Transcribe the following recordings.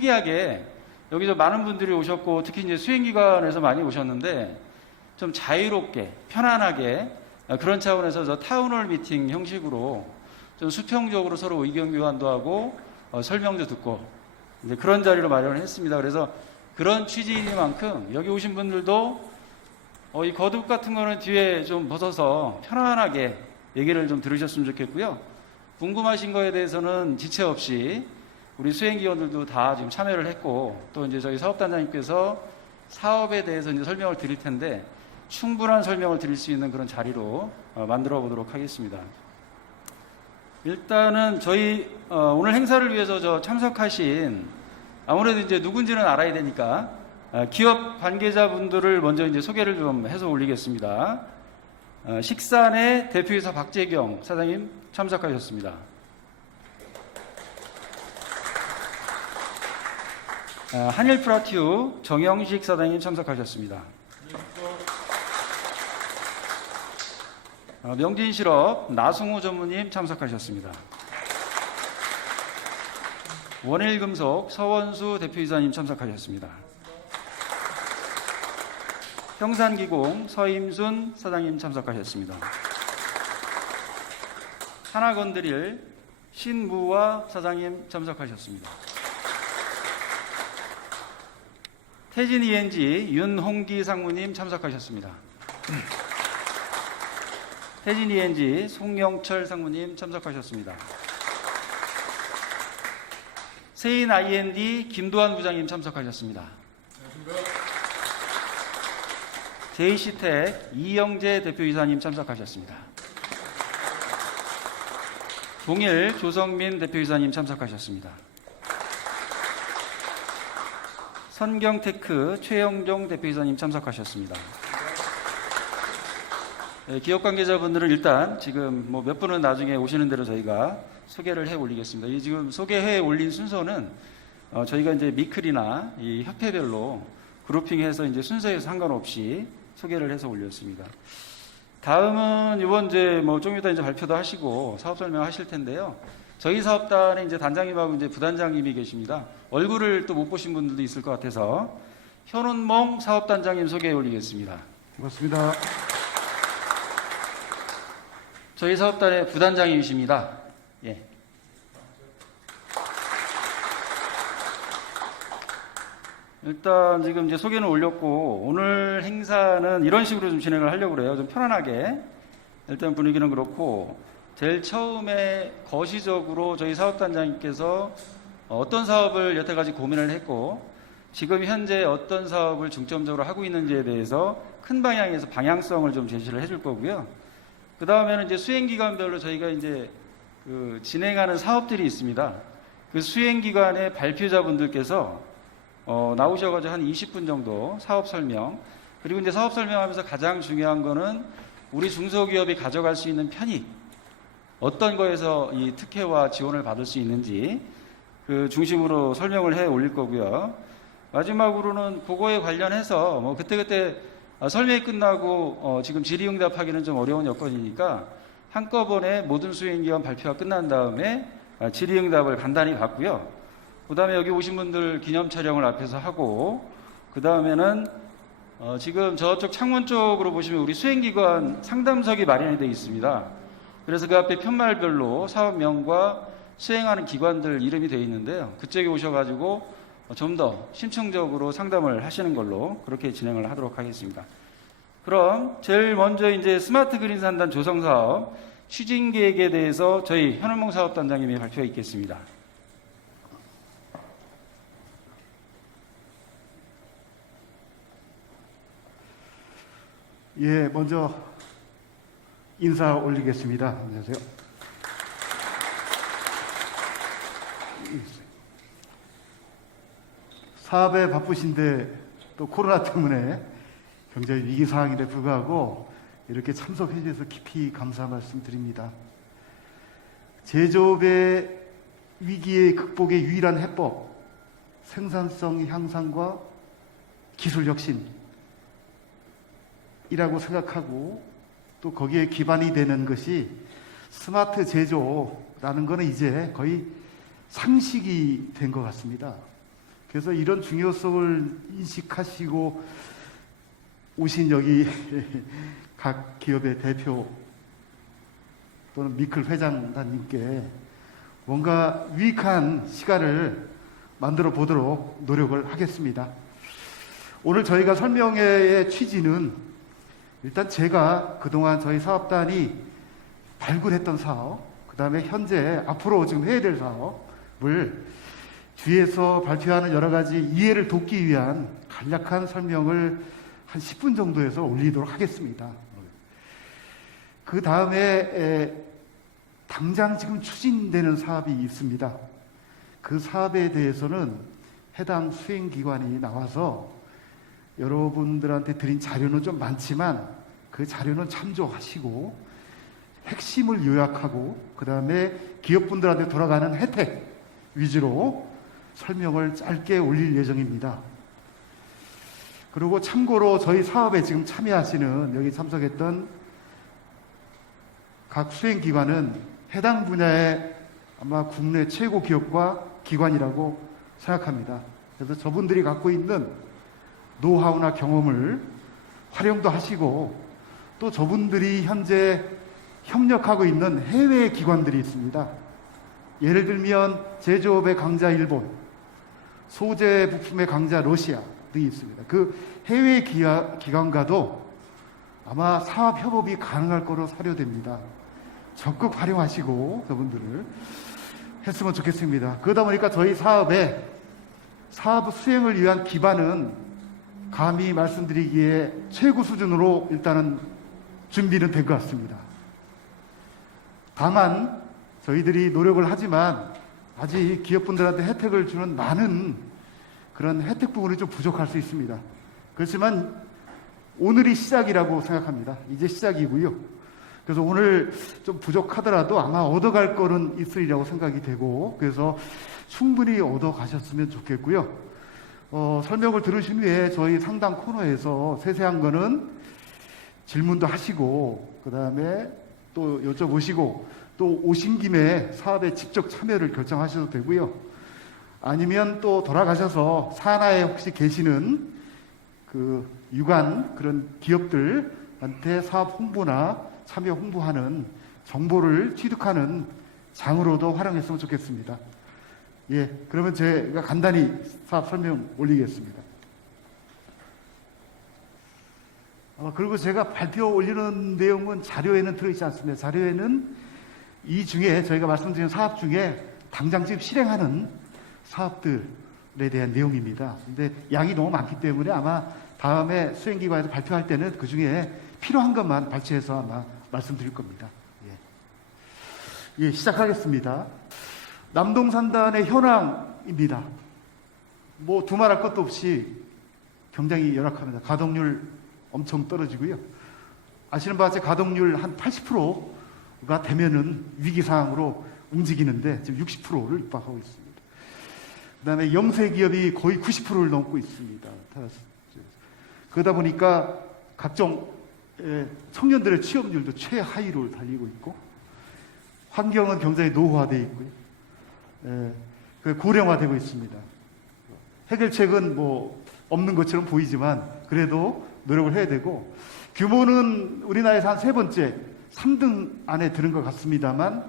특이하게 여기서 많은 분들이 오셨고 특히 이제 수행기관에서 많이 오셨는데 좀 자유롭게 편안하게 그런 차원에서 저 타운홀 미팅 형식으로 좀 수평적으로 서로 의견 교환도 하고 설명도 듣고 이제 그런 자리로 마련을 했습니다. 그래서 그런 취지이니만큼 여기 오신 분들도 이 거듭 같은 거는 뒤에 좀 벗어서 편안하게 얘기를 좀 들으셨으면 좋겠고요. 궁금하신 거에 대해서는 지체 없이 우리 수행기관들도 다 지금 참여를 했고 또 이제 저희 사업단장님께서 사업에 대해서 이제 설명을 드릴 텐데 충분한 설명을 드릴 수 있는 그런 자리로 만들어 보도록 하겠습니다. 일단은 저희 오늘 행사를 위해서 참석하신 아무래도 이제 누군지는 알아야 되니까 기업 관계자분들을 먼저 이제 소개를 좀 해서 올리겠습니다. 식산의 대표이사 박재경 사장님 참석하셨습니다. 한일프라티우 정영식 사장님 참석하셨습니다. 명진실업 나승호 전무님 참석하셨습니다. 원일금속 서원수 대표이사님 참석하셨습니다. 형산기공 서임순 사장님 참석하셨습니다. 하나건드릴 신무화 사장님 참석하셨습니다. 태진 ENG 윤홍기 상무님 참석하셨습니다. 태진 ENG 송영철 상무님 참석하셨습니다. 세인 IND 김도환 부장님 참석하셨습니다. JC텍 이영재 대표이사님 참석하셨습니다. 동일 조성민 대표이사님 참석하셨습니다. 선경테크 최영종 대표이사님 참석하셨습니다. 기업 관계자분들은 일단 지금 몇 분은 나중에 오시는 대로 저희가 소개를 해 올리겠습니다. 이 지금 소개해 올린 순서는 저희가 이제 미클이나 이 협회별로 그룹핑해서 이제 순서에 상관없이 소개를 해서 올렸습니다. 다음은 이번 이제 좀 이따 이제 발표도 하시고 사업 설명하실 텐데요. 저희 사업단에 이제 단장님하고 이제 부단장님이 계십니다. 얼굴을 또 못 보신 분들도 있을 것 같아서 현운몽 사업단장님 소개해 올리겠습니다. 고맙습니다. 저희 사업단의 부단장님이십니다. 예. 일단 지금 이제 소개는 올렸고 오늘 행사는 이런 식으로 좀 진행을 하려고 그래요. 좀 편안하게. 일단 분위기는 그렇고 제일 처음에 거시적으로 저희 사업단장님께서 어떤 사업을 여태까지 고민을 했고 지금 현재 어떤 사업을 중점적으로 하고 있는지에 대해서 큰 방향에서 방향성을 좀 제시를 해줄 거고요. 그 다음에는 이제 수행기관별로 저희가 이제 진행하는 사업들이 있습니다. 그 수행기관의 발표자분들께서 나오셔가지고 한 20분 정도 사업 설명, 그리고 이제 사업 설명하면서 가장 중요한 거는 우리 중소기업이 가져갈 수 있는 편익, 어떤 거에서 이 특혜와 지원을 받을 수 있는지 그 중심으로 설명을 해 올릴 거고요. 마지막으로는 그거에 관련해서 그때그때 설명이 끝나고 지금 질의응답하기는 좀 어려운 여건이니까 한꺼번에 모든 수행기관 발표가 끝난 다음에 질의응답을 간단히 받고요. 그 다음에 여기 오신 분들 기념 촬영을 앞에서 하고 그 다음에는 지금 저쪽 창문 쪽으로 보시면 우리 수행기관 상담석이 마련이 되어 있습니다. 그래서 그 앞에 편말별로 사업명과 수행하는 기관들 이름이 되어 있는데요. 그쪽에 오셔가지고 좀 더 심층적으로 상담을 하시는 걸로 그렇게 진행을 하도록 하겠습니다. 그럼 제일 먼저 이제 스마트 그린 산단 조성 사업 추진 계획에 대해서 저희 현운몽 사업단장님이 발표해 있겠습니다. 예, 먼저 인사 올리겠습니다. 안녕하세요. 사업에 바쁘신데 또 코로나 때문에 굉장히 위기 상황인데 불구하고 이렇게 참석해 주셔서 깊이 감사 말씀드립니다. 제조업의 위기의 극복의 유일한 해법, 생산성 향상과 기술 혁신이라고 생각하고 또 거기에 기반이 되는 것이 스마트 제조라는 것은 이제 거의 상식이 된 것 같습니다. 그래서 이런 중요성을 인식하시고 오신 여기 각 기업의 대표 또는 미클 회장단님께 뭔가 유익한 시간을 만들어 보도록 노력을 하겠습니다. 오늘 저희가 설명회의 취지는 일단 제가 그동안 저희 사업단이 발굴했던 사업, 그 다음에 현재 앞으로 지금 해야 될 사업을 주위에서 발표하는 여러 가지 이해를 돕기 위한 간략한 설명을 한 10분 정도에서 올리도록 하겠습니다. 그 다음에 당장 지금 추진되는 사업이 있습니다. 그 사업에 대해서는 해당 수행기관이 나와서 여러분들한테 드린 자료는 좀 많지만 그 자료는 참조하시고 핵심을 요약하고 그 다음에 기업분들한테 돌아가는 혜택 위주로 설명을 짧게 올릴 예정입니다. 그리고 참고로 저희 사업에 지금 참여하시는 여기 참석했던 각 수행기관은 해당 분야의 아마 국내 최고 기업과 기관이라고 생각합니다. 그래서 저분들이 갖고 있는 노하우나 경험을 활용도 하시고 또 저분들이 현재 협력하고 있는 해외 기관들이 있습니다. 예를 들면 제조업의 강자 일본, 소재 부품의 강자 러시아 등이 있습니다. 그 해외 기관과도 아마 사업 협업이 가능할 거로 사료됩니다. 적극 활용하시고 저분들을 했으면 좋겠습니다. 그러다 보니까 저희 사업의 사업 수행을 위한 기반은 감히 말씀드리기에 최고 수준으로 일단은 준비는 된 것 같습니다. 다만 저희들이 노력을 하지만 아직 기업분들한테 혜택을 주는 많은 그런 혜택 부분이 좀 부족할 수 있습니다. 그렇지만 오늘이 시작이라고 생각합니다. 이제 시작이고요. 그래서 오늘 좀 부족하더라도 아마 얻어갈 거는 있으리라고 생각이 되고 그래서 충분히 얻어가셨으면 좋겠고요. 설명을 들으신 후에 저희 상담 코너에서 세세한 거는 질문도 하시고 그 다음에 또 여쭤보시고 또 오신 김에 사업에 직접 참여를 결정하셔도 되고요. 아니면 또 돌아가셔서 산하에 혹시 계시는 그 유관 그런 기업들한테 사업 홍보나 참여 홍보하는 정보를 취득하는 장으로도 활용했으면 좋겠습니다. 예, 그러면 제가 간단히 사업 설명 올리겠습니다. 그리고 제가 발표 올리는 내용은 자료에는 들어있지 않습니다. 자료에는 이 중에 저희가 말씀드린 사업 중에 당장 지금 실행하는 사업들에 대한 내용입니다. 근데 양이 너무 많기 때문에 아마 다음에 수행기관에서 발표할 때는 그 중에 필요한 것만 발췌해서 아마 말씀드릴 겁니다. 예, 시작하겠습니다. 남동산단의 현황입니다. 뭐 두말할 것도 없이 굉장히 열악합니다. 가동률 엄청 떨어지고요. 아시는 바와 같이 가동률 한 80%가 되면은 위기사항으로 움직이는데 지금 60%를 육박하고 있습니다. 그 다음에 영세 기업이 거의 90%를 넘고 있습니다. 그러다 보니까 각종 청년들의 취업률도 최하위로 달리고 있고 환경은 굉장히 노후화되어 있고요. 고령화되고 있습니다. 해결책은 뭐 없는 것처럼 보이지만 그래도 노력을 해야 되고 규모는 우리나라에서 한 세 번째 3등 안에 드는 것 같습니다만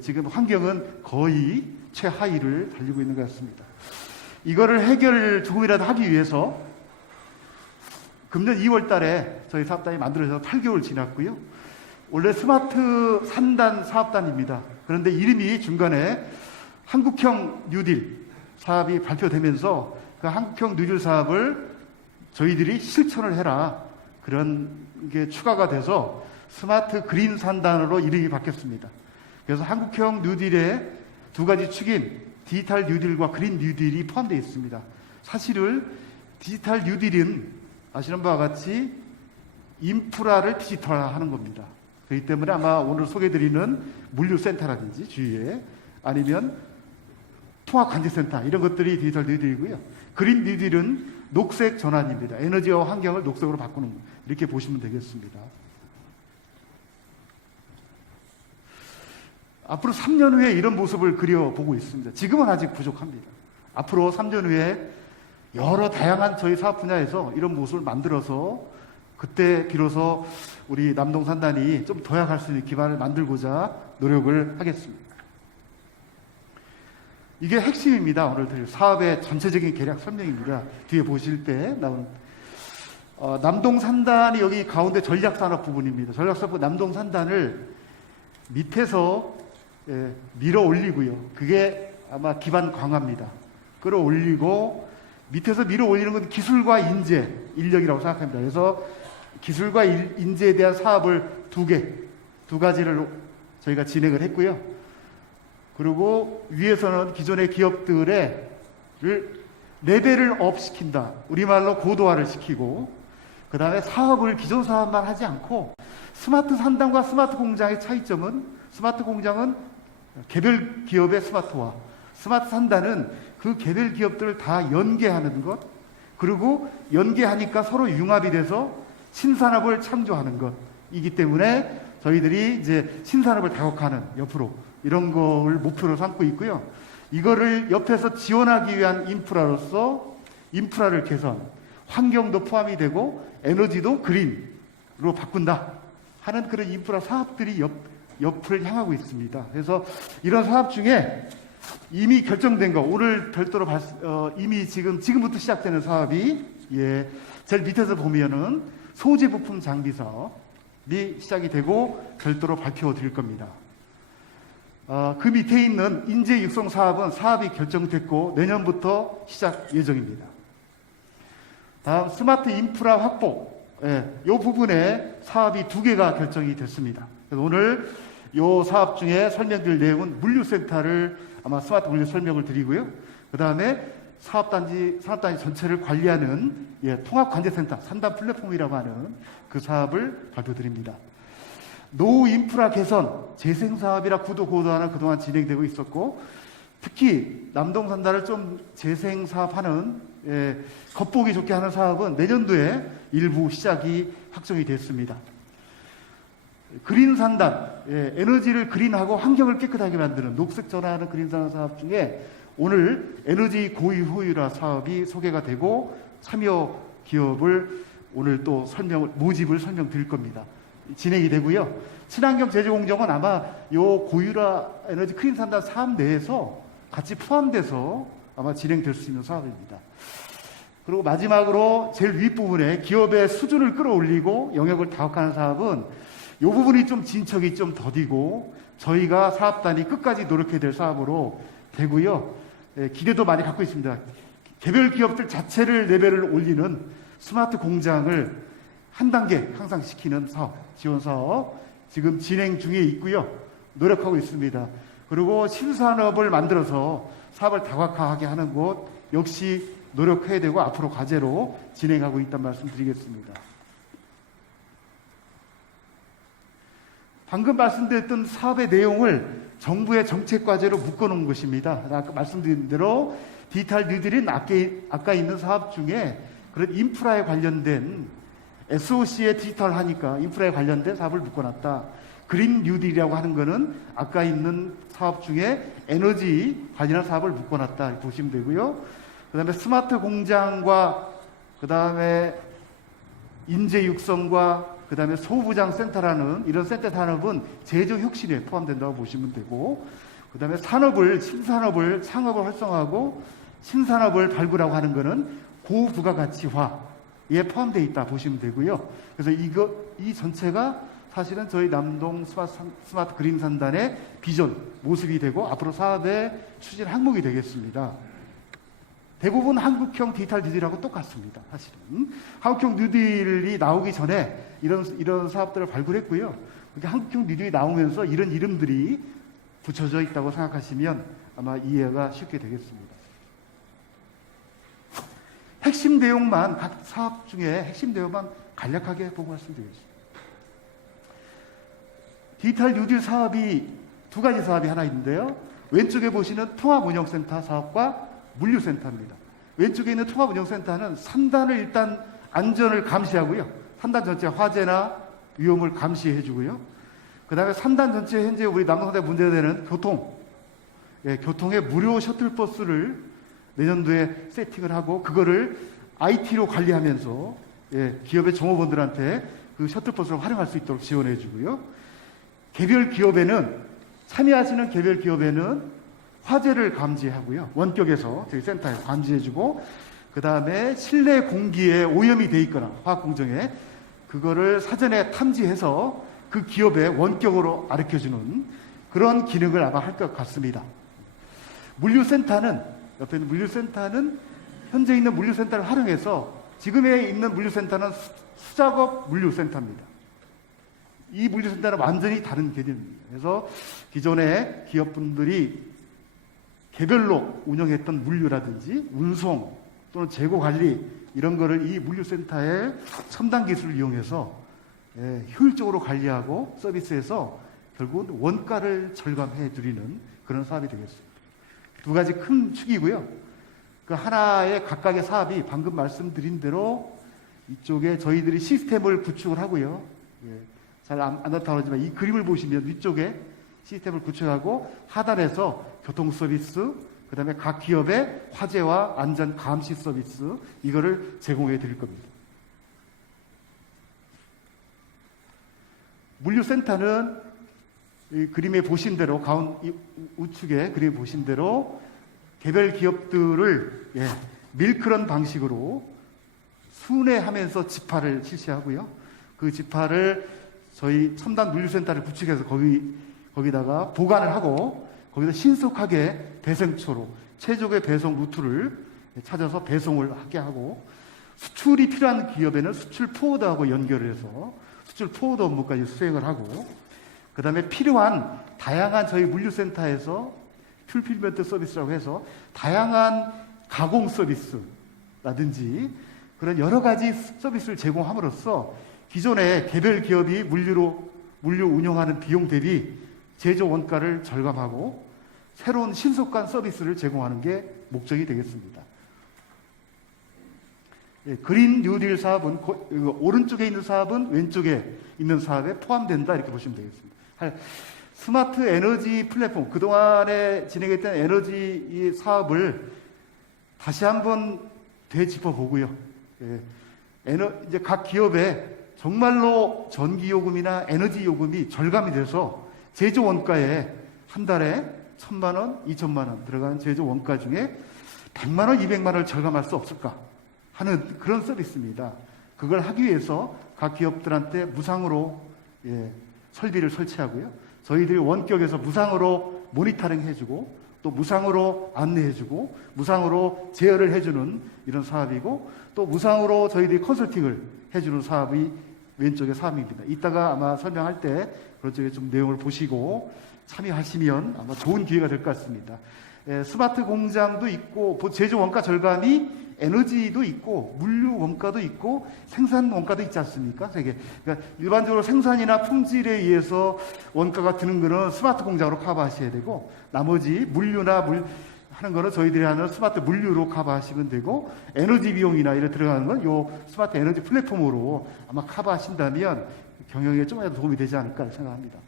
지금 환경은 거의 최하위를 달리고 있는 것 같습니다. 이거를 해결 조금이라도 하기 위해서 금년 2월 달에 저희 사업단이 만들어져서 8개월 지났고요. 원래 스마트 산단 사업단입니다. 그런데 이름이 중간에 한국형 뉴딜 사업이 발표되면서 그 한국형 뉴딜 사업을 저희들이 실천을 해라. 그런 게 추가가 돼서 스마트 그린 산단으로 이름이 바뀌었습니다. 그래서 한국형 뉴딜의 두 가지 축인 디지털 뉴딜과 그린 뉴딜이 포함되어 있습니다. 사실은 디지털 뉴딜은 아시는 바와 같이 인프라를 디지털화하는 겁니다. 그렇기 때문에 아마 오늘 소개해드리는 물류센터라든지 주위에 아니면 통합관제센터 이런 것들이 디지털 뉴딜이고요. 그린 뉴딜은 녹색 전환입니다. 에너지와 환경을 녹색으로 바꾸는 것. 이렇게 보시면 되겠습니다. 앞으로 3년 후에 이런 모습을 그려보고 있습니다. 지금은 아직 부족합니다. 앞으로 3년 후에 여러 다양한 저희 사업 분야에서 이런 모습을 만들어서 그때 비로소 우리 남동산단이 좀 도약할 수 있는 기반을 만들고자 노력을 하겠습니다. 이게 핵심입니다. 오늘 드릴 사업의 전체적인 계략 설명입니다. 뒤에 보실 때 나오는 남동산단이 여기 가운데 전략산업 부분입니다. 전략산업 남동산단을 밑에서 밀어 올리고요. 그게 아마 기반 강화입니다. 끌어올리고 밑에서 밀어 올리는 건 기술과 인재, 인력이라고 생각합니다. 그래서 기술과 인재에 대한 사업을 두 가지를 저희가 진행을 했고요. 그리고 위에서는 기존의 기업들의 레벨을 업 시킨다. 우리말로 고도화를 시키고, 그 다음에 사업을 기존 사업만 하지 않고 스마트 산단과 스마트 공장의 차이점은 스마트 공장은 개별 기업의 스마트화, 스마트 산단은 그 개별 기업들을 다 연계하는 것, 그리고 연계하니까 서로 융합이 돼서 신산업을 창조하는 것이기 때문에 저희들이 이제 신산업을 다각화하는 옆으로 이런 거를 목표로 삼고 있고요. 이거를 옆에서 지원하기 위한 인프라로서 인프라를 개선, 환경도 포함이 되고 에너지도 그린으로 바꾼다 하는 그런 인프라 사업들이 옆을 향하고 있습니다. 그래서 이런 사업 중에 이미 결정된 거, 오늘 별도로 이미 지금부터 시작되는 사업이 제일 밑에서 보면은 소재 부품 장비 사업이 시작이 되고 별도로 발표 드릴 겁니다. 그 밑에 있는 인재 육성 사업은 사업이 결정됐고 내년부터 시작 예정입니다. 다음 스마트 인프라 확보, 이 부분에 사업이 2개가 결정이 됐습니다. 그래서 오늘 이 사업 중에 설명드릴 내용은 물류센터를 아마 스마트 물류 설명을 드리고요. 그 다음에 산업단지 전체를 관리하는 통합관제센터, 산단 플랫폼이라고 하는 그 사업을 발표드립니다. 노후 인프라 개선, 재생사업이라 고도화는 그동안 진행되고 있었고, 특히 남동산단을 좀 재생사업하는 겉보기 좋게 하는 사업은 내년도에 일부 시작이 확정이 됐습니다. 그린산단, 에너지를 그린하고 환경을 깨끗하게 만드는 녹색 전환하는 그린산단 사업 중에 오늘 에너지 고유효율화 사업이 소개가 되고 참여 기업을 오늘 또 모집을 설명드릴 겁니다. 진행이 되고요. 친환경 제조공정은 아마 요 고유라 에너지 크린산단 사업 내에서 같이 포함돼서 아마 진행될 수 있는 사업입니다. 그리고 마지막으로 제일 윗부분에 기업의 수준을 끌어올리고 영역을 다각화하는 사업은 이 부분이 좀 진척이 좀 더디고 저희가 사업단이 끝까지 노력해야 될 사업으로 되고요. 기대도 많이 갖고 있습니다. 개별 기업들 자체를 레벨을 올리는 스마트 공장을 한 단계 향상시키는 사업, 지원 사업 지금 진행 중에 있고요. 노력하고 있습니다. 그리고 신산업을 만들어서 사업을 다각화하게 하는 곳 역시 노력해야 되고 앞으로 과제로 진행하고 있다는 말씀 드리겠습니다. 방금 말씀드렸던 사업의 내용을 정부의 정책 과제로 묶어놓은 것입니다. 아까 말씀드린 대로 디지털 뉴딜은 아까 있는 사업 중에 그런 인프라에 관련된 SOC에 디지털 하니까 인프라에 관련된 사업을 묶어놨다. 그린 뉴딜이라고 하는 거는 아까 있는 사업 중에 에너지 관련한 사업을 묶어놨다 보시면 되고요. 그 다음에 스마트 공장과 그 다음에 인재 육성과 그 다음에 소부장 센터라는 이런 센터 산업은 제조 혁신에 포함된다고 보시면 되고, 그 다음에 신산업을 창업을 활성화하고 신산업을 발굴하고 하는 것은 고부가가치화에 포함되어 있다 보시면 되고요. 그래서 이 전체가 사실은 저희 남동 스마트 그린 산단의 비전, 모습이 되고 앞으로 사업의 추진 항목이 되겠습니다. 대부분 한국형 디지털 뉴딜하고 똑같습니다. 사실은 한국형 뉴딜이 나오기 전에 이런 사업들을 발굴했고요. 그렇게 한국형 뉴딜이 나오면서 이런 이름들이 붙여져 있다고 생각하시면 아마 이해가 쉽게 되겠습니다. 핵심 내용만 각 사업 중에 핵심 내용만 간략하게 보고 말씀드리겠습니다. 디지털 뉴딜 사업이 2가지 사업이 하나 있는데요. 왼쪽에 보시는 통합운영센터 사업과 물류센터입니다. 왼쪽에 있는 통합운영센터는 산단을 일단 안전을 감시하고요. 산단 전체 화재나 위험을 감시해주고요. 그 다음에 산단 전체 현재 우리 남동산에 문제되는 교통의 무료 셔틀버스를 내년도에 세팅을 하고 그거를 IT로 관리하면서 기업의 종업원들한테 그 셔틀버스를 활용할 수 있도록 지원해 주고요. 개별 기업에는 참여하시는 개별 기업에는 화재를 감지하고요. 원격에서 저희 센터에서 감지해 주고 그 다음에 실내 공기에 오염이 돼 있거나 화학 공정에 그거를 사전에 탐지해서 그 기업에 원격으로 가르쳐 주는 그런 기능을 아마 할 것 같습니다. 물류센터는 옆에 있는 물류센터는 현재 있는 물류센터를 활용해서 지금에 있는 물류센터는 수작업 물류센터입니다. 이 물류센터는 완전히 다른 개념입니다. 그래서 기존의 기업분들이 개별로 운영했던 물류라든지 운송 또는 재고 관리 이런 거를 이 물류센터의 첨단 기술을 이용해서 효율적으로 관리하고 서비스해서 결국은 원가를 절감해 드리는 그런 사업이 되겠습니다. 두 가지 큰 축이고요. 그 하나의 각각의 사업이 방금 말씀드린 대로 이쪽에 저희들이 시스템을 구축을 하고요. 잘 안 나타나지만 이 그림을 보시면 위쪽에 시스템을 구축하고 하단에서 교통 서비스, 그 다음에 각 기업의 화재와 안전 감시 서비스 이거를 제공해 드릴 겁니다. 물류센터는 이 그림에 보신 대로 우측에 그림에 보신 대로 개별 기업들을 밀크런 방식으로 순회하면서 집화를 실시하고요. 그 집화를 저희 첨단 물류센터를 구축해서 거기다가 보관을 하고 거기서 신속하게 배송초로 최적의 배송 루트를 찾아서 배송을 하게 하고 수출이 필요한 기업에는 수출 포워드하고 연결을 해서 수출 포워드 업무까지 수행을 하고 그 다음에 필요한 다양한 저희 물류센터에서 풀필먼트 서비스라고 해서 다양한 가공 서비스라든지 그런 여러 가지 서비스를 제공함으로써 기존의 개별 기업이 물류 운영하는 비용 대비 제조 원가를 절감하고 새로운 신속한 서비스를 제공하는 게 목적이 되겠습니다. 그린 뉴딜 사업은 오른쪽에 있는 사업은 왼쪽에 있는 사업에 포함된다 이렇게 보시면 되겠습니다. 스마트 에너지 플랫폼 그동안에 진행했던 에너지 사업을 다시 한번 되짚어 보고요. 이제 각 기업에 정말로 전기 요금이나 에너지 요금이 절감이 돼서 제조 원가에 한 달에 1,000만 원, 2,000만 원 들어가는 제조 원가 중에 100만 원, 200만 원을 절감할 수 없을까 하는 그런 서비스입니다. 그걸 하기 위해서 각 기업들한테 무상으로 설비를 설치하고요. 저희들이 원격에서 무상으로 모니터링 해주고 또 무상으로 안내해주고 무상으로 제어를 해주는 이런 사업이고 또 무상으로 저희들이 컨설팅을 해주는 사업이 왼쪽의 사업입니다. 이따가 아마 설명할 때 그쪽에 좀 내용을 보시고 참여하시면 아마 좋은 기회가 될 것 같습니다. 스마트 공장도 있고 제조 원가 절감이 에너지도 있고 물류 원가도 있고 생산 원가도 있지 않습니까? 그러니까 일반적으로 생산이나 품질에 의해서 원가가 드는 거는 스마트 공장으로 커버하셔야 되고 나머지 물류나 하는 거는 저희들이 하는 스마트 물류로 커버하시면 되고 에너지 비용이나 이런 들어가는 건 요 스마트 에너지 플랫폼으로 아마 커버하신다면 경영에 좀이라도 도움이 되지 않을까 생각합니다.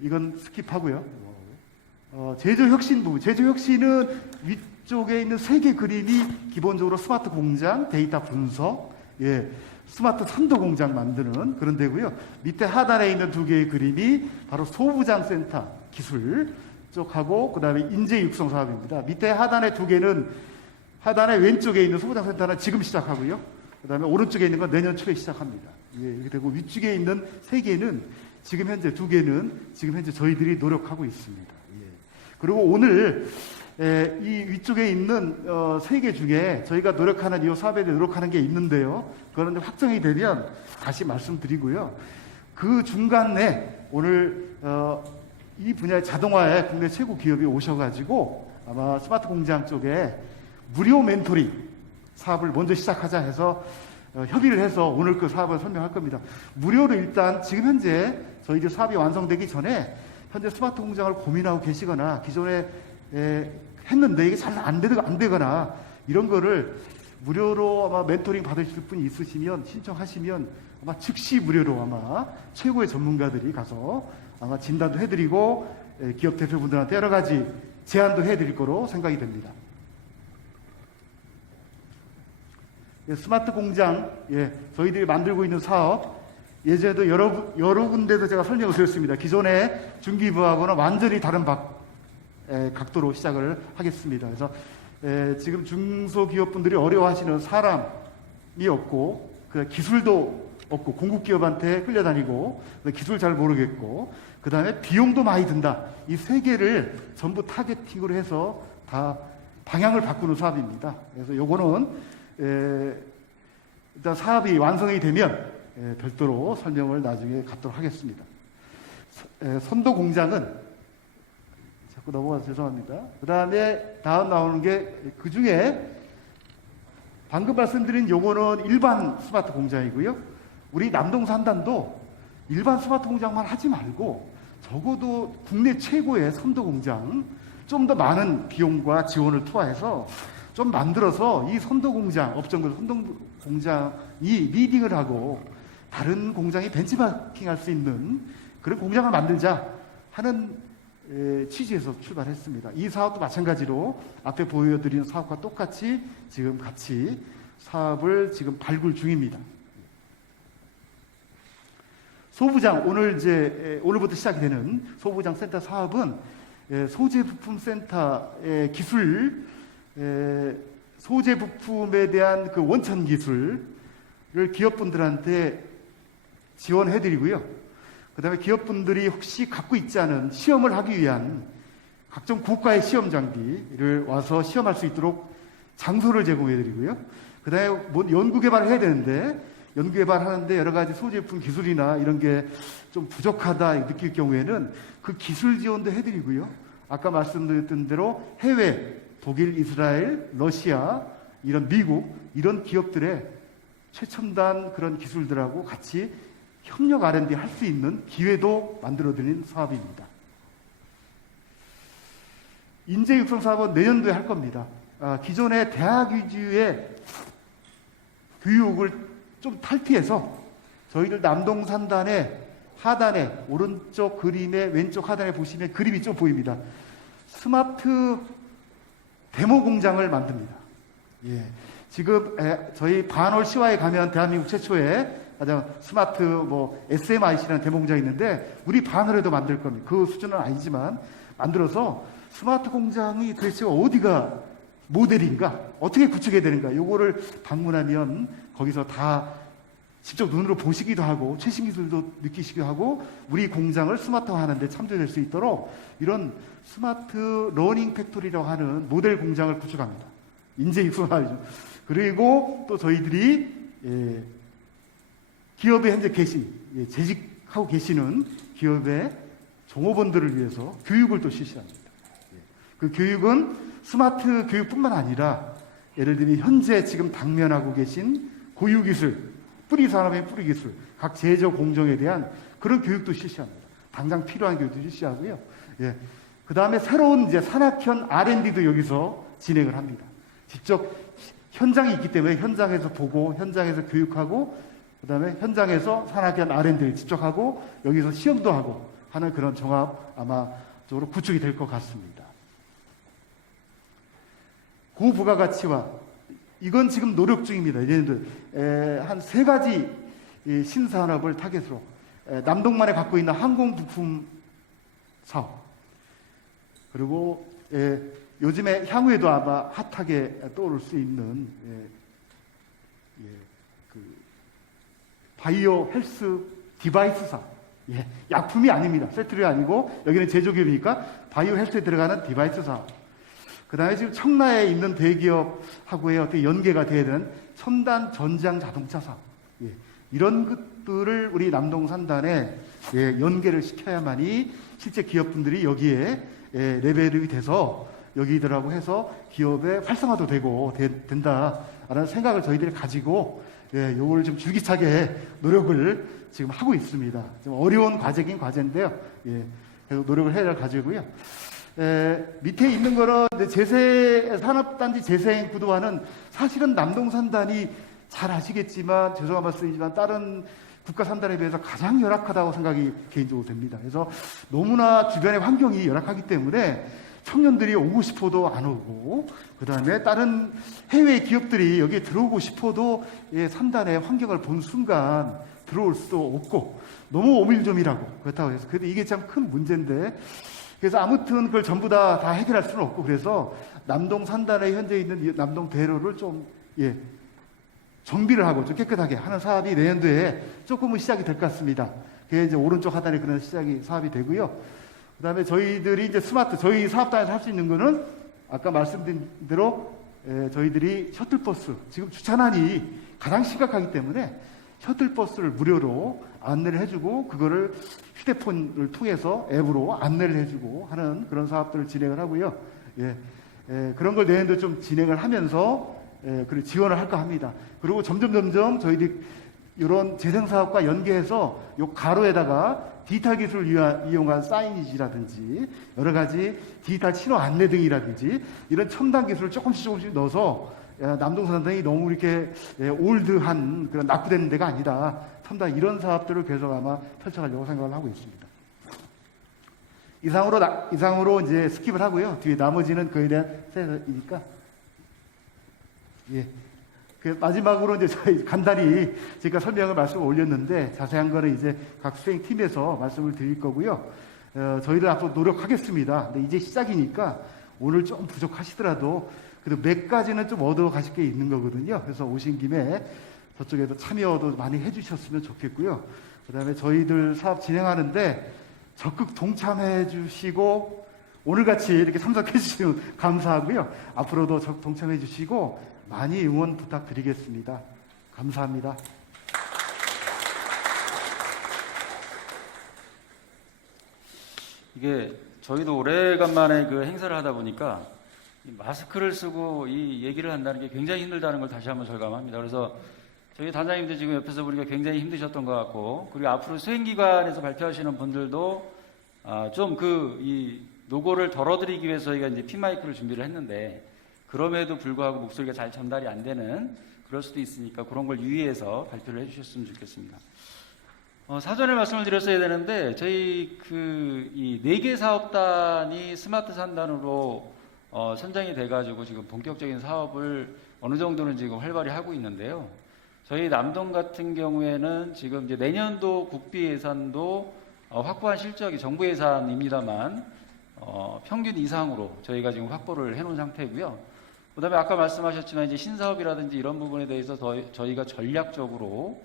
이건 스킵하고요. 제조 혁신 부분. 제조 혁신은 위쪽에 있는 3개 그림이 기본적으로 스마트 공장, 데이터 분석, 스마트 선도 공장 만드는 그런 데고요. 밑에 하단에 있는 2개의 그림이 바로 소부장 센터 기술 쪽하고 그다음에 인재 육성 사업입니다. 밑에 하단에 2개는 하단에 왼쪽에 있는 소부장 센터는 지금 시작하고요. 그다음에 오른쪽에 있는 건 내년 초에 시작합니다. 이렇게 되고 위쪽에 있는 3개는 지금 현재 2개는 지금 현재 저희들이 노력하고 있습니다. 그리고 오늘 이 위쪽에 있는 3개 중에 저희가 노력하는 이 사업에 대해 노력하는 게 있는데요. 그거는 확정이 되면 다시 말씀드리고요. 그 중간에 오늘 이 분야의 자동화에 국내 최고 기업이 오셔가지고 아마 스마트 공장 쪽에 무료 멘토링 사업을 먼저 시작하자 해서 협의를 해서 오늘 그 사업을 설명할 겁니다. 무료로 일단 지금 현재 저희들 사업이 완성되기 전에 현재 스마트 공장을 고민하고 계시거나 기존에 했는데 이게 잘 안 되거나 이런 거를 무료로 아마 멘토링 받으실 분이 있으시면 신청하시면 아마 즉시 무료로 아마 최고의 전문가들이 가서 아마 진단도 해드리고 기업 대표분들한테 여러 가지 제안도 해드릴 거로 생각이 됩니다. 스마트 공장, 저희들이 만들고 있는 사업, 예전에도 여러 군데서 제가 설명을 드렸습니다. 기존의 중기부하고는 완전히 다른 각도로 시작을 하겠습니다. 그래서 지금 중소기업분들이 어려워하시는 사람이 없고, 기술도 없고, 공급기업한테 끌려다니고, 기술 잘 모르겠고, 그 다음에 비용도 많이 든다. 이 세 개를 전부 타겟팅으로 해서 다 방향을 바꾸는 사업입니다. 그래서 요거는 일단 사업이 완성이 되면 별도로 설명을 나중에 갖도록 하겠습니다. 선도 공장은 자꾸 넘어가서 죄송합니다. 그 다음에 다음 나오는 게 그 중에 방금 말씀드린 요거는 일반 스마트 공장이고요. 우리 남동 산단도 일반 스마트 공장만 하지 말고 적어도 국내 최고의 선도 공장, 좀 더 많은 비용과 지원을 투하해서 좀 만들어서 이 선도 공장, 업종별 선도 공장이 리딩을 하고 다른 공장이 벤치마킹 할 수 있는 그런 공장을 만들자 하는 취지에서 출발했습니다. 이 사업도 마찬가지로 앞에 보여드린 사업과 똑같이 지금 같이 사업을 지금 발굴 중입니다. 소부장, 오늘부터 시작이 되는 소부장 센터 사업은 소재 부품 센터의 기술, 소재 부품에 대한 그 원천 기술을 기업분들한테 지원해드리고요. 그 다음에 기업분들이 혹시 갖고 있지 않은 시험을 하기 위한 각종 고가의 시험 장비를 와서 시험할 수 있도록 장소를 제공해드리고요. 그 다음에 뭐 연구개발을 해야 되는데 연구개발하는데 여러 가지 소제품 기술이나 이런 게 좀 부족하다 느낄 경우에는 그 기술 지원도 해드리고요. 아까 말씀드렸던 대로 해외, 독일, 이스라엘, 러시아, 이런 미국, 이런 기업들의 최첨단 그런 기술들하고 같이 협력 R&D 할 수 있는 기회도 만들어드리는 사업입니다. 인재 육성 사업은 내년도에 할 겁니다. 기존의 대학 위주의 교육을 좀 탈피해서 저희들 남동 산단의 하단에 오른쪽 그림의 왼쪽 하단에 보시면 그림이 좀 보입니다. 스마트 데모 공장을 만듭니다. 지금 저희 반월 시와에 가면 대한민국 최초의 가장 스마트 SMIC라는 데모 공장이 있는데 우리 반월에도 만들 겁니다. 그 수준은 아니지만 만들어서 스마트 공장이 도대체 어디가 모델인가, 어떻게 구축해야 되는가, 요거를 방문하면 거기서 다 직접 눈으로 보시기도 하고 최신 기술도 느끼시기도 하고 우리 공장을 스마트화하는 데 참조될 수 있도록 이런 스마트 러닝 팩토리라고 하는 모델 공장을 구축합니다. 인재 육성하죠. 그리고 또 저희들이 기업에 현재 재직하고 계시는 기업의 종업원들을 위해서 교육을 또 실시합니다. 그 교육은 스마트 교육뿐만 아니라 예를 들면 현재 지금 당면하고 계신 고유기술, 뿌리 산업의 뿌리 기술, 각 제조 공정에 대한 그런 교육도 실시합니다. 당장 필요한 교육도 실시하고요. 그 다음에 새로운 산학현 R&D도 여기서 진행을 합니다. 직접 현장이 있기 때문에 현장에서 보고, 현장에서 교육하고, 그 다음에 현장에서 산학현 R&D를 직접 하고, 여기서 시험도 하고 하는 그런 종합 아마 쪽으로 구축이 될 것 같습니다. 고부가가치와 이건 지금 노력 중입니다. 한 3가지 신산업을 타겟으로 남동만에 갖고 있는 항공 부품 사업, 그리고 요즘에 향후에도 아마 핫하게 떠오를 수 있는 바이오 헬스 디바이스 사업. 약품이 아닙니다. 세트류 아니고 여기는 제조기업이니까 바이오 헬스에 들어가는 디바이스 사업. 그 다음에 지금 청라에 있는 대기업하고의 어떻게 연계가 돼야 되는 첨단 전장 자동차 사업. 이런 것들을 우리 남동 산단에 연계를 시켜야만이 실제 기업분들이 여기에 레벨이 돼서 여기들하고 해서 기업의 활성화도 되고 된다라는 생각을 저희들이 가지고 요거를 좀 줄기차게 노력을 지금 하고 있습니다. 좀 어려운 과제긴 과제인데요. 계속 노력을 해야 할 과제고요. 밑에 있는 거는 산업단지 재생 구도화는 사실은 남동 산단이 잘 아시겠지만 죄송한 말씀이지만 다른 국가 산단에 비해서 가장 열악하다고 생각이 개인적으로 됩니다. 그래서 너무나 주변의 환경이 열악하기 때문에 청년들이 오고 싶어도 안 오고, 그 다음에 다른 해외 기업들이 여기에 들어오고 싶어도 3단의 환경을 본 순간 들어올 수도 없고, 너무 오밀조밀하고 그렇다고 해서. 근데 이게 참 큰 문제인데, 그래서 아무튼 그걸 전부 다 해결할 수는 없고, 그래서 남동 3단에 현재 있는 이 남동 대로를 좀, 정비를 하고 좀 깨끗하게 하는 사업이 내년도에 조금은 시작이 될 것 같습니다. 그게 이제 오른쪽 하단에 그런 사업이 되고요. 그 다음에 저희들이 이제 저희 사업단에서 할 수 있는 거는 아까 말씀드린 대로 저희들이 셔틀버스, 지금 주차난이 가장 심각하기 때문에 셔틀버스를 무료로 안내를 해주고, 그거를 휴대폰을 통해서 앱으로 안내를 해주고 하는 그런 사업들을 진행을 하고요. 그런 걸 내년도 좀 진행을 하면서 그리고 지원을 할까 합니다. 그리고 점점 저희들이 이런 재생사업과 연계해서 요 가로에다가 디지털 기술을 이용한 사이니지라든지 여러 가지 디지털 신호 안내 등이라든지 이런 첨단 기술을 조금씩 넣어서 남동산단이 너무 이렇게 올드한 그런 낙후되는 데가 아니다. 첨단 이런 사업들을 계속 아마 펼쳐가려고 생각을 하고 있습니다. 이상으로 이제 스킵을 하고요. 뒤에 나머지는 그에 대한 세서이니까. 그 마지막으로 이제 저희 간단히 제가 말씀을 올렸는데, 자세한 거는 이제 각 수행팀에서 말씀을 드릴 거고요. 저희들 앞으로 노력하겠습니다. 근데 이제 시작이니까 오늘 좀 부족하시더라도 그래도 몇 가지는 좀 얻어 가실 게 있는 거거든요. 그래서 오신 김에 저쪽에도 참여도 많이 해주셨으면 좋겠고요. 그 다음에 저희들 사업 진행하는데 적극 동참해 주시고, 오늘같이 이렇게 참석해 주시면 감사하고요. 앞으로도 적극 동참해 주시고 많이 응원 부탁드리겠습니다. 감사합니다. 이게 저희도 오래간만에 그 행사를 하다 보니까 이 마스크를 쓰고 이 얘기를 한다는 게 굉장히 힘들다는 걸 다시 한번 절감합니다. 그래서 저희 단장님들 지금 옆에서 보니까 굉장히 힘드셨던 것 같고, 그리고 앞으로 수행기관에서 발표하시는 분들도 좀 이 노고를 덜어드리기 위해서 저희가 이제 핀마이크를 준비를 했는데, 그럼에도 불구하고 목소리가 잘 전달이 안 되는 그럴 수도 있으니까 그런 걸 유의해서 발표를 해주셨으면 좋겠습니다. 사전에 말씀을 드렸어야 되는데, 저희 이 4개 사업단이 스마트 산단으로 선정이 돼가지고 지금 본격적인 사업을 어느 정도는 지금 활발히 하고 있는데요. 저희 남동 같은 경우에는 지금 이제 내년도 국비 예산도 확보한 실적이 정부 예산입니다만 평균 이상으로 저희가 지금 확보를 해놓은 상태고요. 그다음에 아까 말씀하셨지만 이제 신사업이라든지 이런 부분에 대해서 저희가 전략적으로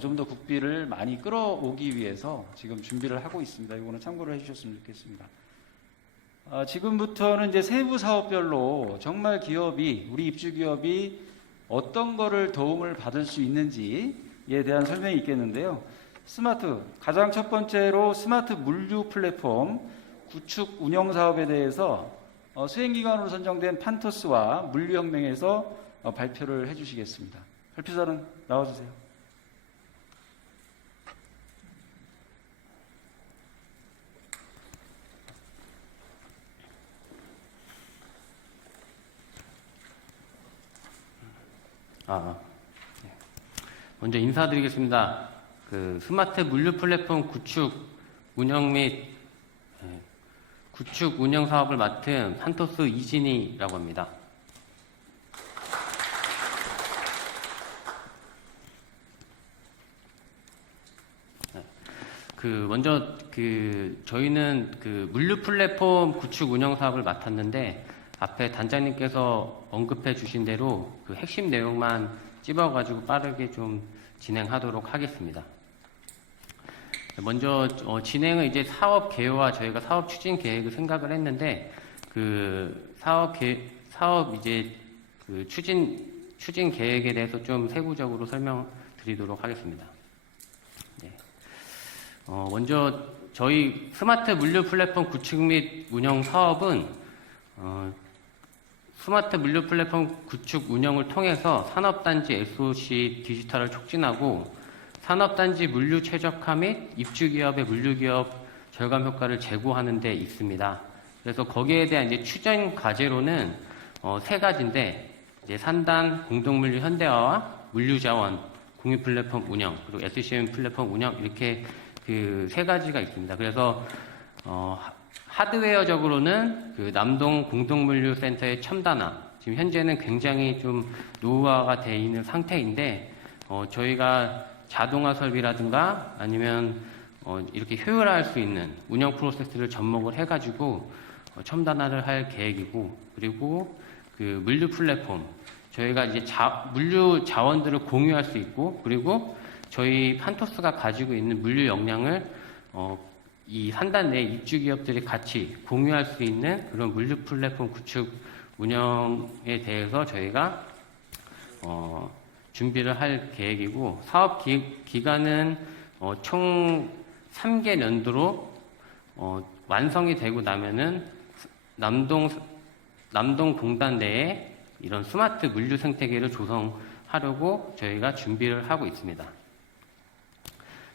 좀 더 국비를 많이 끌어오기 위해서 지금 준비를 하고 있습니다. 이거는 참고를 해주셨으면 좋겠습니다. 지금부터는 이제 세부 사업별로 정말 우리 입주 기업이 어떤 거를 도움을 받을 수 있는지에 대한 설명이 있겠는데요. 가장 첫 번째로 스마트 물류 플랫폼 구축 운영 사업에 대해서 수행기관으로 선정된 판토스와 물류혁명에서 발표를 해주시겠습니다. 발표자는 나와주세요. 먼저 인사드리겠습니다. 스마트 물류 플랫폼 구축 운영 사업을 맡은 판토스 이진희라고 합니다. 먼저 저희는 물류 플랫폼 구축 운영 사업을 맡았는데, 앞에 단장님께서 언급해 주신 대로 핵심 내용만 찝어가지고 빠르게 좀 진행하도록 하겠습니다. 먼저 진행은 이제 사업 개요와 저희가 사업 추진 계획을 생각을 했는데, 사업 이제 추진 계획에 대해서 좀 세부적으로 설명드리도록 하겠습니다. 먼저 저희 스마트 물류 플랫폼 구축 및 운영 사업은 스마트 물류 플랫폼 구축 운영을 통해서 산업단지 SOC 디지털을 촉진하고 산업단지 물류 최적화 및 입주기업의 물류기업 절감 효과를 제고하는 데 있습니다. 그래서 거기에 대한 이제 추진 과제로는 3가지인데, 이제 산단, 공동물류 현대화와 물류자원, 공유 플랫폼 운영, 그리고 SCM 플랫폼 운영, 이렇게 3가지가 있습니다. 그래서 하드웨어적으로는 그 남동 공동물류센터의 첨단화, 지금 현재는 굉장히 좀 노후화가 되어 있는 상태인데, 저희가 자동화 설비라든가 아니면 이렇게 효율화할 수 있는 운영 프로세스를 접목을 해가지고 첨단화를 할 계획이고, 그리고 그 물류 플랫폼, 저희가 이제 물류 자원들을 공유할 수 있고, 그리고 저희 판토스가 가지고 있는 물류 역량을 이 산단 내 입주 기업들이 같이 공유할 수 있는 그런 물류 플랫폼 구축 운영에 대해서 저희가 준비를 할 계획이고, 사업 기간은 총 3개 연도로 완성이 되고 나면은 남동 공단 내에 이런 스마트 물류 생태계를 조성하려고 저희가 준비를 하고 있습니다.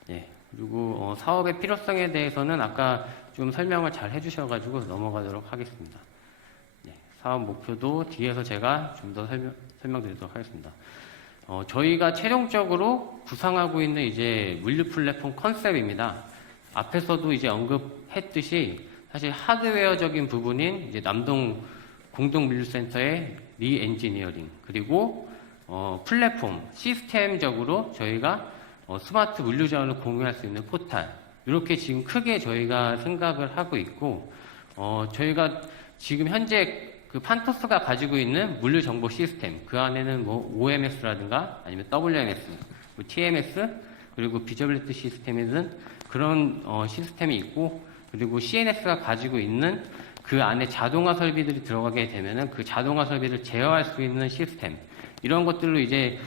네, 그리고 사업의 필요성에 대해서는 아까 좀 설명을 잘 해주셔가지고 넘어가도록 하겠습니다. 네, 사업 목표도 뒤에서 제가 좀 더 설명드리도록 하겠습니다. 저희가 최종적으로 구상하고 있는 이제 물류 플랫폼 컨셉입니다. 앞에서도 이제 언급했듯이 사실 하드웨어적인 부분인 이제 남동 공동물류센터의 리엔지니어링, 그리고 플랫폼 시스템적으로 저희가 스마트 물류 자원을 공유할 수 있는 포탈, 이렇게 지금 크게 저희가 생각을 하고 있고, 저희가 지금 현재 그 판토스가 가지고 있는 물류 정보 시스템, 그 안에는 뭐 OMS라든가 아니면 WMS, 뭐 TMS, 그리고 비저빌리티 시스템이든 그런 시스템이 있고, 그리고 CNS가 가지고 있는 그 안에 자동화 설비들이 들어가게 되면은 그 자동화 설비를 제어할 수 있는 시스템, 이런 것들로 이제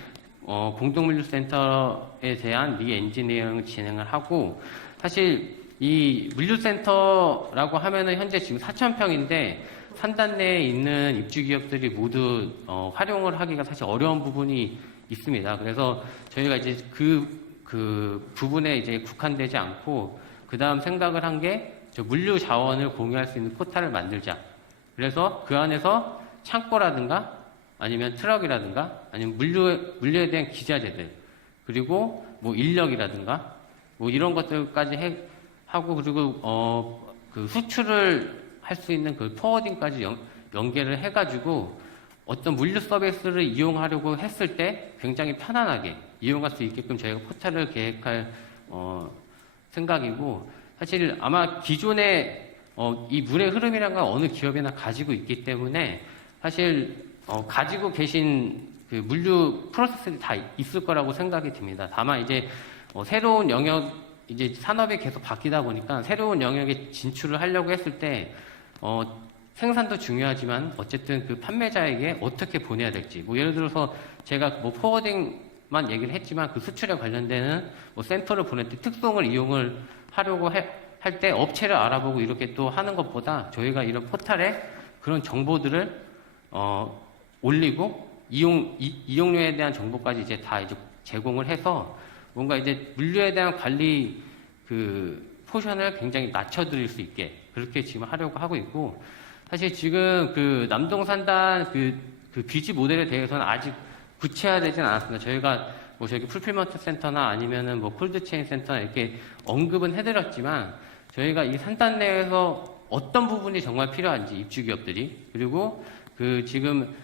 공동물류센터에 대한 리엔지니어링을 진행을 하고, 사실 이 물류센터라고 하면은 현재 지금 4,000평인데 산단 내에 있는 입주 기업들이 모두 활용을 하기가 사실 어려운 부분이 있습니다. 그래서 저희가 이제 그 부분에 이제 국한되지 않고, 그 다음 생각을 한 게 물류 자원을 공유할 수 있는 포탈을 만들자. 그래서 그 안에서 창고라든가 아니면 트럭이라든가 아니면 물류에 대한 기자재들, 그리고 뭐 인력이라든가 뭐 이런 것들까지 하고, 그리고 그 수출을 할 수 있는 그 포워딩까지 연계를 해가지고 어떤 물류 서비스를 이용하려고 했을 때 굉장히 편안하게 이용할 수 있게끔 저희가 포탈을 계획할 생각이고, 사실 아마 기존에 이 물의 흐름이라는 건 어느 기업이나 가지고 있기 때문에 사실 가지고 계신 그 물류 프로세스들이 다 있을 거라고 생각이 듭니다. 다만 이제 새로운 영역, 이제 산업이 계속 바뀌다 보니까 새로운 영역에 진출을 하려고 했을 때 생산도 중요하지만 어쨌든 그 판매자에게 어떻게 보내야 될지, 뭐 예를 들어서 제가 뭐 포워딩만 얘기를 했지만 그 수출에 관련되는 뭐 샘플을 보낼 때 특송을 이용을 하려고 할 때 업체를 알아보고 이렇게 또 하는 것보다 저희가 이런 포탈에 그런 정보들을 올리고 이용료에 대한 정보까지 이제 다 이제 제공을 해서 뭔가 이제 물류에 대한 관리 그 포션을 굉장히 낮춰드릴 수 있게 그렇게 지금 하려고 하고 있고, 사실 지금 그 남동산단 그 비지 모델에 대해서는 아직 구체화되진 않았습니다. 저희가 뭐 저기 풀필먼트 센터나 아니면은 뭐 콜드체인 센터나 이렇게 언급은 해드렸지만, 저희가 이 산단 내에서 어떤 부분이 정말 필요한지 입주 기업들이, 그리고 그 지금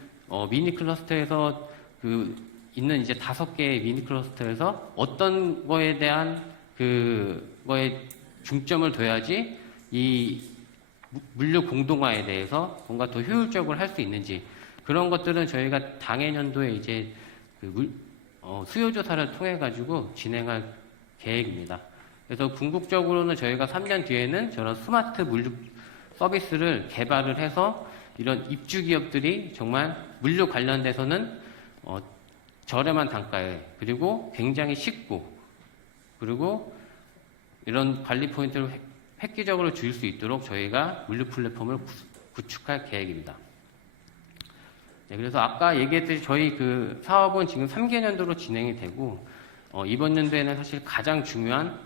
미니 클러스터에서 그 있는 이제 5개의 미니 클러스터에서 어떤 거에 대한 그거에 중점을 둬야지 이 물류 공동화에 대해서 뭔가 더 효율적으로 할 수 있는지, 그런 것들은 저희가 당해년도에 이제 수요조사를 통해 가지고 진행할 계획입니다. 그래서 궁극적으로는 저희가 3년 뒤에는 저런 스마트 물류 서비스를 개발을 해서 이런 입주 기업들이 정말 물류 관련돼서는 저렴한 단가에, 그리고 굉장히 쉽고, 그리고 이런 관리 포인트를 획기적으로 줄 수 있도록 저희가 물류 플랫폼을 구축할 계획입니다. 네, 그래서 아까 얘기했듯이 저희 그 사업은 지금 3개년도로 진행이 되고, 이번 연도에는 사실 가장 중요한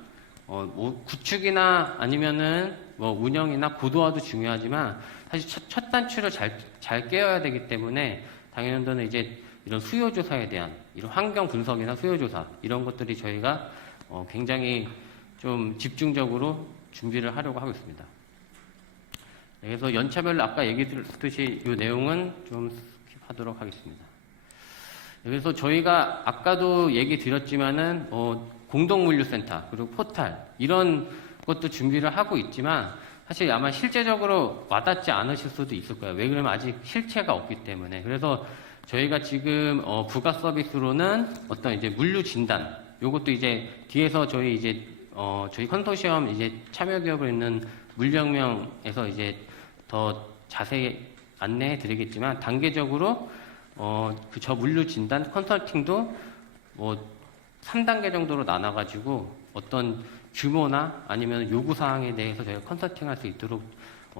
뭐 구축이나 아니면은 뭐 운영이나 고도화도 중요하지만 사실 첫 단추를 잘 깨어야 되기 때문에 당연연도는 이제 이런 수요조사에 대한 이런 환경 분석이나 수요조사 이런 것들이 저희가 굉장히 좀 집중적으로 준비를 하려고 하고 있습니다. 그래서 연차별로 아까 얘기 드렸듯이 이 내용은 좀 스킵하도록 하겠습니다. 그래서 저희가 아까도 얘기 드렸지만은 공동물류센터 그리고 포탈 이런 것도 준비를 하고 있지만 사실 아마 실제적으로 와닿지 않으실 수도 있을 거예요. 왜 그러면 아직 실체가 없기 때문에. 그래서 저희가 지금 부가 서비스로는 어떤 이제 물류 진단 요것도 이제 뒤에서 저희 컨소시엄 이제 참여 기업을 있는 물류혁명에서 이제 더 자세히 안내해 드리겠지만 단계적으로 저 물류 진단 컨설팅도 3단계 정도로 나눠가지고 어떤 규모나 아니면 요구사항에 대해서 저희가 컨설팅 할 수 있도록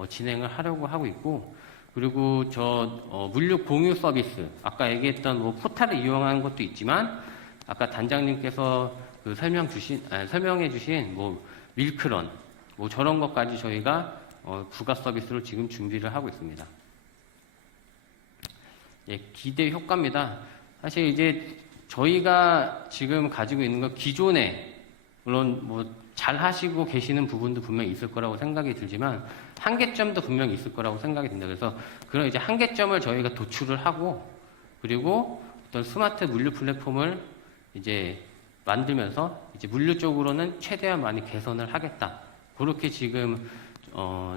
진행을 하려고 하고 있고, 그리고 물류 공유 서비스, 아까 얘기했던 포탈을 이용하는 것도 있지만, 아까 단장님께서 설명해 주신 밀크런, 저런 것까지 저희가 부가 서비스로 지금 준비를 하고 있습니다. 예, 기대 효과입니다. 사실 이제 저희가 지금 가지고 있는 거 기존에 물론 잘 하시고 계시는 부분도 분명히 있을 거라고 생각이 들지만 한계점도 분명히 있을 거라고 생각이 듭니다. 그래서 그런 이제 한계점을 저희가 도출을 하고 그리고 어떤 스마트 물류 플랫폼을 이제 만들면서 이제 물류 쪽으로는 최대한 많이 개선을 하겠다. 그렇게 지금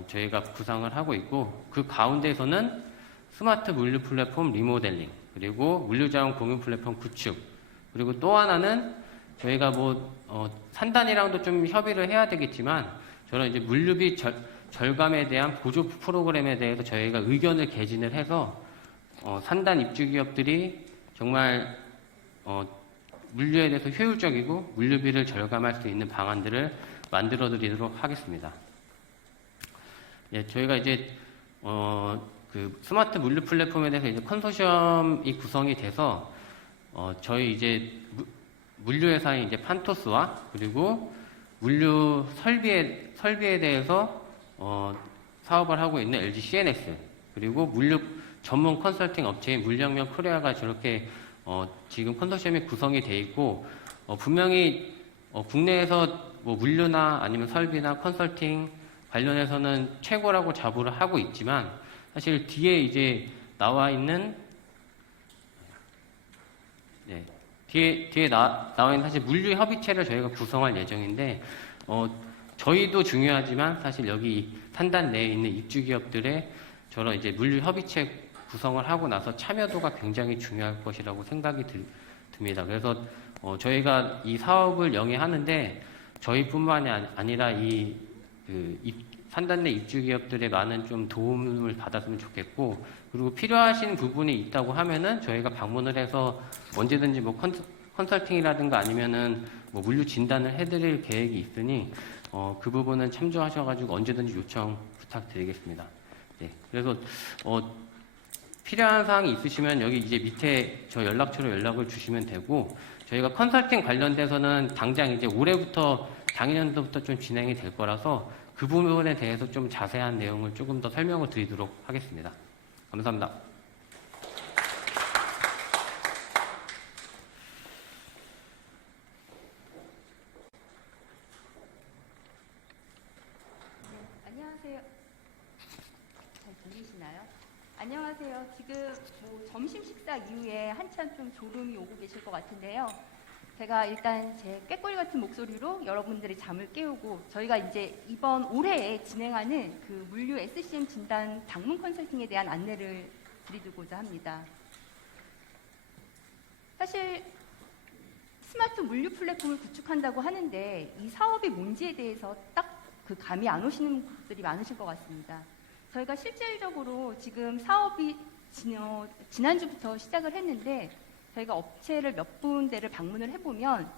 저희가 구상을 하고 있고 그 가운데에서는 스마트 물류 플랫폼 리모델링 그리고 물류자원 공유 플랫폼 구축 그리고 또 하나는 저희가 산단이랑도 좀 협의를 해야 되겠지만 저는 이제 물류비 절감에 대한 보조 프로그램에 대해서 저희가 의견을 개진을 해서 산단 입주 기업들이 정말 물류에 대해서 효율적이고 물류비를 절감할 수 있는 방안들을 만들어 드리도록 하겠습니다. 예, 저희가 이제 그 스마트 물류 플랫폼에 대해서 이제 컨소시엄이 구성이 돼서 저희 이제 물류회사인 이제 판토스와 그리고 물류 설비에 대해서 사업을 하고 있는 LG CNS 그리고 물류 전문 컨설팅 업체인 물류혁명 코리아가 저렇게 지금 컨소시엄이 구성이 돼 있고 분명히 국내에서 물류나 아니면 설비나 컨설팅 관련해서는 최고라고 자부를 하고 있지만 사실 뒤에 이제 나와 있는 뒤에 나와 있는 사실 물류 협의체를 저희가 구성할 예정인데 저희도 중요하지만 사실 여기 산단 내에 있는 입주 기업들의 저런 이제 물류 협의체 구성을 하고 나서 참여도가 굉장히 중요할 것이라고 생각이 듭니다. 그래서 저희가 이 사업을 영위하는데 저희뿐만이 아니라 산단 내 입주 기업들의 많은 좀 도움을 받았으면 좋겠고 그리고 필요하신 부분이 있다고 하면은 저희가 방문을 해서 언제든지 컨설팅이라든가 아니면은 물류 진단을 해드릴 계획이 있으니 그 부분은 참조하셔가지고 언제든지 요청 부탁드리겠습니다. 네, 그래서 필요한 사항이 있으시면 여기 이제 밑에 저 연락처로 연락을 주시면 되고 저희가 컨설팅 관련돼서는 당장 이제 올해부터 작년도부터 좀 진행이 될 거라서 그 부분에 대해서 좀 자세한 내용을 조금 더 설명을 드리도록 하겠습니다. 감사합니다. 안녕하세요. 잘 들리시나요? 안녕하세요. 지금 점심 식사 이후에 한참 좀 졸음이 오고 계실 것 같은데요. 제가 일단 제 꾀꼬리 같은 목소리로 여러분들의 잠을 깨우고 저희가 이제 이번 올해에 진행하는 그 물류 SCM 진단 방문 컨설팅에 대한 안내를 드리고자 합니다. 사실 스마트 물류 플랫폼을 구축한다고 하는데 이 사업이 뭔지에 대해서 딱 그 감이 안 오시는 분들이 많으실 것 같습니다. 저희가 실질적으로 지금 사업이 지난주부터 시작을 했는데 저희가 업체를 몇 군데를 방문을 해보면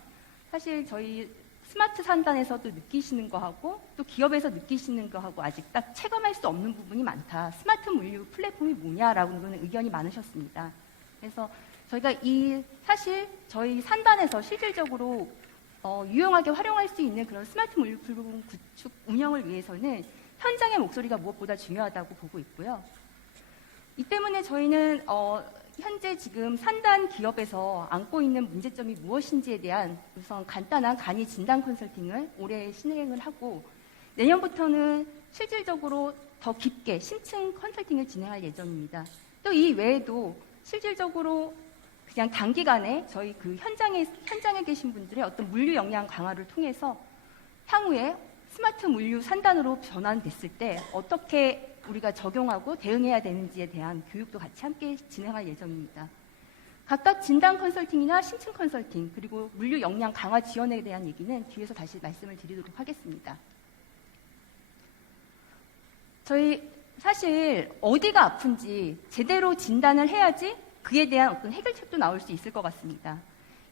사실 저희 스마트 산단에서도 느끼시는 거하고 또 기업에서 느끼시는 거하고 아직 딱 체감할 수 없는 부분이 많다. 스마트 물류 플랫폼이 뭐냐라고 의견이 많으셨습니다. 그래서 저희가 사실 저희 산단에서 실질적으로 유용하게 활용할 수 있는 그런 스마트 물류 플랫폼 구축 운영을 위해서는 현장의 목소리가 무엇보다 중요하다고 보고 있고요. 이 때문에 저희는 현재 지금 산단 기업에서 안고 있는 문제점이 무엇인지에 대한 우선 간단한 간이 진단 컨설팅을 올해 진행을 하고 내년부터는 실질적으로 더 깊게 심층 컨설팅을 진행할 예정입니다. 또 이 외에도 실질적으로 그냥 단기간에 저희 그 현장에 계신 분들의 어떤 물류 역량 강화를 통해서 향후에 스마트 물류 산단으로 전환됐을 때 어떻게 우리가 적용하고 대응해야 되는지에 대한 교육도 같이 함께 진행할 예정입니다. 각각 진단 컨설팅이나 심층 컨설팅 그리고 물류 역량 강화 지원에 대한 얘기는 뒤에서 다시 말씀을 드리도록 하겠습니다. 저희 사실 어디가 아픈지 제대로 진단을 해야지 그에 대한 어떤 해결책도 나올 수 있을 것 같습니다.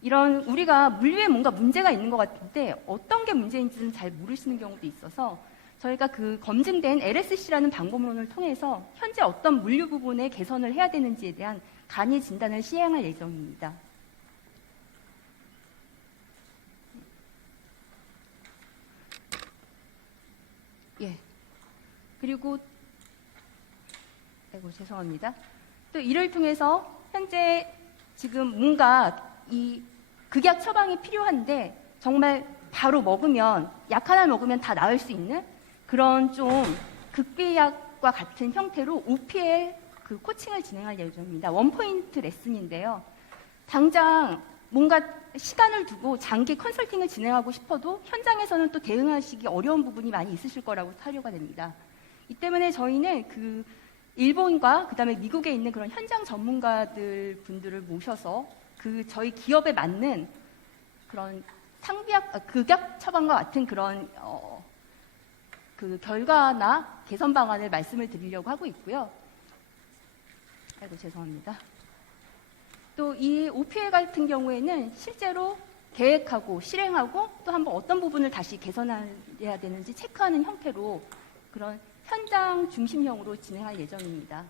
이런 우리가 물류에 뭔가 문제가 있는 것 같은데 어떤 게 문제인지는 잘 모르시는 경우도 있어서 저희가 그 검증된 LSC라는 방법론을 통해서 현재 어떤 물류 부분에 개선을 해야 되는지에 대한 간이 진단을 시행할 예정입니다. 예. 그리고 죄송합니다. 또 이를 통해서 현재 지금 뭔가 이 극약 처방이 필요한데 정말 바로 먹으면 약 하나 먹으면 다 나을 수 있는 그런 좀 극비약과 같은 형태로 OPL 그 코칭을 진행할 예정입니다. 원포인트 레슨인데요. 당장 뭔가 시간을 두고 장기 컨설팅을 진행하고 싶어도 현장에서는 또 대응하시기 어려운 부분이 많이 있으실 거라고 사료가 됩니다. 이 때문에 저희는 그 일본과 그다음에 미국에 있는 그런 현장 전문가들 분들을 모셔서 그 저희 기업에 맞는 그런 극약 처방과 같은 그런 그 결과나 개선 방안을 말씀을 드리려고 하고 있고요. 죄송합니다. 또 이 OPL 같은 경우에는 실제로 계획하고 실행하고 또 한번 어떤 부분을 다시 개선해야 되는지 체크하는 형태로 그런 현장 중심형으로 진행할 예정입니다.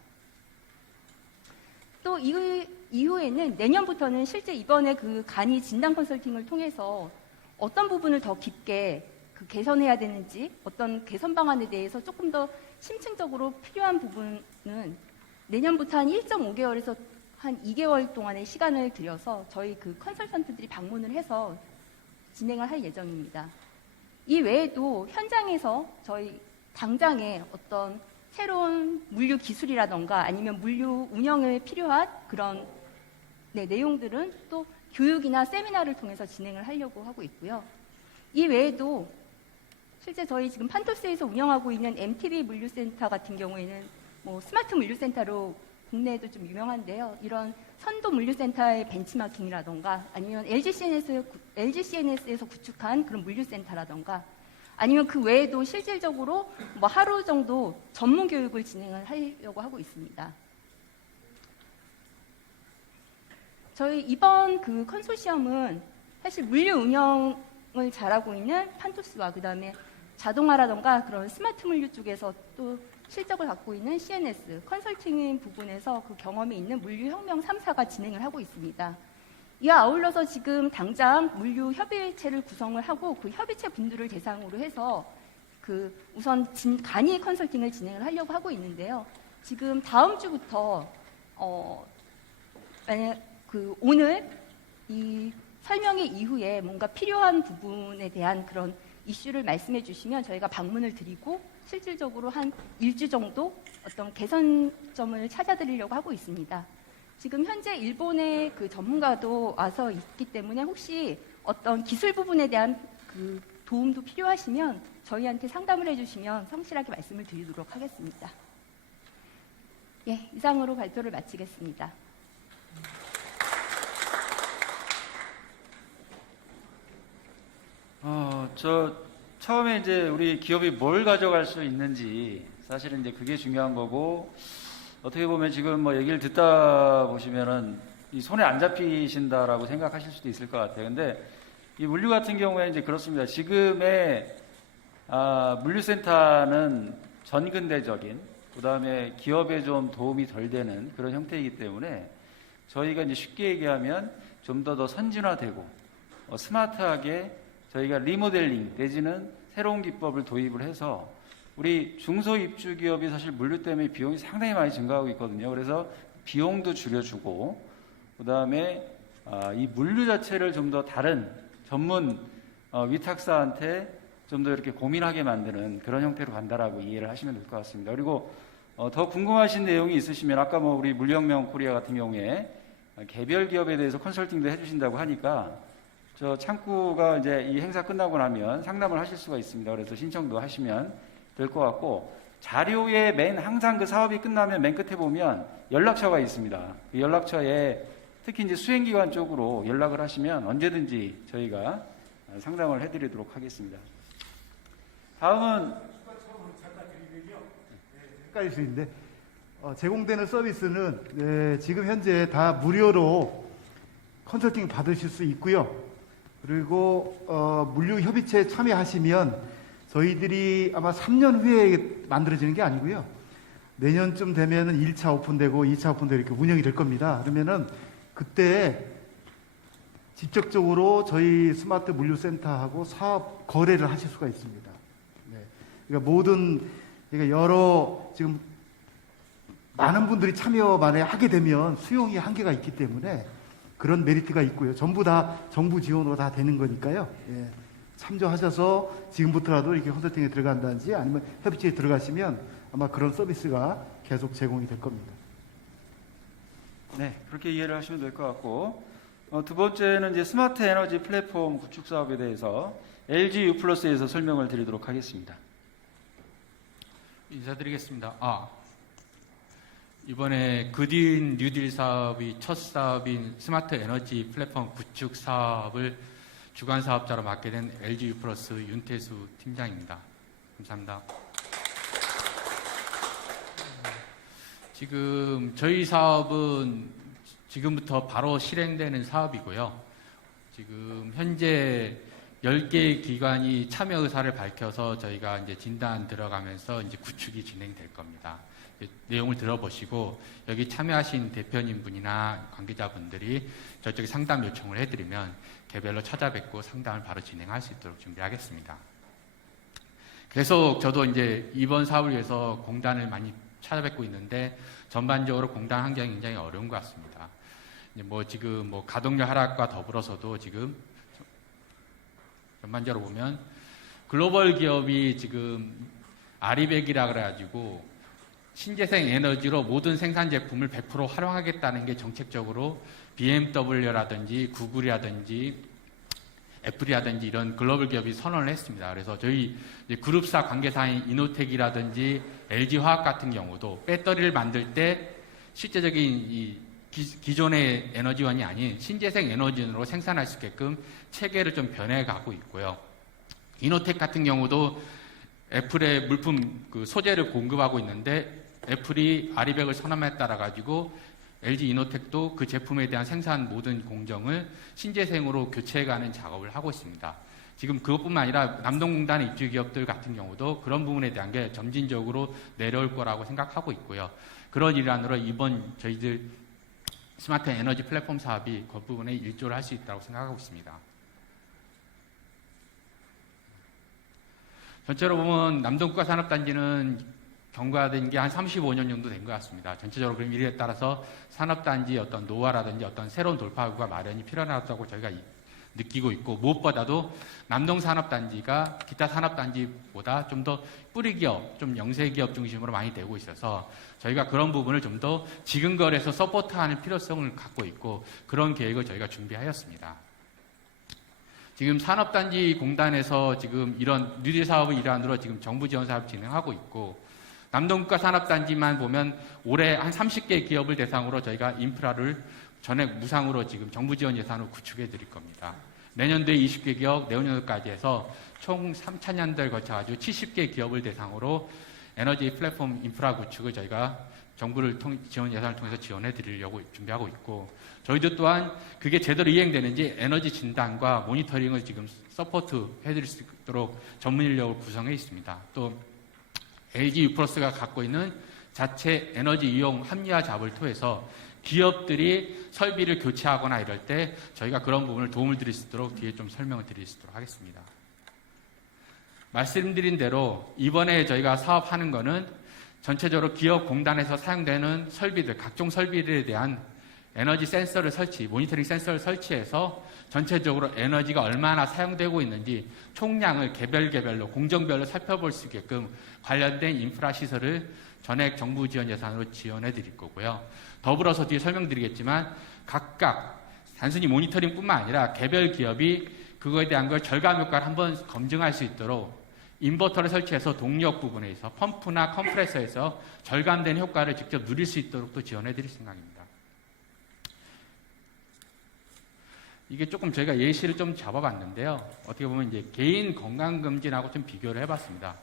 또 이후에는 내년부터는 실제 이번에 그 간이 진단 컨설팅을 통해서 어떤 부분을 더 깊게 그 개선해야 되는지 어떤 개선 방안에 대해서 조금 더 심층적으로 필요한 부분은 내년부터 한 1.5개월에서 한 2개월 동안의 시간을 들여서 저희 그 컨설턴트들이 방문을 해서 진행을 할 예정입니다. 이 외에도 현장에서 저희 당장에 어떤 새로운 물류 기술이라던가 아니면 물류 운영에 필요한 그런 내용들은 또 교육이나 세미나를 통해서 진행을 하려고 하고 있고요. 이 외에도 실제 저희 지금 판토스에서 운영하고 있는 MTB 물류센터 같은 경우에는 뭐 스마트 물류센터로 국내에도 좀 유명한데요. 이런 선도 물류센터의 벤치마킹이라던가 아니면 LGCNS에서 구축한 그런 물류센터라던가 아니면 그 외에도 실질적으로 뭐 하루 정도 전문 교육을 진행을 하려고 하고 있습니다. 저희 이번 그 컨소시엄은 사실 물류 운영을 잘하고 있는 판토스와 그다음에 자동화라던가 그런 스마트 물류 쪽에서 또 실적을 갖고 있는 CNS 컨설팅 부분에서 그 경험이 있는 물류혁명 3사가 진행을 하고 있습니다. 이와 아울러서 지금 당장 물류 협의체를 구성을 하고 그 협의체 분들을 대상으로 해서 그 우선 간이 컨설팅을 진행을 하려고 하고 있는데요. 지금 다음 주부터 그 오늘 이 설명회 이후에 뭔가 필요한 부분에 대한 그런 이슈를 말씀해 주시면 저희가 방문을 드리고 실질적으로 한 일주 정도 어떤 개선점을 찾아드리려고 하고 있습니다. 지금 현재 일본의 그 전문가도 와서 있기 때문에 혹시 어떤 기술 부분에 대한 그 도움도 필요하시면 저희한테 상담을 해주시면 성실하게 말씀을 드리도록 하겠습니다. 예, 이상으로 발표를 마치겠습니다. 처음에 이제 우리 기업이 뭘 가져갈 수 있는지 사실은 이제 그게 중요한 거고 어떻게 보면 지금 뭐 얘기를 듣다 보시면은 이 손에 안 잡히신다라고 생각하실 수도 있을 것 같아요. 근데 이 물류 같은 경우에 이제 그렇습니다. 지금의 물류센터는 전근대적인 그다음에 기업에 좀 도움이 덜 되는 그런 형태이기 때문에 저희가 이제 쉽게 얘기하면 좀 더 선진화되고 스마트하게 저희가 리모델링 내지는 새로운 기법을 도입을 해서 우리 중소입주기업이 사실 물류 때문에 비용이 상당히 많이 증가하고 있거든요. 그래서 비용도 줄여주고 그다음에 이 물류 자체를 좀 더 다른 전문 위탁사한테 좀 더 이렇게 고민하게 만드는 그런 형태로 간다라고 이해를 하시면 될 것 같습니다. 그리고 더 궁금하신 내용이 있으시면 아까 뭐 우리 물류혁명 코리아 같은 경우에 개별 기업에 대해서 컨설팅도 해주신다고 하니까 저 창구가 이제 이 행사 끝나고 나면 상담을 하실 수가 있습니다. 그래서 신청도 하시면 될 것 같고, 자료에 항상 그 사업이 끝나면 맨 끝에 보면 연락처가 있습니다. 그 연락처에 특히 이제 수행기관 쪽으로 연락을 하시면 언제든지 저희가 상담을 해드리도록 하겠습니다. 다음은 헷갈릴 수 있는데 제공되는 서비스는 지금 현재 다 무료로 컨설팅 받으실 수 있고요. 그리고 물류협의체에 참여하시면 저희들이 아마 3년 후에 만들어지는 게 아니고요. 내년쯤 되면은 1차 오픈되고 2차 오픈되고 이렇게 운영이 될 겁니다. 그러면은 그때 직접적으로 저희 스마트 물류센터하고 사업 거래를 하실 수가 있습니다. 네. 그러니까 그러니까 여러 지금 많은 분들이 참여 만에 하게 되면 수용이 한계가 있기 때문에 그런 메리트가 있고요. 전부 다 정부 지원으로 다 되는 거니까요. 예. 참조하셔서 지금부터라도 이렇게 컨설팅에 들어간다든지 아니면 협의체에 들어가시면 아마 그런 서비스가 계속 제공이 될 겁니다. 네, 그렇게 이해를 하시면 될 것 같고, 두 번째는 이제 스마트 에너지 플랫폼 구축 사업에 대해서 LG U+에서 설명을 드리도록 하겠습니다. 인사드리겠습니다. 이번에 그린 뉴딜 사업이 첫 사업인 스마트 에너지 플랫폼 구축 사업을 주관 사업자로 맡게 된 LG U+ 윤태수 팀장입니다. 감사합니다. 지금 저희 사업은 지금부터 바로 실행되는 사업이고요. 지금 현재 10개의 기관이 참여 의사를 밝혀서 저희가 이제 진단 들어가면서 이제 구축이 진행될 겁니다. 내용을 들어보시고 여기 참여하신 대표님 분이나 관계자분들이 저쪽에 상담 요청을 해드리면 개별로 찾아뵙고 상담을 바로 진행할 수 있도록 준비하겠습니다. 계속 저도 이제 이번 사업을 위해서 공단을 많이 찾아뵙고 있는데 전반적으로 공단 환경이 굉장히 어려운 것 같습니다. 이제 지금 가동률 하락과 더불어서도 지금 전반적으로 보면 글로벌 기업이 지금 아리백이라 그래가지고 신재생 에너지로 모든 생산 제품을 100% 활용하겠다는 게 정책적으로 BMW라든지 구글이라든지 애플이라든지 이런 글로벌 기업이 선언을 했습니다. 그래서 저희 그룹사 관계사인 이노텍이라든지 LG화학 같은 경우도 배터리를 만들 때 실제적인 기존의 에너지원이 아닌 신재생 에너지원으로 생산할 수 있게끔 체계를 좀 변해가고 있고요. 이노텍 같은 경우도 애플의 물품 소재를 공급하고 있는데 애플이 아리백을 선언에 따라 가지고 LG 이노텍도 그 제품에 대한 생산 모든 공정을 신재생으로 교체해가는 작업을 하고 있습니다. 지금 그것뿐만 아니라 남동공단 입주 기업들 같은 경우도 그런 부분에 대한 게 점진적으로 내려올 거라고 생각하고 있고요. 그런 일환으로 이번 저희들 스마트 에너지 플랫폼 사업이 그 부분에 일조를 할 수 있다고 생각하고 있습니다. 전체로 보면 남동국가산업단지는 경과된 게 한 35년 정도 된 것 같습니다. 전체적으로 그럼 이에 따라서 산업단지 어떤 노화라든지 어떤 새로운 돌파구가 마련이 필요하다고 저희가 느끼고 있고, 무엇보다도 남동산업단지가 기타 산업단지보다 좀 더 뿌리기업, 좀 영세기업 중심으로 많이 되고 있어서 저희가 그런 부분을 좀 더 지근거리에서 서포트하는 필요성을 갖고 있고, 그런 계획을 저희가 준비하였습니다. 지금 산업단지 공단에서 지금 이런 뉴딜 사업의 일환으로 지금 정부 지원 사업 진행하고 있고, 남동국가 산업단지만 보면 올해 한 30개 기업을 대상으로 저희가 인프라를 전액 무상으로 지금 정부 지원 예산으로 구축해 드릴 겁니다. 내년도에 20개 기업, 내년도까지 해서 총 3차년도를 거쳐가지고 70개 기업을 대상으로 에너지 플랫폼 인프라 구축을 저희가 정부를 지원 예산을 통해서 지원해 드리려고 준비하고 있고, 저희도 또한 그게 제대로 이행되는지 에너지 진단과 모니터링을 지금 서포트 해드릴 수 있도록 전문 인력을 구성해 있습니다. 또 LG U+가 갖고 있는 자체 에너지 이용 합리화 작업을 통해서 기업들이 설비를 교체하거나 이럴 때 저희가 그런 부분을 도움을 드릴 수 있도록 뒤에 좀 설명을 드릴 수 있도록 하겠습니다. 말씀드린 대로 이번에 저희가 사업하는 거는 전체적으로 기업 공단에서 사용되는 설비들, 각종 설비들에 대한 에너지 센서를 모니터링 센서를 설치해서 전체적으로 에너지가 얼마나 사용되고 있는지 총량을 개별로 공정별로 살펴볼 수 있게끔 관련된 인프라 시설을 전액 정부 지원 예산으로 지원해 드릴 거고요. 더불어서 뒤에 설명드리겠지만 각각 단순히 모니터링뿐만 아니라 개별 기업이 그거에 대한 걸 절감 효과를 한번 검증할 수 있도록 인버터를 설치해서 동력 부분에서 펌프나 컴프레서에서 절감된 효과를 직접 누릴 수 있도록 또 지원해 드릴 생각입니다. 이게 조금 저희가 예시를 좀 잡아봤는데요. 어떻게 보면 이제 개인 건강검진하고 좀 비교를 해봤습니다.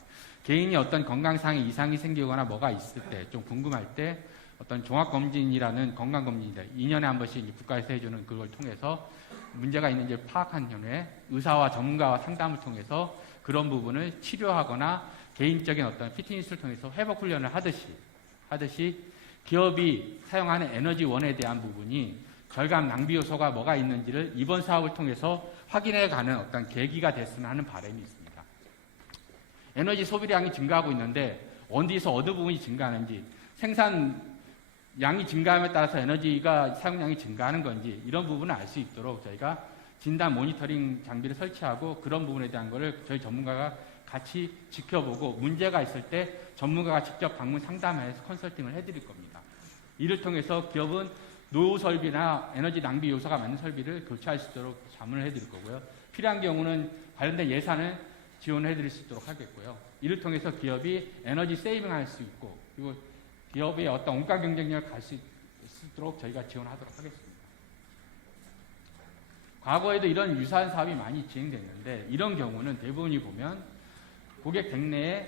개인이 어떤 건강상의 이상이 생기거나 뭐가 있을 때 좀 궁금할 때 어떤 종합검진이라는 건강검진이다. 2년에 한 번씩 국가에서 해주는 그걸 통해서 문제가 있는지 파악한 후에 의사와 전문가와 상담을 통해서 그런 부분을 치료하거나 개인적인 어떤 피트니스를 통해서 회복 훈련을 하듯이 기업이 사용하는 에너지원에 대한 부분이 절감 낭비 요소가 뭐가 있는지를 이번 사업을 통해서 확인해가는 어떤 계기가 됐으면 하는 바람이 있습니다. 에너지 소비량이 증가하고 있는데 어디서 어느 부분이 증가하는지 생산 양이 증가함에 따라서 에너지가 사용량이 증가하는 건지 이런 부분을 알 수 있도록 저희가 진단 모니터링 장비를 설치하고 그런 부분에 대한 거를 저희 전문가가 같이 지켜보고 문제가 있을 때 전문가가 직접 방문 상담해서 컨설팅을 해드릴 겁니다. 이를 통해서 기업은 노후 설비나 에너지 낭비 요소가 많은 설비를 교체할 수 있도록 자문을 해드릴 거고요. 필요한 경우는 관련된 예산을 지원해드릴 수 있도록 하겠고요. 이를 통해서 기업이 에너지 세이빙할 수 있고 그리고 기업의 어떤 원가 경쟁력을 갈 수 있도록 저희가 지원하도록 하겠습니다. 과거에도 이런 유사한 사업이 많이 진행됐는데 이런 경우는 대부분이 보면 고객 댁내에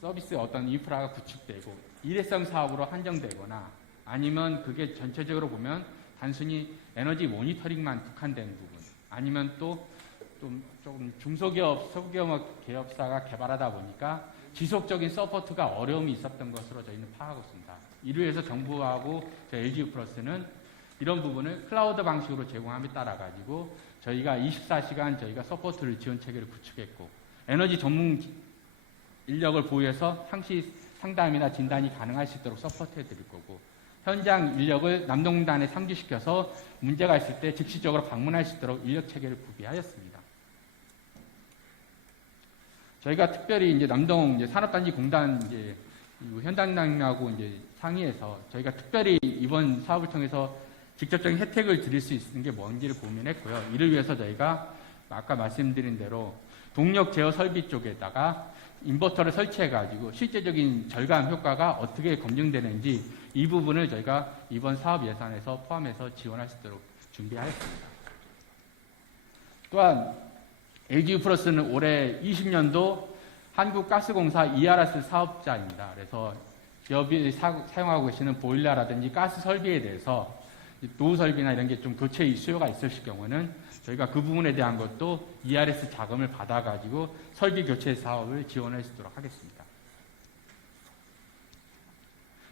서비스 어떤 인프라가 구축되고 일회성 사업으로 한정되거나 아니면 그게 전체적으로 보면 단순히 에너지 모니터링만 국한된 부분 아니면 또 좀 중소기업, 소기업사가 개발하다 보니까 지속적인 서포트가 어려움이 있었던 것으로 저희는 파악하고 있습니다. 이를 위해서 정부하고 LG 플러스는 이런 부분을 클라우드 방식으로 제공함에 따라 가지고 저희가 24시간 저희가 서포트를 지원 체계를 구축했고 에너지 전문 인력을 보유해서 상시 상담이나 진단이 가능할 수 있도록 서포트해 드릴 거고 현장 인력을 남동단에 상주시켜서 문제가 있을 때 즉시적으로 방문할 수 있도록 인력 체계를 구비하였습니다. 저희가 특별히 이제 남동 산업단지 공단 현장당하고 상의해서 저희가 특별히 이번 사업을 통해서 직접적인 혜택을 드릴 수 있는 게 뭔지를 고민했고요. 이를 위해서 저희가 아까 말씀드린 대로 동력 제어 설비 쪽에다가 인버터를 설치해가지고 실제적인 절감 효과가 어떻게 검증되는지 이 부분을 저희가 이번 사업 예산에서 포함해서 지원할 수 있도록 준비하였습니다. 또한 LG 플러스는 올해 20년도 한국가스공사 ERS 사업자입니다. 그래서 기업이 사용하고 계시는 보일러라든지 가스 설비에 대해서 노후 설비나 이런 게 좀 교체 수요가 있으실 경우는 저희가 그 부분에 대한 것도 ERS 자금을 받아가지고 설비 교체 사업을 지원할 수 있도록 하겠습니다.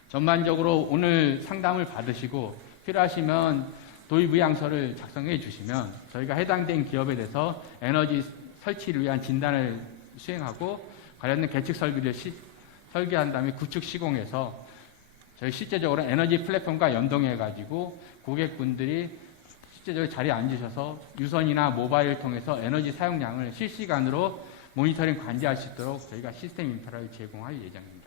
전반적으로 오늘 상담을 받으시고 필요하시면 도입의향서를 작성해 주시면 저희가 해당된 기업에 대해서 에너지 설치를 위한 진단을 수행하고 관련된 계측 설비를 설계한 다음에 구축 시공해서 저희 실제적으로 에너지 플랫폼과 연동해 가지고 고객분들이 실제적으로 자리에 앉으셔서 유선이나 모바일을 통해서 에너지 사용량을 실시간으로 모니터링 관리할 수 있도록 저희가 시스템 인프라를 제공할 예정입니다.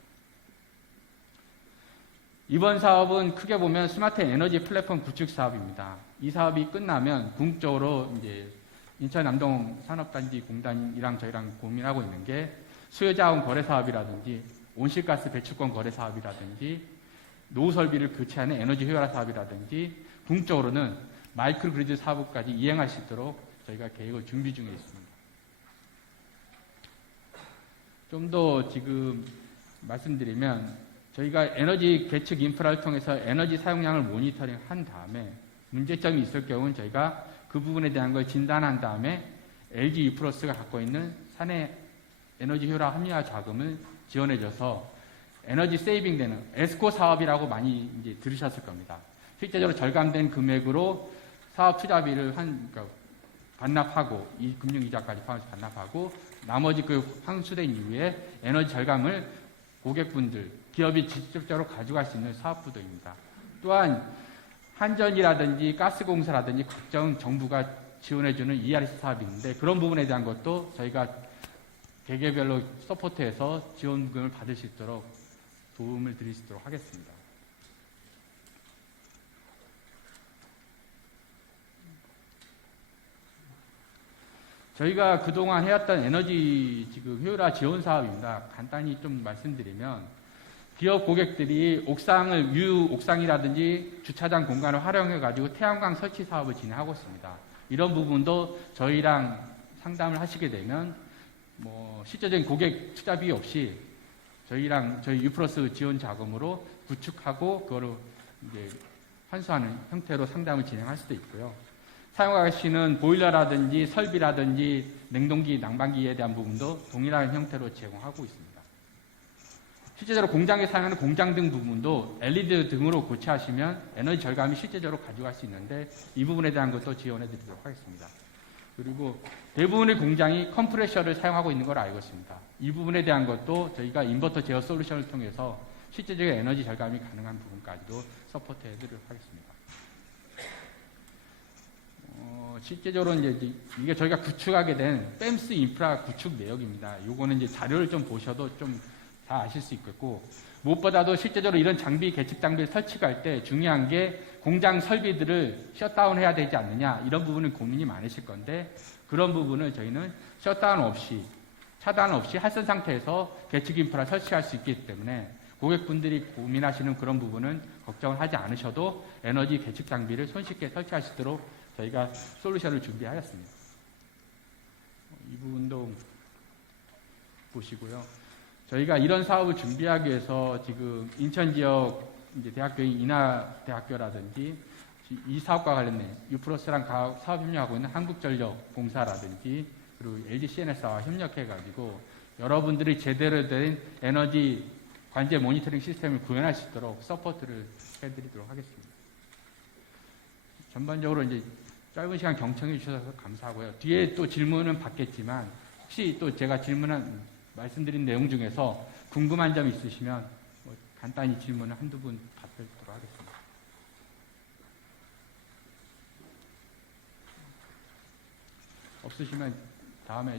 이번 사업은 크게 보면 스마트 에너지 플랫폼 구축 사업입니다. 이 사업이 끝나면 궁극적으로 인천 남동 산업단지 공단이랑 저희랑 고민하고 있는 게 수요자원 거래 사업이라든지 온실가스 배출권 거래 사업이라든지 노후 설비를 교체하는 에너지 효율화 사업이라든지 궁극적으로는 마이크로그리드 사업까지 이행할 수 있도록 저희가 계획을 준비 중에 있습니다. 좀 더 지금 말씀드리면 저희가 에너지 계측 인프라를 통해서 에너지 사용량을 모니터링 한 다음에 문제점이 있을 경우는 저희가 그 부분에 대한 걸 진단한 다음에 LG E+가 갖고 있는 사내 에너지 효율화 합리화 자금을 지원해줘서 에너지 세이빙 되는 에스코 사업이라고 많이 들으셨을 겁니다. 실제적으로 절감된 금액으로 사업 투자비를 반납하고 이 금융이자까지 포함해서 반납하고 나머지 그 환수된 이후에 에너지 절감을 고객분들, 기업이 직접적으로 가져갈 수 있는 사업 구도입니다. 또한 한전이라든지 가스공사라든지 각종 정부가 지원해주는 ERC 사업이 있는데 그런 부분에 대한 것도 저희가 개개별로 서포트해서 지원금을 받을 수 있도록 도움을 드릴 수 있도록 하겠습니다. 저희가 그동안 해왔던 에너지 지금 효율화 지원 사업입니다. 간단히 좀 말씀드리면 기업 고객들이 옥상을 옥상이라든지 주차장 공간을 활용해 가지고 태양광 설치 사업을 진행하고 있습니다. 이런 부분도 저희랑 상담을 하시게 되면 뭐 실제적인 고객 투자비 없이 저희랑 저희 유플러스 지원 자금으로 구축하고 그거를 이제 환수하는 형태로 상담을 진행할 수도 있고요. 사용하시는 보일러라든지 설비라든지 냉동기, 난방기에 대한 부분도 동일한 형태로 제공하고 있습니다. 실제적으로 공장에 사용하는 공장등 부분도 LED 등으로 교체하시면 에너지 절감이 실제적으로 가져갈 수 있는데 이 부분에 대한 것도 지원해 드리도록 하겠습니다. 그리고 대부분의 공장이 컴프레셔를 사용하고 있는 걸 알고 있습니다. 이 부분에 대한 것도 저희가 인버터 제어 솔루션을 통해서 실제적인 에너지 절감이 가능한 부분까지도 서포트해 드리도록 하겠습니다. 실제적으로 이제 이게 저희가 구축하게 된 뺨스 인프라 구축 내역입니다. 요거는 이제 자료를 좀 보셔도 좀 다 아실 수 있겠고, 무엇보다도 실제적으로 이런 장비, 계측 장비를 설치할 때 중요한 게 공장 설비들을 셧다운 해야 되지 않느냐, 이런 부분은 고민이 많으실 건데, 그런 부분을 저희는 셧다운 없이, 차단 없이 할선 상태에서 계측 인프라 설치할 수 있기 때문에 고객분들이 고민하시는 그런 부분은 걱정을 하지 않으셔도 에너지 계측 장비를 손쉽게 설치할 수 있도록 저희가 솔루션을 준비하였습니다. 이 부분도 보시고요. 저희가 이런 사업을 준비하기 위해서 지금 인천 지역 이제 대학교인 인하대학교라든지 이 사업과 관련된 유플러스랑 사업 협력하고 있는 한국전력공사라든지 그리고 LG CNS와 협력해가지고 여러분들이 제대로 된 에너지 관제 모니터링 시스템을 구현할 수 있도록 서포트를 해드리도록 하겠습니다. 전반적으로 이제 짧은 시간 경청해 주셔서 감사하고요. 뒤에 또 질문은 받겠지만 혹시 또 제가 말씀드린 내용 중에서 궁금한 점 있으시면 뭐 간단히 질문을 한두 분 받도록 하겠습니다. 없으시면 다음에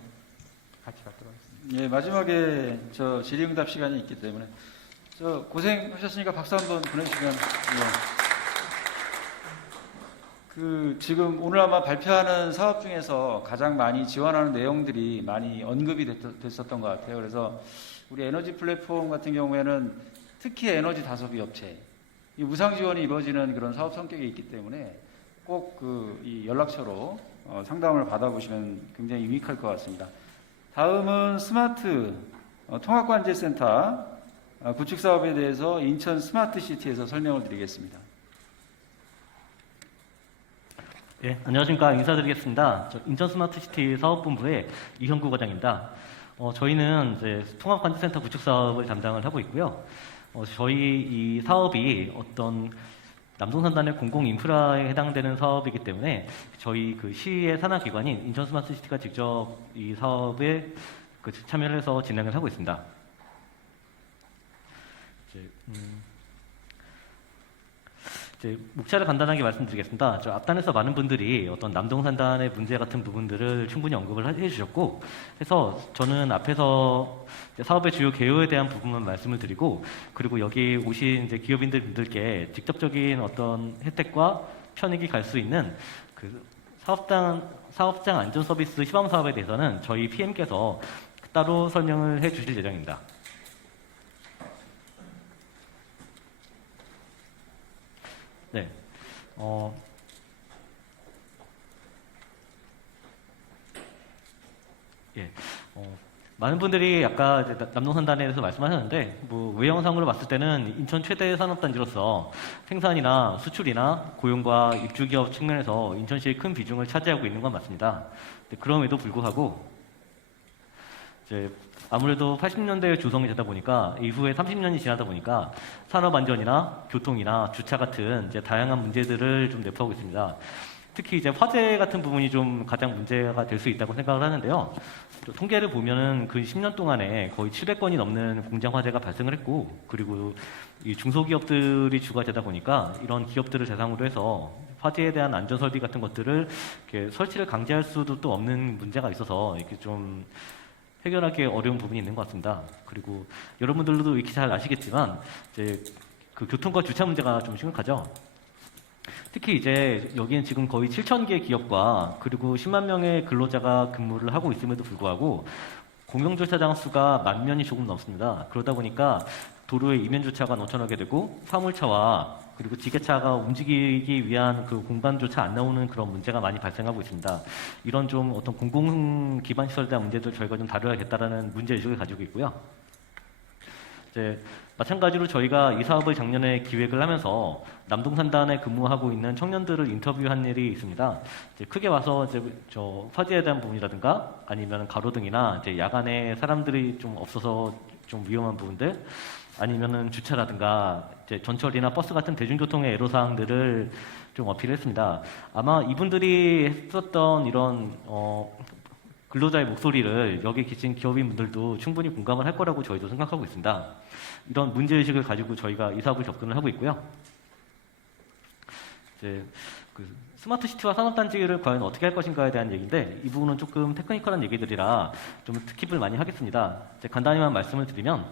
같이 받도록 하겠습니다. 예, 마지막에 저 질의응답 시간이 있기 때문에 고생하셨으니까 박수 한번 보내주시면. 예. 지금 오늘 아마 발표하는 사업 중에서 가장 많이 지원하는 내용들이 많이 언급이 됐었던 것 같아요. 그래서 우리 에너지 플랫폼 같은 경우에는 특히 에너지 다소비 업체, 이 무상 지원이 이루어지는 그런 사업 성격이 있기 때문에 꼭 이 연락처로 상담을 받아보시면 굉장히 유익할 것 같습니다. 다음은 스마트 통합관제센터 구축 사업에 대해서 인천 스마트시티에서 설명을 드리겠습니다. 네, 안녕하십니까. 인사드리겠습니다. 인천 스마트시티 사업본부의 이형구 과장입니다. 저희는 이제 통합관제센터 구축 사업을 담당을 하고 있고요. 저희 이 사업이 어떤 남동산단의 공공 인프라에 해당되는 사업이기 때문에 저희 그 시의 산하기관인 인천 스마트시티가 직접 이 사업에 참여를 해서 진행을 하고 있습니다. 이제 목차를 간단하게 말씀드리겠습니다. 앞단에서 많은 분들이 어떤 남동산단의 문제 같은 부분들을 충분히 언급을 해주셨고, 그래서 저는 앞에서 사업의 주요 개요에 대한 부분만 말씀을 드리고, 그리고 여기 오신 이제 기업인들께 직접적인 어떤 혜택과 편익이 갈 수 있는 그 사업장 안전 서비스 시범 사업에 대해서는 저희 PM께서 따로 설명을 해주실 예정입니다. 네. 많은 분들이 아까 이제 남동산단에 대해서 말씀하셨는데, 외형상으로 봤을 때는 인천 최대 산업단지로서 생산이나 수출이나 고용과 입주기업 측면에서 인천시의 큰 비중을 차지하고 있는 건 맞습니다. 그럼에도 불구하고, 아무래도 80년대에 조성이 되다 보니까 이후에 30년이 지나다 보니까 산업 안전이나 교통이나 주차 같은 이제 다양한 문제들을 좀 내포하고 있습니다. 특히 이제 화재 같은 부분이 좀 가장 문제가 될 수 있다고 생각을 하는데요. 또 통계를 보면은 그 10년 동안에 거의 700건이 넘는 공장 화재가 발생을 했고, 그리고 이 중소기업들이 주가 되다 보니까 이런 기업들을 대상으로 해서 화재에 대한 안전 설비 같은 것들을 이렇게 설치를 강제할 수도 또 없는 문제가 있어서 이렇게 좀 해결하기 어려운 부분이 있는 것 같습니다. 그리고 여러분들도 이렇게 잘 아시겠지만 이제 그 교통과 주차 문제가 좀 심각하죠. 특히 이제 여기는 지금 거의 7,000개 기업과 그리고 10만 명의 근로자가 근무를 하고 있음에도 불구하고 공영주차장 수가 10,000명이 조금 넘습니다. 그러다 보니까 도로에 이면 주차가 넘쳐나게 되고 화물차와 그리고 지게차가 움직이기 위한 그 공간조차 안 나오는 그런 문제가 많이 발생하고 있습니다. 이런 좀 어떤 공공 기반 시설에 대한 문제들 저희가 좀 다뤄야겠다라는 문제 의식을 가지고 있고요. 이제 마찬가지로 저희가 이 사업을 작년에 기획을 하면서 남동산단에 근무하고 있는 청년들을 인터뷰한 일이 있습니다. 이제 크게 와서 이제 저 화재에 대한 부분이라든가 아니면 가로등이나 이제 야간에 사람들이 좀 없어서 좀 위험한 부분들 아니면은 주차라든가 이제 전철이나 버스 같은 대중교통의 애로사항들을 좀 어필했습니다. 아마 이분들이 했었던 이런 근로자의 목소리를 여기 계신 기업인분들도 충분히 공감을 할 거라고 저희도 생각하고 있습니다. 이런 문제의식을 가지고 저희가 이 사업을 접근을 하고 있고요. 이제 그 스마트 시티와 산업단지를 과연 어떻게 할 것인가에 대한 얘기인데 이 부분은 조금 테크니컬한 얘기들이라 좀 스킵을 많이 하겠습니다. 이제 간단히만 말씀을 드리면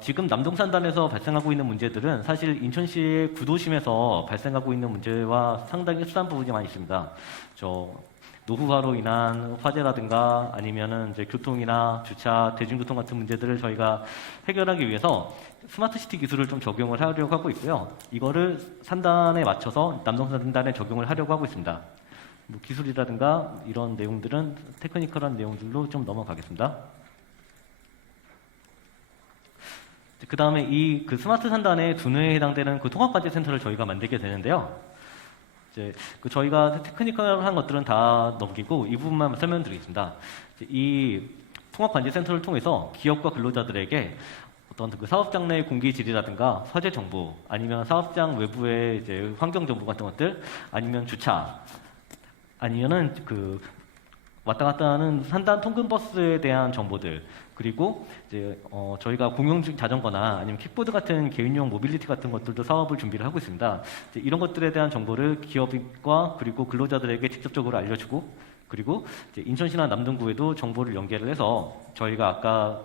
지금 남동산단에서 발생하고 있는 문제들은 사실 인천시의 구도심에서 발생하고 있는 문제와 상당히 흡사한 부분이 많이 있습니다. 노후화로 인한 화재라든가 아니면은 이제 교통이나 주차, 대중교통 같은 문제들을 저희가 해결하기 위해서 스마트 시티 기술을 좀 적용을 하려고 하고 있고요. 이거를 산단에 맞춰서 남동산단에 적용을 하려고 하고 있습니다. 뭐 기술이라든가 이런 내용들은 테크니컬한 내용들로 좀 넘어가겠습니다. 그 다음에 이 그 스마트 산단의 두뇌에 해당되는 그 통합관제 센터를 저희가 만들게 되는데요. 이제 그 저희가 테크니컬한 것들은 다 넘기고 이 부분만 설명드리겠습니다. 이 통합관제 센터를 통해서 기업과 근로자들에게 어떤 그 사업장 내 공기 질이라든가 화재 정보, 아니면 사업장 외부의 이제 환경 정보 같은 것들, 아니면 주차, 아니면은 그 왔다 갔다 하는 산단 통근 버스에 대한 정보들, 그리고 이제 저희가 공용적 자전거나 아니면 킥보드 같은 개인용 모빌리티 같은 것들도 사업을 준비를 하고 있습니다. 이제 이런 것들에 대한 정보를 기업과 그리고 근로자들에게 직접적으로 알려주고, 그리고 이제 인천시나 남동구에도 정보를 연계를 해서 저희가 아까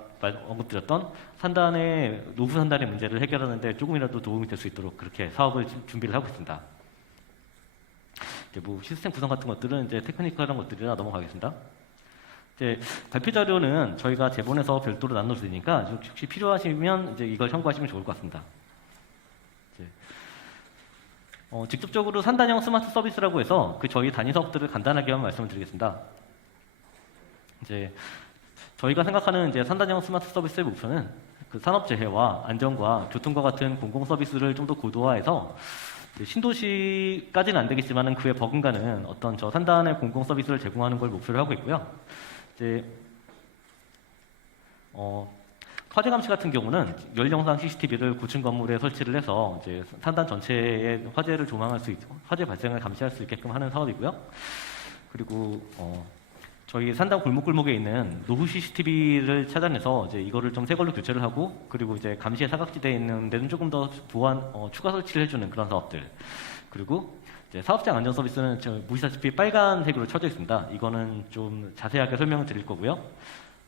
언급드렸던 산단의 노후 산단의 문제를 해결하는데 조금이라도 도움이 될 수 있도록 그렇게 사업을 준비를 하고 있습니다. 이제 뭐 시스템 구성 같은 것들은 이제 테크니컬한 것들이라 넘어가겠습니다. 이제 발표 자료는 저희가 제본에서 별도로 나눠드리니까 혹시 필요하시면 이제 이걸 참고하시면 좋을 것 같습니다. 이제 직접적으로 산단형 스마트 서비스라고 해서 그 저희 단위 사업들을 간단하게만 말씀을 드리겠습니다. 이제 저희가 생각하는 이제 산단형 스마트 서비스의 목표는 그 산업재해와 안전과 교통과 같은 공공 서비스를 좀 더 고도화해서 신도시까지는 안 되겠지만은 그에 버금가는 어떤 저 산단의 공공 서비스를 제공하는 걸 목표로 하고 있고요. 이제 화재 감시 같은 경우는 열영상 CCTV를 고층 건물에 설치를 해서 이제 산단 전체의 화재를 조망할 수 있고 화재 발생을 감시할 수 있게끔 하는 사업이고요. 그리고 저희 산단 골목골목에 있는 노후 CCTV를 찾아내서 이제 이거를 좀 새 걸로 교체를 하고, 그리고 이제 감시의 사각지대에 있는 데는 조금 더 추가 설치를 해주는 그런 사업들. 그리고 이제 사업장 안전 서비스는 보시다시피 빨간색으로 쳐져 있습니다. 이거는 좀 자세하게 설명을 드릴 거고요.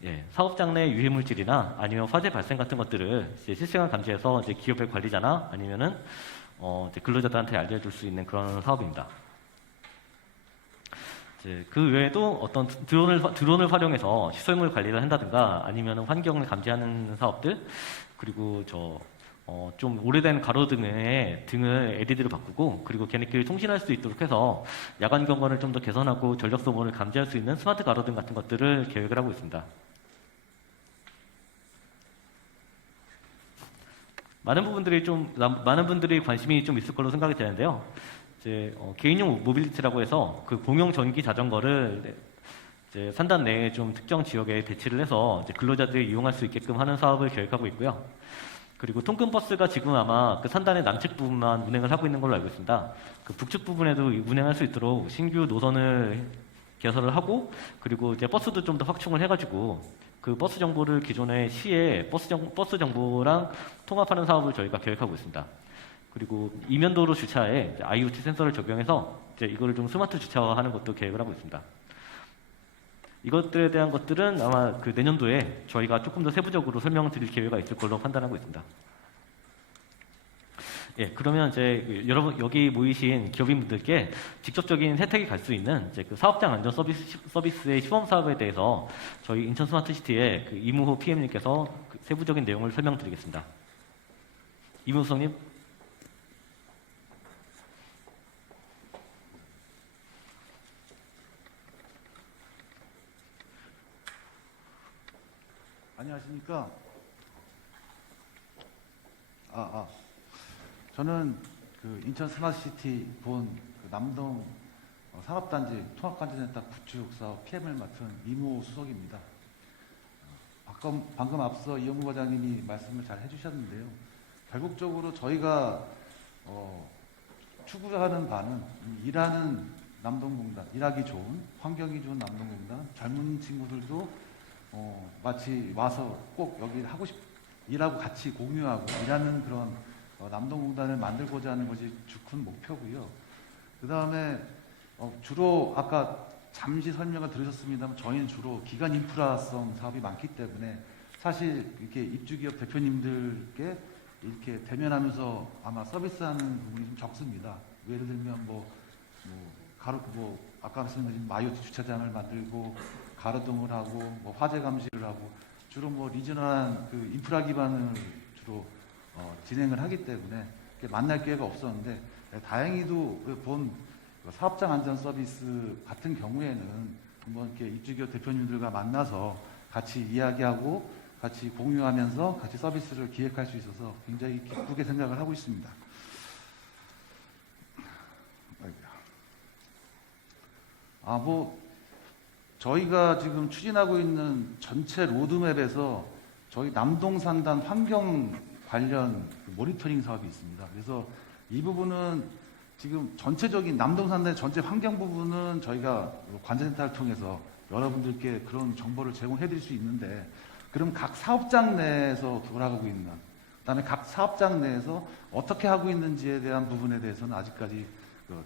예, 사업장 내 유해 물질이나 아니면 화재 발생 같은 것들을 이제 실시간 감지해서 이제 기업의 관리자나 아니면은 이제 근로자들한테 알려줄 수 있는 그런 사업입니다. 그 외에도 어떤 드론을 활용해서 시설물 관리를 한다든가 아니면 환경을 감지하는 사업들, 그리고 좀 오래된 가로등을 LED로 바꾸고, 그리고 걔네끼리 통신할 수 있도록 해서 야간 경관을 좀 더 개선하고 전력 소모를 감지할 수 있는 스마트 가로등 같은 것들을 계획을 하고 있습니다. 많은 분들이 관심이 좀 있을 걸로 생각이 되는데요. 이제 개인용 모빌리티라고 해서 그 공용 전기 자전거를 이제 산단 내에 좀 특정 지역에 배치를 해서 이제 근로자들이 이용할 수 있게끔 하는 사업을 계획하고 있고요. 그리고 통근버스가 지금 아마 그 산단의 남측 부분만 운행을 하고 있는 걸로 알고 있습니다. 그 북측 부분에도 운행할 수 있도록 신규 노선을 개설을 하고, 그리고 이제 버스도 좀 더 확충을 해가지고 그 버스 정보를 기존의 시에 버스 정보랑 통합하는 사업을 저희가 계획하고 있습니다. 그리고 이면도로 주차에 이제 IoT 센서를 적용해서 이제 이거를 좀 스마트 주차화하는 것도 계획을 하고 있습니다. 이것들에 대한 것들은 아마 그 내년도에 저희가 조금 더 세부적으로 설명드릴 기회가 있을 걸로 판단하고 있습니다. 예, 그러면 이제 그 여러분 여기 모이신 기업인분들께 직접적인 혜택이 갈 수 있는 이제 그 사업장 안전 서비스의 시범 사업에 대해서 저희 인천 스마트시티의 그 이무호 PM님께서 그 세부적인 내용을 설명드리겠습니다. 이무호 수석님. 안녕하십니까? 저는 그 인천 스마트시티 그 남동 산업단지 통합관제센터 구축 사업 PM을 맡은 이무호 수석입니다. 방금 앞서 이영무 과장님이 말씀을 잘 해주셨는데요. 결국적으로 저희가 추구하는 바는 일하는 남동공단, 일하기 좋은, 환경이 좋은 남동공단, 젊은 친구들도 마치 와서 꼭 여기 일하고 같이 공유하고 일하는 그런 남동공단을 만들고자 하는 것이 큰 목표고요. 그 다음에 주로 아까 잠시 설명을 들으셨습니다만 저희는 주로 기간 인프라성 사업이 많기 때문에 사실 이렇게 입주기업 대표님들께 이렇게 대면하면서 아마 서비스하는 부분이 좀 적습니다. 예를 들면 아까 말씀드린 마이오티 주차장을 만들고 가로등을 하고 화재 감시를 하고 주로 리저널한 그 인프라 기반을 주로 진행을 하기 때문에 만날 기회가 없었는데 다행히도 본 사업장 안전 서비스 같은 경우에는 한번 이렇게 입주기업 대표님들과 만나서 같이 이야기하고 같이 공유하면서 같이 서비스를 기획할 수 있어서 굉장히 기쁘게 생각을 하고 있습니다. 저희가 지금 추진하고 있는 전체 로드맵에서 저희 남동산단 환경 관련 모니터링 사업이 있습니다. 그래서 이 부분은 지금 전체적인 남동산단의 전체 환경 부분은 저희가 관제센터를 통해서 여러분들께 그런 정보를 제공해 드릴 수 있는데, 그럼 각 사업장 내에서 돌아가고 있는, 그다음에 각 사업장 내에서 어떻게 하고 있는지에 대한 부분에 대해서는 아직까지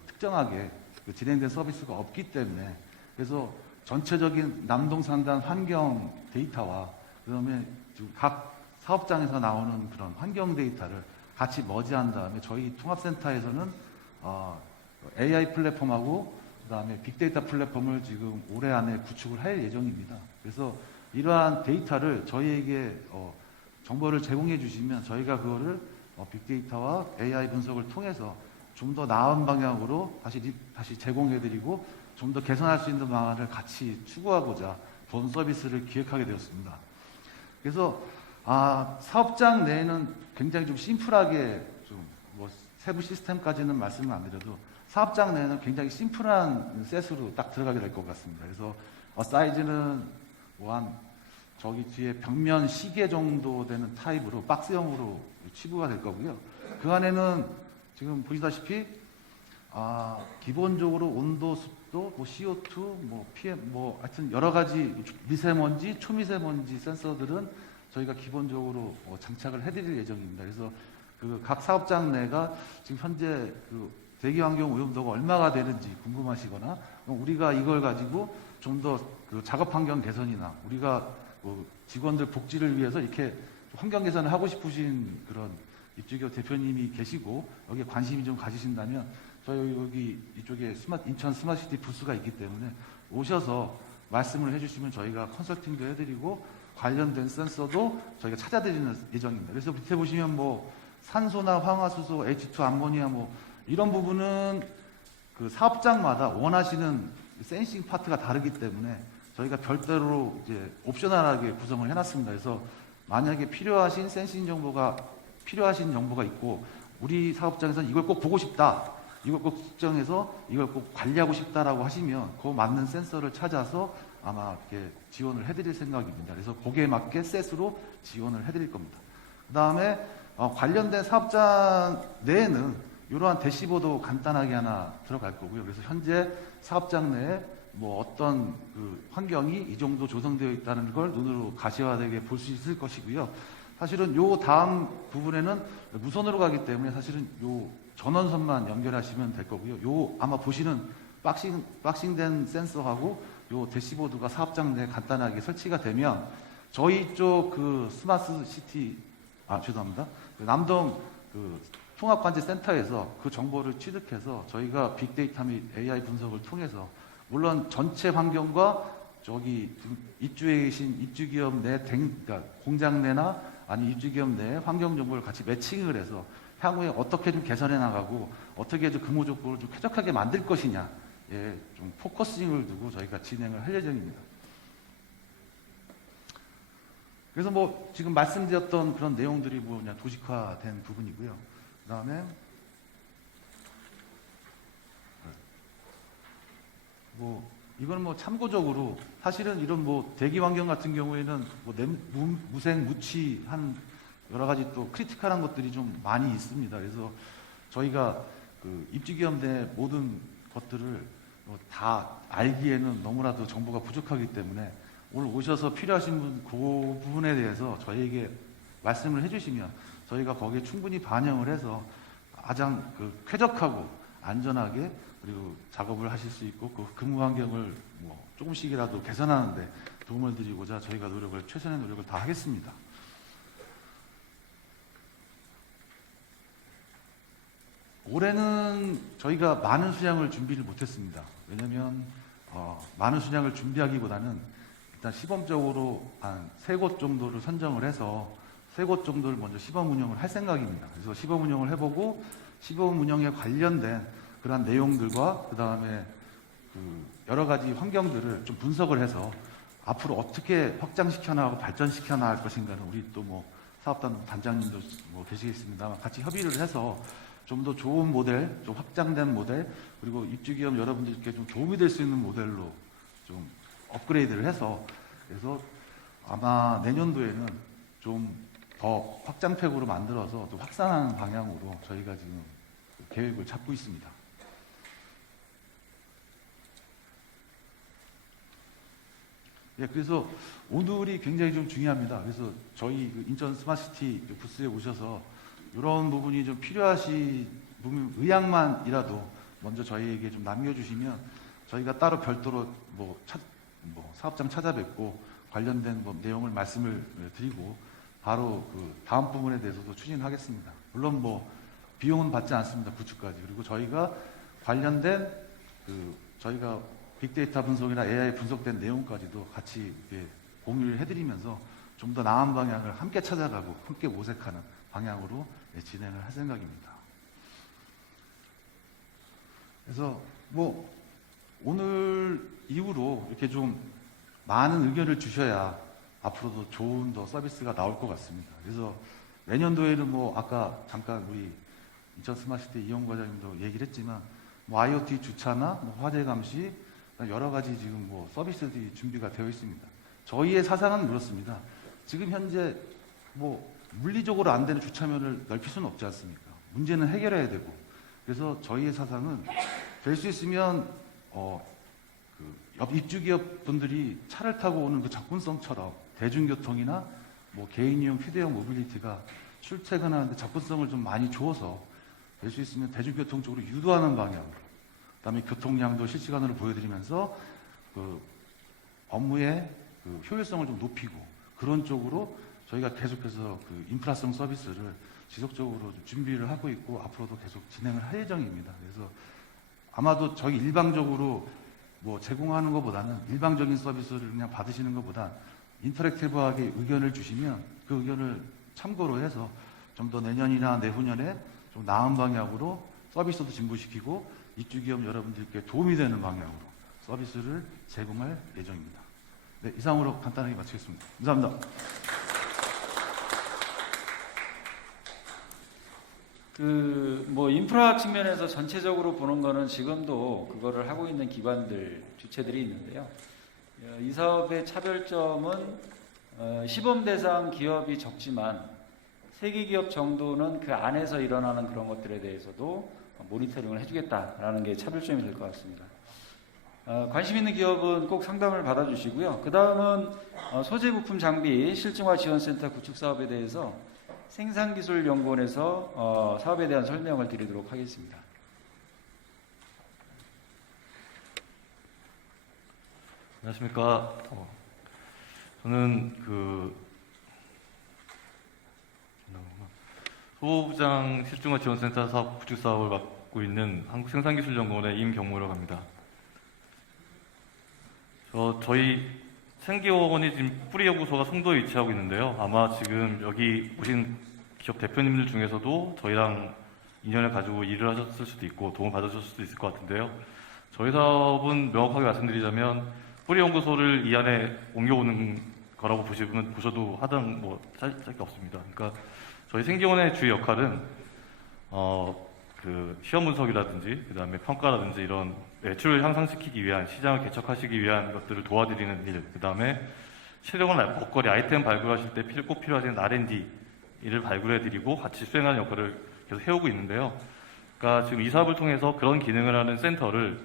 특정하게 진행된 서비스가 없기 때문에, 그래서 전체적인 남동산단 환경 데이터와 그다음에 지금 각 사업장에서 나오는 그런 환경 데이터를 같이 머지한 다음에 저희 통합센터에서는 AI 플랫폼하고 그다음에 빅데이터 플랫폼을 지금 올해 안에 구축을 할 예정입니다. 그래서 이러한 데이터를 저희에게 정보를 제공해 주시면 저희가 그거를 빅데이터와 AI 분석을 통해서 좀 더 나은 방향으로 다시 제공해 드리고 좀 더 개선할 수 있는 방안을 같이 추구하고자 본 서비스를 기획하게 되었습니다. 그래서 사업장 내에는 굉장히 좀 심플하게 세부 시스템까지는 말씀을 안 드려도 사업장 내에는 굉장히 심플한 셋으로 딱 들어가게 될 것 같습니다. 그래서 사이즈는 저기 뒤에 벽면 시계 정도 되는 타입으로 박스형으로 치부가 될 거고요. 그 안에는 지금 보시다시피 기본적으로 온도, 습도, CO2, PM, 하여튼 여러 가지 미세먼지, 초미세먼지 센서들은 저희가 기본적으로 장착을 해드릴 예정입니다. 그래서 그 각 사업장 내가 지금 현재 그 대기 환경 오염도가 얼마가 되는지 궁금하시거나 우리가 이걸 가지고 좀 더 그 작업 환경 개선이나 우리가 직원들 복지를 위해서 이렇게 환경 개선을 하고 싶으신 그런 입주기업 대표님이 계시고 여기에 관심이 좀 가지신다면 저희 여기 이쪽에 인천 스마트시티 부스가 있기 때문에 오셔서 말씀을 해주시면 저희가 컨설팅도 해드리고 관련된 센서도 저희가 찾아드리는 예정입니다. 그래서 밑에 보시면 산소나 황화수소, H2 암모니아 이런 부분은 그 사업장마다 원하시는 센싱 파트가 다르기 때문에 저희가 별도로 이제 옵셔널하게 구성을 해놨습니다. 그래서 만약에 필요하신 센싱 정보가 있고 우리 사업장에서는 이걸 꼭 보고 싶다, 이걸 꼭 측정해서 이걸 꼭 관리하고 싶다라고 하시면 그 맞는 센서를 찾아서 아마 이렇게 지원을 해드릴 생각입니다. 그래서 거기에 맞게 셋으로 지원을 해드릴 겁니다. 그 다음에 관련된 사업장 내에는 이러한 대시보도 간단하게 하나 들어갈 거고요. 그래서 현재 사업장 내에 뭐 어떤 그 환경이 이 정도 조성되어 있다는 걸 눈으로 가시화되게 볼 수 있을 것이고요. 사실은 요 다음 부분에는 무선으로 가기 때문에 사실은 요 전원선만 연결하시면 될 거고요. 요 아마 보시는 박싱된 센서하고 요 대시보드가 사업장 내에 간단하게 설치가 되면 저희 쪽 그 스마트 시티 죄송합니다. 그 남동 그 통합관제센터에서 그 정보를 취득해서 저희가 빅데이터 및 AI 분석을 통해서 물론 전체 환경과 저기 입주해 계신 입주기업 내 그러니까 공장 내나 아니 입주기업 내 환경 정보를 같이 매칭을 해서 향후에 어떻게 좀 개선해 나가고 어떻게 좀 근무 조건을 좀 쾌적하게 만들 것이냐, 예, 좀 포커싱을 두고 저희가 진행을 할 예정입니다. 그래서 뭐 지금 말씀드렸던 그런 내용들이 뭐 그냥 도식화된 부분이고요. 그다음에 뭐 이건 뭐 참고적으로 사실은 이런 뭐 대기 환경 같은 경우에는 뭐 무생 무취한 여러 가지 또 크리티컬한 것들이 좀 많이 있습니다. 그래서 저희가 그 입주기업 내 모든 것들을 다 알기에는 너무나도 정보가 부족하기 때문에 오늘 오셔서 필요하신 분 그 부분에 대해서 저희에게 말씀을 해주시면 저희가 거기에 충분히 반영을 해서 가장 그 쾌적하고 안전하게 그리고 작업을 하실 수 있고 그 근무 환경을 뭐 조금씩이라도 개선하는데 도움을 드리고자 저희가 최선의 노력을 다 하겠습니다. 올해는 저희가 많은 수량을 준비를 못했습니다. 왜냐하면 많은 수량을 준비하기보다는 일단 시범적으로 한 3곳 정도를 선정을 해서 3곳 정도를 먼저 시범 운영을 할 생각입니다. 그래서 시범 운영을 해보고 시범 운영에 관련된 그러한 내용들과 그 다음에 그 여러 가지 환경들을 좀 분석을 해서 앞으로 어떻게 확장시켜 나가고 발전시켜 나갈 것인가는 우리 또 뭐 사업단 단장님도 뭐 계시겠습니다만 같이 협의를 해서 좀 더 좋은 모델, 좀 확장된 모델, 그리고 입주기업 여러분들께 좀 도움이 될 수 있는 모델로 좀 업그레이드를 해서 그래서 아마 내년도에는 좀 더 확장팩으로 만들어서 좀 확산하는 방향으로 저희가 지금 계획을 잡고 있습니다. 예, 그래서 오늘이 굉장히 좀 중요합니다. 그래서 저희 그 인천 스마트시티 부스에 오셔서 이런 부분이 좀 필요하시 의향만이라도 먼저 저희에게 좀 남겨주시면 저희가 따로 별도로 뭐 사업장 찾아뵙고 관련된 뭐 내용을 말씀을 드리고 바로 그 다음 부분에 대해서도 추진하겠습니다. 물론 뭐 비용은 받지 않습니다. 구축까지. 그리고 저희가 관련된 그 저희가 빅데이터 분석이나 AI 분석된 내용까지도 같이 공유를 해드리면서 좀 더 나은 방향을 함께 찾아가고 함께 모색하는 방향으로 진행을 할 생각입니다. 그래서 뭐 오늘 이후로 이렇게 좀 많은 의견을 주셔야 앞으로도 좋은 더 서비스가 나올 것 같습니다. 그래서 내년도에는 뭐 아까 잠깐 우리 인천 스마트시티 이용 과장님도 얘기를 했지만 뭐 IoT 주차나 뭐 화재 감시 여러 가지 지금 뭐 서비스들이 준비가 되어 있습니다. 저희의 사상은 그렇습니다. 지금 현재 뭐 물리적으로 안 되는 주차면을 넓힐 수는 없지 않습니까? 문제는 해결해야 되고 그래서 저희의 사상은 될 수 있으면 옆 입주기업 분들이 차를 타고 오는 그 접근성처럼 대중교통이나 뭐 개인용 휴대용 모빌리티가 출퇴근하는데 접근성을 좀 많이 주어서 될 수 있으면 대중교통 쪽으로 유도하는 방향으로 그다음에 교통량도 실시간으로 보여드리면서 그 업무의 그 효율성을 좀 높이고 그런 쪽으로 저희가 계속해서 그 인프라성 서비스를 지속적으로 좀 준비를 하고 있고 앞으로도 계속 진행을 할 예정입니다. 그래서 아마도 저희 일방적으로 뭐 제공하는 것보다는 일방적인 서비스를 그냥 받으시는 것보다 인터랙티브하게 의견을 주시면 그 의견을 참고로 해서 좀 더 내년이나 내후년에 좀 나은 방향으로 서비스도 진보시키고 입주기업 여러분들께 도움이 되는 방향으로 서비스를 제공할 예정입니다. 네, 이상으로 간단하게 마치겠습니다. 감사합니다. 뭐 인프라 측면에서 전체적으로 보는 거는 지금도 그거를 하고 있는 기관들, 주체들이 있는데요. 이 사업의 차별점은 시범 대상 기업이 적지만 세계 기업 정도는 그 안에서 일어나는 그런 것들에 대해서도 모니터링을 해주겠다라는 게 차별점이 될 것 같습니다. 관심 있는 기업은 꼭 상담을 받아주시고요. 그 다음은 소재 부품 장비 실증화 지원센터 구축 사업에 대해서 생산기술연구원에서 사업에 대한 설명을 드리도록 하겠습니다. 안녕하십니까. 저는 소부장 실증화 지원센터 사업 구축 사업을 맡고 있는 한국생산기술연구원의 임경무라고 합니다. 저희 생기원이 지금 뿌리연구소가 송도에 위치하고 있는데요. 아마 지금 여기 오신 기업 대표님들 중에서도 저희랑 인연을 가지고 일을 하셨을 수도 있고 도움을 받으셨을 수도 있을 것 같은데요. 저희 사업은 명확하게 말씀드리자면 뿌리연구소를 이 안에 옮겨오는 거라고 보셔도 하등 짤 게 없습니다. 그러니까 저희 생기원의 주요 역할은 시험 분석이라든지 그다음에 평가라든지 이런 매출을 향상시키기 위한 시장을 개척하시기 위한 것들을 도와드리는 일, 그다음에 실용을 먹거리 아이템 발굴하실 때 꼭 필요하신 R&D 일을 발굴해드리고 같이 수행하는 역할을 계속 해오고 있는데요. 그러니까 지금 이 사업을 통해서 그런 기능을 하는 센터를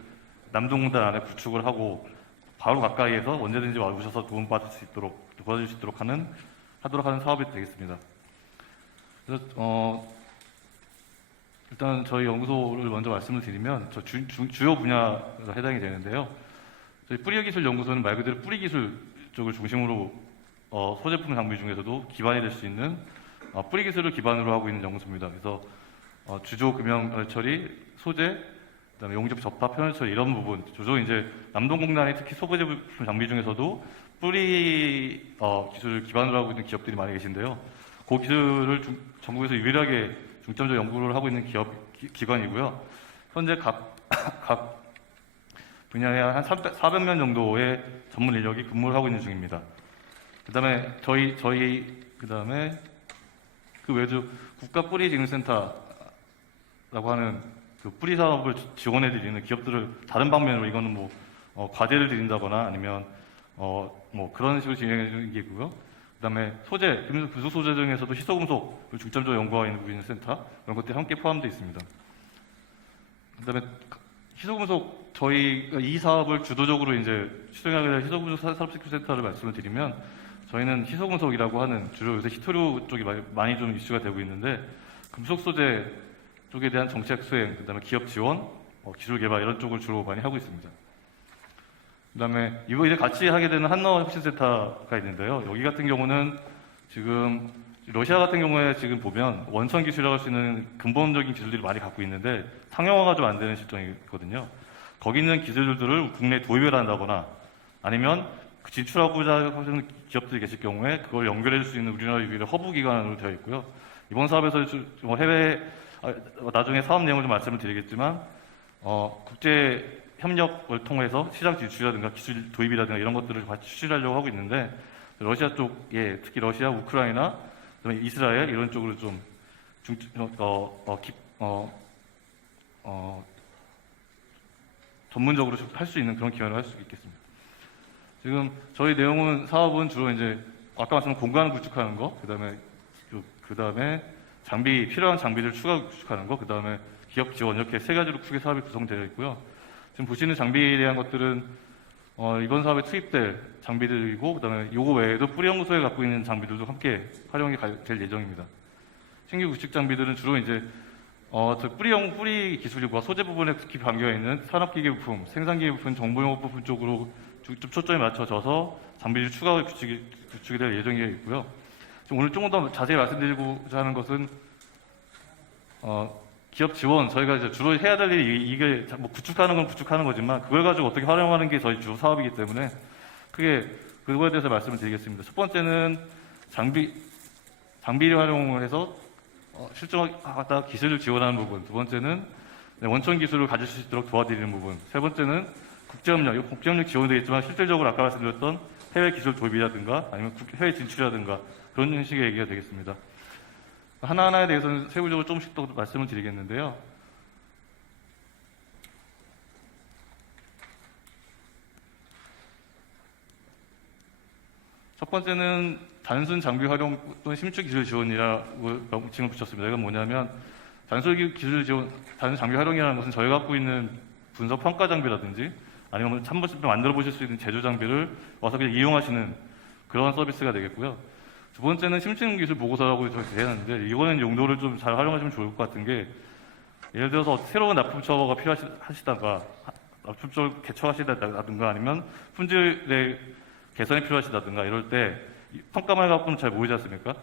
남동공단 안에 구축을 하고 바로 가까이에서 언제든지 와주셔서 도와줄 수 있도록 하도록 하는 사업이 되겠습니다. 그래서 일단 저희 연구소를 먼저 말씀을 드리면 주요 분야가 해당이 되는데요. 저희 뿌리기술연구소는 말 그대로 뿌리기술 쪽을 중심으로 소제품 장비 중에서도 기반이 될 수 있는 뿌리기술을 기반으로 하고 있는 연구소입니다. 그래서 주조, 금형, 처리, 소재, 그다음에 용접, 접합, 편을 처리 이런 부분, 주로 이제 남동공단이 특히 소부제품 장비 중에서도 뿌리 기술을 기반으로 하고 있는 기업들이 많이 계신데요. 그 기술을 전국에서 유일하게 중점적 연구를 하고 있는 기관이고요. 현재 각 분야에 한 400명 정도의 전문 인력이 근무를 하고 있는 중입니다. 그다음에 그다음에 그 외에도 국가 뿌리 지능센터라고 하는 그 뿌리 사업을 지원해드리는 기업들을 다른 방면으로 이거는 과제를 드린다거나 아니면 그런 식으로 진행해주는 게 있고요. 그다음에 소재, 금속 소재 중에서도 희소금속을 중점적으로 연구하고 있는 센터 이런 것들이 함께 포함되어 있습니다. 그다음에 희소금속 저희가 이 사업을 주도적으로 이제 추진하게 될 희소금속 산업식품센터를 말씀을 드리면 저희는 희소금속이라고 하는 주로 요새 히토류 쪽이 많이 좀 이슈가 되고 있는데 금속 소재 쪽에 대한 정책 수행, 그다음에 기업 지원, 기술 개발 이런 쪽을 주로 많이 하고 있습니다. 그다음에 이거 이제 같이 하게 되는 한너혁신센터가 있는데요. 여기 같은 경우는 지금 러시아 같은 경우에 지금 보면 원천 기술이라고 할 수 있는 근본적인 기술들이 많이 갖고 있는데 상용화가 좀 안 되는 실정이거든요. 거기 있는 기술들을 국내에 도입을 한다거나 아니면 진출하고자 하시는 기업들이 계실 경우에 그걸 연결해 줄 수 있는 우리나라 유일의 허브 기관으로 되어 있고요. 이번 사업에서 해외 나중에 사업 내용을 좀 말씀을 드리겠지만 국제 협력을 통해서 시장 진출이라든가 기술 도입이라든가 이런 것들을 같이 추진하려고 하고 있는데 러시아 쪽에 특히 러시아, 우크라이나, 그다음에 이스라엘 이런 쪽으로 좀 전문적으로 할 수 있는 그런 기관을 할 수 있겠습니다. 지금 저희 내용은 사업은 주로 이제 아까 말씀드린 공간을 구축하는 거, 그다음에 필요한 장비를 추가 구축하는 거, 그다음에 기업 지원 이렇게 세 가지로 크게 사업이 구성되어 있고요. 지금 보시는 장비에 대한 것들은 이번 사업에 투입될 장비들이고 그다음에 이거 외에도 뿌리연구소에 갖고 있는 장비들도 함께 활용이 될 예정입니다. 신규 구축 장비들은 주로 이제 뿌리 기술과 소재 부분에 특히 담겨 있는 산업기계 부품, 생산기계 부품, 정보용업 부품 쪽으로 좀 초점이 맞춰져서 장비를 추가 구축이 될 예정이고요. 지금 오늘 조금 더 자세히 말씀드리고자 하는 것은 기업 지원, 저희가 이제 주로 해야 될 일이 이게 구축하는 건 구축하는 거지만 그걸 가지고 어떻게 활용하는 게 저희 주 사업이기 때문에 크게 그거에 대해서 말씀을 드리겠습니다. 첫 번째는 장비를 활용을 해서 실증하다 기술을 지원하는 부분, 두 번째는 원천 기술을 가질 수 있도록 도와드리는 부분, 세 번째는 국제협력 지원도 있지만 실질적으로 아까 말씀드렸던 해외 기술 도입이라든가 아니면 해외 진출이라든가 그런 식의 얘기가 되겠습니다. 하나하나에 대해서는 세부적으로 조금씩 더 말씀을 드리겠는데요. 첫 번째는 단순 장비 활용 또는 심층 기술 지원이라고 명칭을 붙였습니다. 이건 뭐냐면 단순 기술 지원, 단순 장비 활용이라는 것은 저희가 갖고 있는 분석 평가 장비라든지 아니면 한 번씩 만들어 보실 수 있는 제조 장비를 와서 그냥 이용하시는 그런 서비스가 되겠고요. 두 번째는 심층 기술 보고서라고 되는데 이거는 용도를 좀 잘 활용하시면 좋을 것 같은 게 예를 들어서 새로운 납품처가 필요하시다가 납품처를 개척하시다든가 아니면 품질의 개선이 필요하시다든가 이럴 때 평가만 갖고는 잘 모르지 않습니까?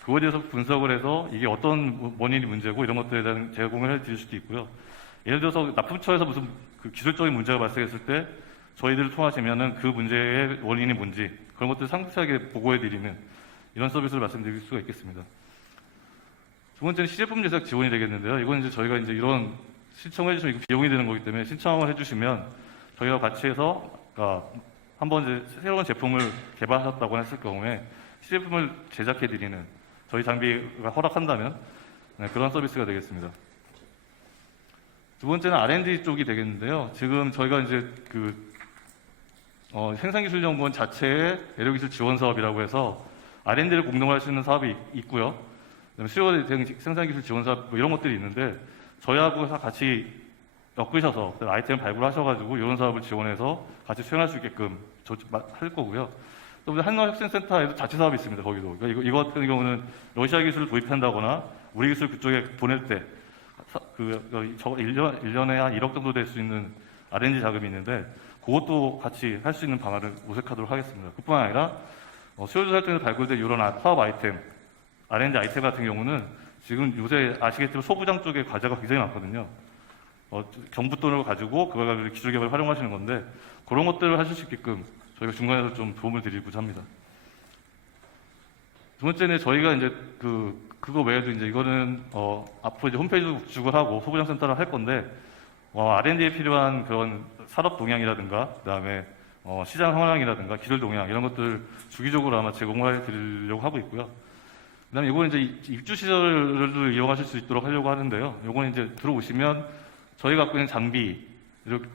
그거에 대해서 분석을 해서 이게 어떤 원인이 문제고 이런 것들에 대한 제공을 해드릴 수도 있고요. 예를 들어서 납품처에서 무슨 그 기술적인 문제가 발생했을 때 저희들을 통하시면은 그 문제의 원인이 뭔지 그런 것들을 상세하게 보고해드리는 이런 서비스를 말씀드릴 수가 있겠습니다. 두 번째는 시제품 제작 지원이 되겠는데요. 이건 이제 저희가 이제 이런 신청을 해주시면 이거 비용이 드는 거기 때문에 신청을 해주시면 저희가 같이 해서 한번 이제 새로운 제품을 개발하셨다고 했을 경우에 시제품을 제작해드리는 저희 장비가 허락한다면 그런 서비스가 되겠습니다. 두 번째는 R&D 쪽이 되겠는데요. 지금 저희가 이제 생산기술연구원 자체의 내력기술 지원 사업이라고 해서 R&D를 공동할 수 있는 사업이 있고요. 그다음에 수요 대응 생산기술 지원 사업 뭐 이런 것들이 있는데 저희하고 같이 엮으셔서 아이템을 발굴하셔가지고 이런 사업을 지원해서 같이 수행할 수 있게끔 할 거고요. 또 한국학생센터에도 자체 사업이 있습니다. 거기도. 그러니까 이거 같은 경우는 러시아 기술을 도입한다거나 우리 기술 그쪽에 보낼 때 1년에 한 1억 정도 될 수 있는 R&D 자금이 있는데 그것도 같이 할 수 있는 방안을 모색하도록 하겠습니다. 그뿐만 아니라 수요조사 활동에서 발굴된 이런 사업 아이템, R&D 아이템 같은 경우는 지금 요새 아시겠지만 소부장 쪽에 과제가 굉장히 많거든요. 정부 돈을 가지고 그걸 가지고 기술 개발을 활용하시는 건데 그런 것들을 하실 수 있게끔 저희가 중간에서 좀 도움을 드리고자 합니다. 두 번째는 저희가 이제 그거 외에도 이제 이거는 앞으로 이제 홈페이지도 구축을 하고 소부장 센터를 할 건데 R&D에 필요한 그런 산업 동향이라든가 그다음에 시장 상황이라든가 기술 동향 이런 것들 주기적으로 아마 제공을 해드리려고 하고 있고요. 그다음에 이거는 이제 입주 시설을 이용하실 수 있도록 하려고 하는데요. 이거는 이제 들어오시면 저희가 갖고 있는 장비 이렇게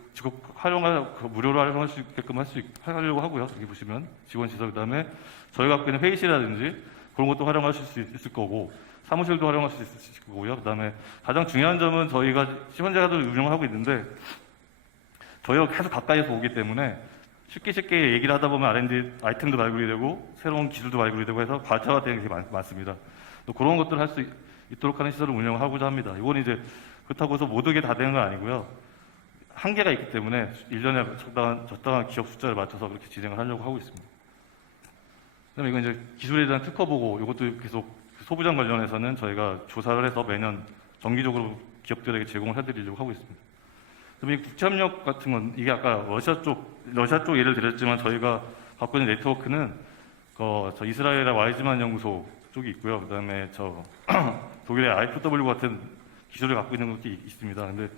무료로 활용할 수 있게끔 하려고 하고요. 여기 보시면 직원 시설 그다음에 저희가 갖고 있는 회의실이라든지 그런 것도 활용하실 수 있을 거고 사무실도 활용할 수 있을 거고요. 그다음에 가장 중요한 점은 저희가 시원제가도 운영하고 있는데 저희가 계속 가까이서 오기 때문에 쉽게 얘기를 하다 보면 R&D 아이템도 발굴이 되고 새로운 기술도 발굴이 되고 해서 과차가 되는 게 많습니다. 또 그런 것들을 할 수 있도록 하는 시설을 운영하고자 합니다. 이건 이제 그렇다고 해서 모든 게 다 되는 건 아니고요. 한계가 있기 때문에 1년에 적당한 기업 숫자를 맞춰서 그렇게 진행을 하려고 하고 있습니다. 그다음에 이건 이제 기술에 대한 특허 보고 이것도 계속 소부장 관련해서는 저희가 조사를 해서 매년 정기적으로 기업들에게 제공을 해드리려고 하고 있습니다. 그다음에 이 국제협력 같은 건 이게 아까 러시아 쪽 예를 들었지만 저희가 갖고 있는 네트워크는 저 이스라엘의 와이즈만 연구소 쪽이 있고요. 그다음에 저 독일의 IFW 같은 기술을 갖고 있는 것도 있습니다. 근데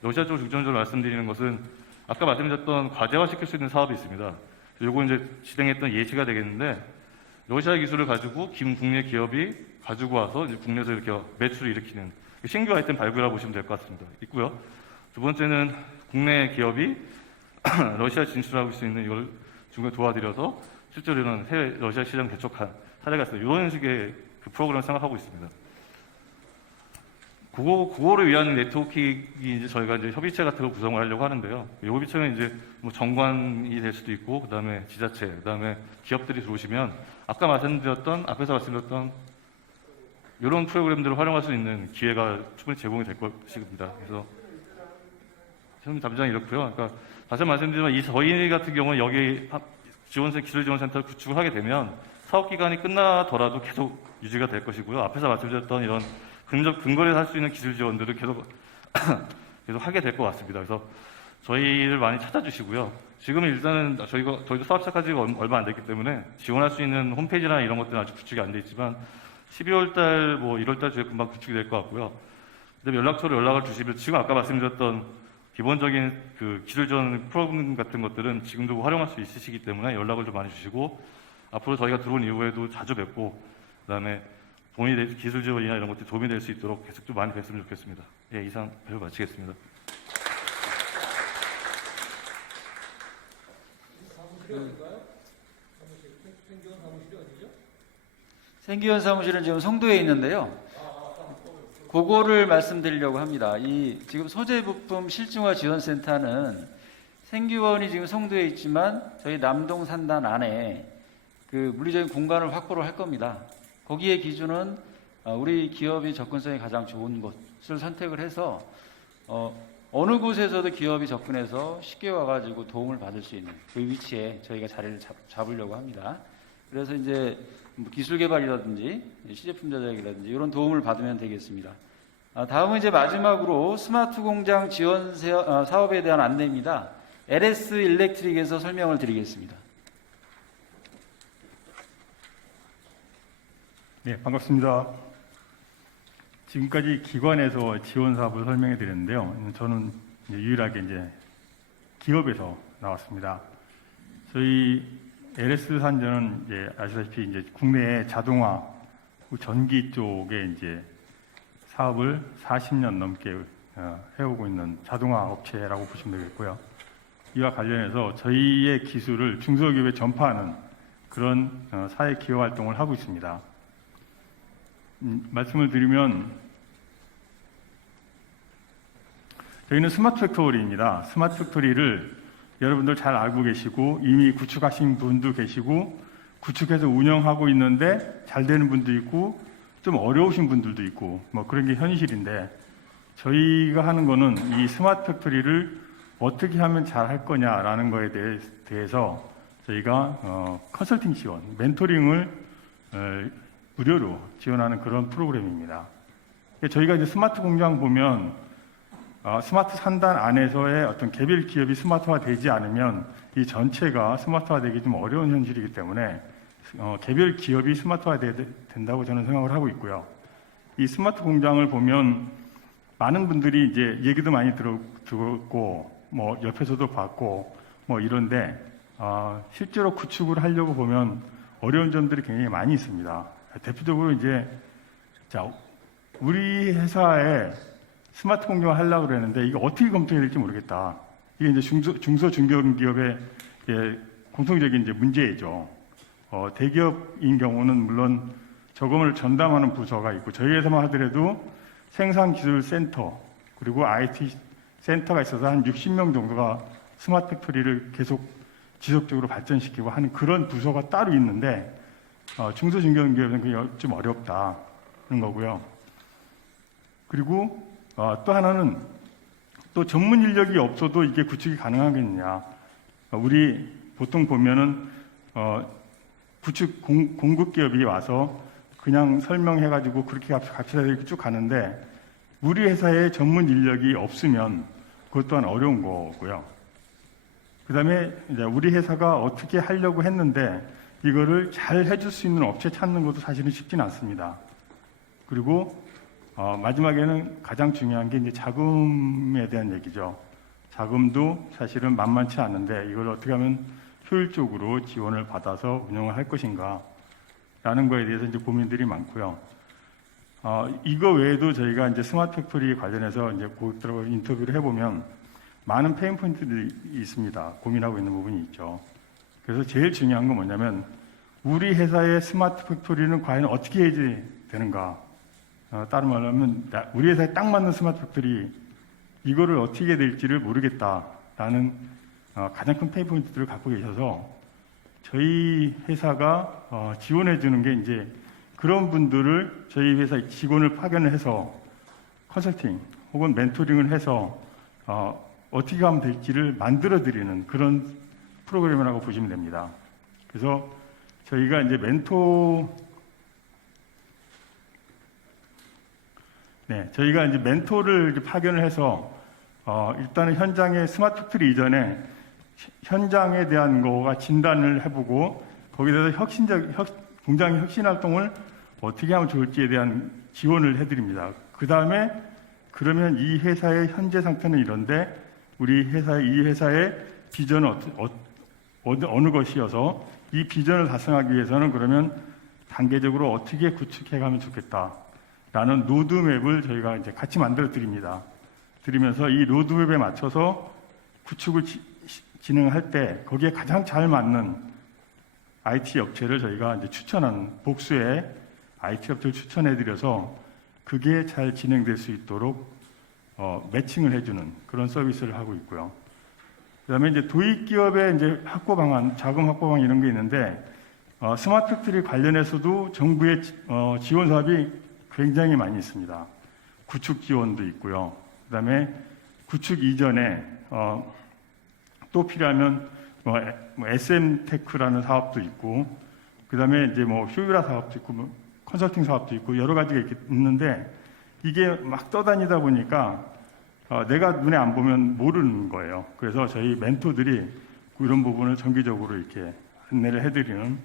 러시아 쪽 중점적으로 말씀드리는 것은 아까 말씀드렸던 과제화시킬 수 있는 사업이 있습니다. 요거 이제 진행했던 예시가 되겠는데 러시아 기술을 가지고 국내 기업이 가지고 와서 이제 국내에서 이렇게 매출을 일으키는 신규 아이템 발굴이라고 보시면 될 것 같습니다. 있고요. 두 번째는 국내 기업이 러시아 진출하고 수 있는 이걸 중간에 도와드려서 실제로 이런 해외 러시아 시장 개척한 사례가 있어요. 이런 식의 그 프로그램을 생각하고 있습니다. 그거를 위한 네트워킹이 이제 저희가 이제 협의체 같은 걸 구성을 하려고 하는데요. 이 협의체는 이제 뭐 정관이 될 수도 있고, 그 다음에 지자체, 그 다음에 기업들이 들어오시면 앞에서 말씀드렸던 이런 프로그램들을 활용할 수 있는 기회가 충분히 제공이 될 것입니다. 그래서 지금 담장이 이렇고요. 그러니까 다시 말씀드리면 저희 같은 경우는 여기 기술지원센터를 구축을 하게 되면 사업 기간이 끝나더라도 계속 유지가 될 것이고요. 앞에서 말씀드렸던 이런 근거리에서 할 수 있는 기술 지원들을 계속 하게 될 것 같습니다. 그래서 저희를 많이 찾아주시고요. 지금 일단은 저희도 사업 시작한 지가 얼마 안 됐기 때문에 지원할 수 있는 홈페이지나 이런 것들은 아직 구축이 안 돼 있지만 12월 달, 1월 달 중에 금방 구축이 될 것 같고요. 그다음에 연락을 주시면 지금 아까 말씀드렸던 기본적인 그 기술 지원 프로그램 같은 것들은 지금도 활용할 수 있으시기 때문에 연락을 좀 많이 주시고 앞으로 저희가 들어온 이후에도 자주 뵙고 그다음에 기술 지원이나 이런 것들이 도움이 될 수 있도록 계속 좀 많이 뵀으면 좋겠습니다. 예, 이상 발표 마치겠습니다. 생기원 사무실은 지금 송도에 있는데요. 그거를 말씀드리려고 합니다. 이 지금 소재 부품 실증화 지원센터는 생기원이 지금 송도에 있지만 저희 남동 산단 안에 그 물리적인 공간을 확보를 할 겁니다. 거기에 기준은 우리 기업이 접근성이 가장 좋은 곳을 선택을 해서 어느 곳에서도 기업이 접근해서 쉽게 와가지고 도움을 받을 수 있는 그 위치에 저희가 자리를 잡으려고 합니다. 그래서 이제 뭐 기술 개발이라든지 시제품 제작이라든지 이런 도움을 받으면 되겠습니다. 다음은 이제 마지막으로 스마트 공장 지원 사업에 대한 안내입니다. LS 일렉트릭에서 설명을 드리겠습니다. 네, 반갑습니다. 지금까지 기관에서 지원 사업을 설명해 드렸는데요. 저는 이제 유일하게 이제 기업에서 나왔습니다. 저희 LS 산전은 이제 아시다시피 이제 국내의 자동화, 전기 쪽에 이제 사업을 40년 넘게 해오고 있는 자동화 업체라고 보시면 되겠고요. 이와 관련해서 저희의 기술을 중소기업에 전파하는 그런 사회 기업 활동을 하고 있습니다. 말씀을 드리면 저희는 스마트 팩토리입니다. 스마트 팩토리를 여러분들 잘 알고 계시고 이미 구축하신 분도 계시고 구축해서 운영하고 있는데 잘 되는 분도 있고 좀 어려우신 분들도 있고 뭐 그런 게 현실인데 저희가 하는 거는 이 스마트 팩토리를 어떻게 하면 잘 할 거냐라는 거에 대해서 저희가 컨설팅 지원, 멘토링을 무료로 지원하는 그런 프로그램입니다. 저희가 이제 스마트 공장 보면 스마트 산단 안에서의 어떤 개별 기업이 스마트화 되지 않으면 이 전체가 스마트화 되기 좀 어려운 현실이기 때문에 개별 기업이 스마트화 된다고 저는 생각을 하고 있고요. 이 스마트 공장을 보면 많은 분들이 이제 얘기도 많이 들었고 뭐 옆에서도 봤고 뭐 이런데 실제로 구축을 하려고 보면 어려운 점들이 굉장히 많이 있습니다. 대표적으로 이제 우리 회사에 스마트 공장을 하려고 그랬는데 이게 어떻게 검토해야 될지 모르겠다. 이게 이제 중소중견기업의 공통적인 이제 문제이죠. 대기업인 경우는 물론 저금을 전담하는 부서가 있고 저희 회사만 하더라도 생산기술센터 그리고 IT 센터가 있어서 한 60명 정도가 스마트 팩토리를 계속 지속적으로 발전시키고 하는 그런 부서가 따로 있는데 중소중견기업은 그게 좀 어렵다는 거고요. 그리고 또 하나는 또 전문 인력이 없어도 이게 구축이 가능하겠느냐. 우리 보통 보면은 구축 공급 기업이 와서 그냥 설명해가지고 그렇게 갑시다 이렇게 쭉 가는데 우리 회사에 전문 인력이 없으면 그것 또한 어려운 거고요. 그 다음에 이제 우리 회사가 어떻게 하려고 했는데 이거를 잘 해줄 수 있는 업체 찾는 것도 사실은 쉽지는 않습니다. 그리고 마지막에는 가장 중요한 게 이제 자금에 대한 얘기죠. 자금도 사실은 만만치 않은데 이걸 어떻게 하면 효율적으로 지원을 받아서 운영을 할 것인가 라는 거에 대해서 이제 고민들이 많고요. 이거 외에도 저희가 이제 스마트 팩토리 관련해서 이제 고객들하고 인터뷰를 해보면 많은 페인 포인트들이 있습니다. 고민하고 있는 부분이 있죠. 그래서 제일 중요한 건 뭐냐면 우리 회사의 스마트 팩토리는 과연 어떻게 해야 되는가. 다른 말로 하면 우리 회사에 딱 맞는 스마트 팩토리 이거를 어떻게 해야 될지를 모르겠다라는 가장 큰 페인 포인트들을 갖고 계셔서 저희 회사가 지원해 주는 게 이제 그런 분들을 저희 회사 직원을 파견을 해서 컨설팅 혹은 멘토링을 해서 어떻게 하면 될지를 만들어 드리는 그런 프로그램이라고 보시면 됩니다. 그래서 저희가 이제 저희가 이제 멘토를 파견을 해서 일단은 현장의 스마트 팩토리 이전에 현장에 대한 거가 진단을 해보고 거기에 대해서 공장의 혁신 활동을 어떻게 하면 좋을지에 대한 지원을 해드립니다. 그 다음에 그러면 이 회사의 현재 상태는 이런데 우리 이 회사의 비전은 어느 것이어서 이 비전을 달성하기 위해서는 그러면 단계적으로 어떻게 구축해가면 좋겠다라는 로드맵을 저희가 이제 같이 만들어 드립니다. 드리면서 이 로드맵에 맞춰서 구축을 진행할 때 거기에 가장 잘 맞는 IT 업체를 저희가 이제 추천하는 복수의 IT 업체를 추천해드려서 그게 잘 진행될 수 있도록 매칭을 해주는 그런 서비스를 하고 있고요. 그다음에 이제 도입 기업의 이제 확보 방안, 자금 확보 방안 이런 게 있는데 스마트 팩토리 관련해서도 정부의 지원 사업이 굉장히 많이 있습니다. 구축 지원도 있고요. 그다음에 구축 이전에 또 필요하면 SM 테크라는 사업도 있고, 그다음에 이제 뭐 효율화 사업도 있고, 뭐 컨설팅 사업도 있고 여러 가지가 있는데 이게 막 떠다니다 보니까 내가 눈에 안 보면 모르는 거예요. 그래서 저희 멘토들이 이런 부분을 정기적으로 이렇게 안내를 해드리는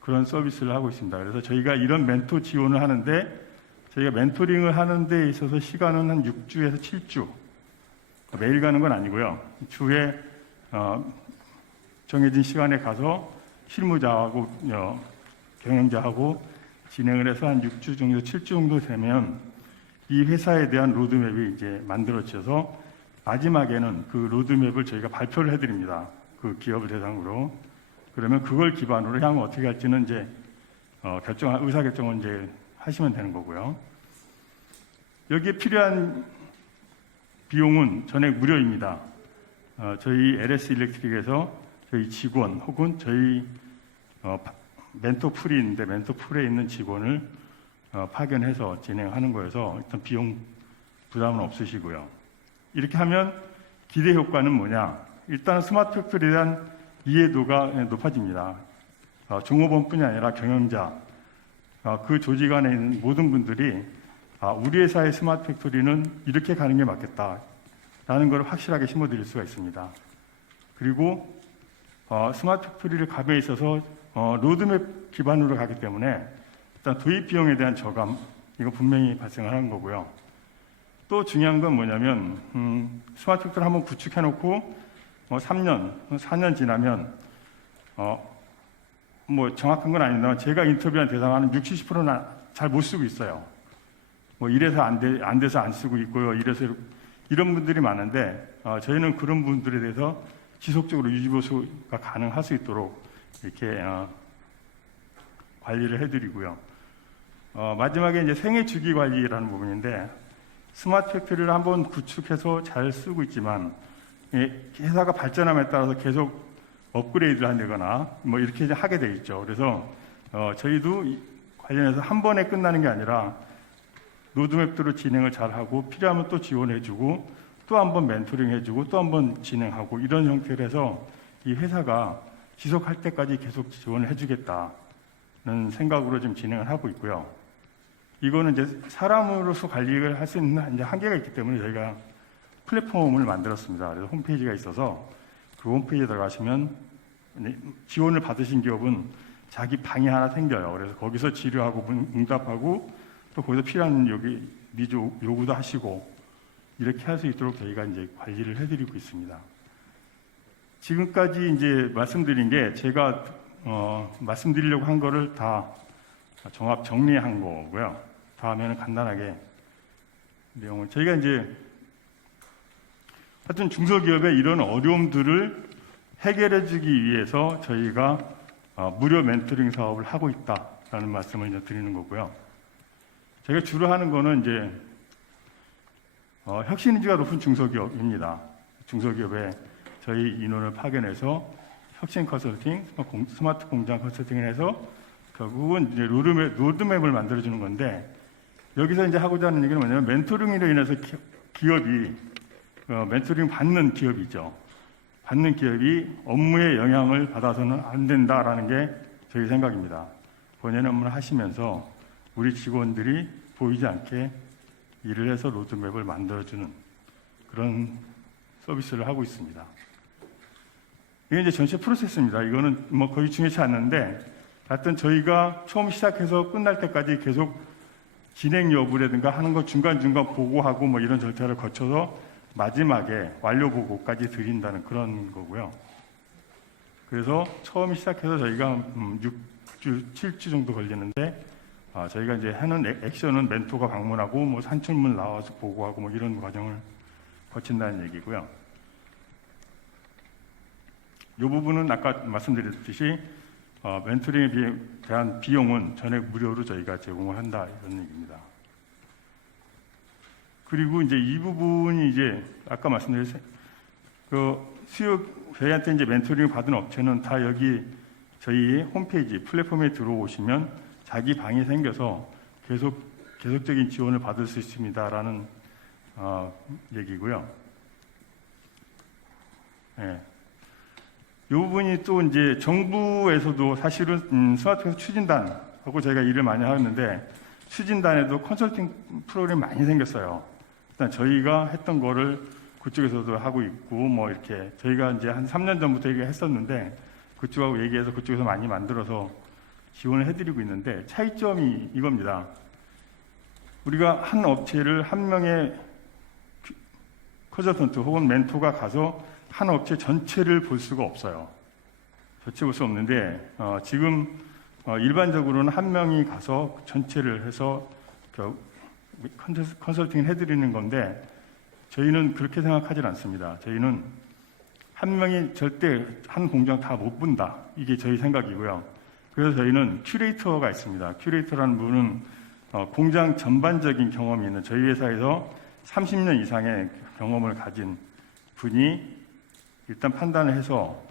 그런 서비스를 하고 있습니다. 그래서 저희가 이런 멘토 지원을 하는데 저희가 멘토링을 하는 데 있어서 시간은 한 6주에서 7주. 매일 가는 건 아니고요. 주에 정해진 시간에 가서 실무자하고 경영자하고 진행을 해서 한 6주 정도, 7주 정도 되면 이 회사에 대한 로드맵이 이제 만들어져서 마지막에는 그 로드맵을 저희가 발표를 해드립니다. 그 기업을 대상으로. 그러면 그걸 기반으로 향후 어떻게 할지는 이제 의사결정은 이제 하시면 되는 거고요. 여기에 필요한 비용은 전액 무료입니다. 저희 LS 일렉트릭에서 저희 직원 혹은 저희 멘토풀이 있는데 멘토풀에 있는 직원을 파견해서 진행하는 거여서 일단 비용 부담은 없으시고요. 이렇게 하면 기대 효과는 뭐냐? 일단 스마트 팩토리에 대한 이해도가 높아집니다. 종업원뿐이 아니라 경영자, 그 조직 안에 있는 모든 분들이 우리 회사의 스마트 팩토리는 이렇게 가는 게 맞겠다라는 걸 확실하게 심어드릴 수가 있습니다. 그리고 스마트 팩토리를 감에 있어서 로드맵 기반으로 가기 때문에 일단 도입 비용에 대한 저감, 이거 분명히 발생하는 거고요. 또 중요한 건 뭐냐면 스마트 팩토리 한번 구축해놓고 3년, 4년 지나면 뭐 정확한 건 아닙니다만 제가 인터뷰한 대상은 60, 70%는 잘 못 쓰고 있어요. 뭐 이래서 안 돼서 안 쓰고 있고요. 이래서 이런 분들이 많은데 저희는 그런 분들에 대해서 지속적으로 유지보수가 가능할 수 있도록 이렇게 관리를 해드리고요. 마지막에 이제 생애 주기 관리라는 부분인데 스마트 팩토리를 한번 구축해서 잘 쓰고 있지만 회사가 발전함에 따라서 계속 업그레이드를 한다거나 뭐 이렇게 이제 하게 돼 있죠. 그래서 저희도 관련해서 한 번에 끝나는 게 아니라 로드맵대로 진행을 잘 하고 필요하면 또 지원해주고 또 한 번 멘토링 해주고 또 한 번 진행하고 이런 형태로 해서 이 회사가 지속할 때까지 계속 지원을 해주겠다는 생각으로 지금 진행을 하고 있고요. 이거는 이제 사람으로서 관리를 할 수 있는 이제 한계가 있기 때문에 저희가 플랫폼을 만들었습니다. 그래서 홈페이지가 있어서 그 홈페이지에 들어가시면 지원을 받으신 기업은 자기 방이 하나 생겨요. 그래서 거기서 지료하고 응답하고 또 거기서 필요한 니즈 요구도 하시고 이렇게 할 수 있도록 저희가 이제 관리를 해드리고 있습니다. 지금까지 이제 말씀드린 게 제가 말씀드리려고 한 거를 다 종합 정리한 거고요. 다음에는 간단하게 내용을 저희가 이제 하여튼 중소기업의 이런 어려움들을 해결해주기 위해서 저희가 무료 멘토링 사업을 하고 있다라는 말씀을 이제 드리는 거고요. 제가 주로 하는 거는 이제 혁신의지가 높은 중소기업입니다. 중소기업에 저희 인원을 파견해서 혁신 컨설팅, 스마트 공장 컨설팅을 해서 결국은 이제 로드맵을 만들어주는 건데 여기서 이제 하고자 하는 얘기는 뭐냐면 멘토링으로 인해서 기업이 멘토링 받는 기업이죠. 받는 기업이 업무에 영향을 받아서는 안 된다라는 게 저희 생각입니다. 본연 업무를 하시면서 우리 직원들이 보이지 않게 일을 해서 로드맵을 만들어주는 그런 서비스를 하고 있습니다. 이게 이제 전체 프로세스입니다. 이거는 뭐 거의 중요치 않는데 하여튼 저희가 처음 시작해서 끝날 때까지 계속 진행 여부라든가 하는 거 중간중간 보고하고 뭐 이런 절차를 거쳐서 마지막에 완료 보고까지 드린다는 그런 거고요. 그래서 처음 시작해서 저희가 6주, 7주 정도 걸리는데 저희가 이제 하는 액션은 멘토가 방문하고 뭐 산출문 나와서 보고하고 뭐 이런 과정을 거친다는 얘기고요. 이 부분은 아까 말씀드렸듯이 멘토링에 대한 비용은 전액 무료로 저희가 제공을 한다 이런 얘기입니다. 그리고 이제 이 부분이 이제 아까 말씀드린 그 저희한테 이제 멘토링을 받은 업체는 다 여기 저희 홈페이지 플랫폼에 들어오시면 자기 방이 생겨서 계속적인 지원을 받을 수 있습니다라는 얘기고요. 예. 이 부분이 또 이제 정부에서도 사실은 스마트폰 추진단하고 저희가 일을 많이 하는데 추진단에도 컨설팅 프로그램이 많이 생겼어요. 일단 저희가 했던 거를 그쪽에서도 하고 있고 뭐 이렇게 저희가 이제 한 3년 전부터 얘기 했었는데 그쪽하고 얘기해서 그쪽에서 많이 만들어서 지원을 해드리고 있는데 차이점이 이겁니다. 우리가 한 업체를 한 명의 컨설턴트 혹은 멘토가 가서 한 업체 전체를 볼 수가 없어요. 전체 볼 수 없는데 지금 일반적으로는 한 명이 가서 전체를 해서 컨설팅을 해드리는 건데 저희는 그렇게 생각하지 않습니다. 저희는 한 명이 절대 한 공장 다 못 본다. 이게 저희 생각이고요. 그래서 저희는 큐레이터가 있습니다. 큐레이터라는 분은 공장 전반적인 경험이 있는 저희 회사에서 30년 이상의 경험을 가진 분이 일단 판단을 해서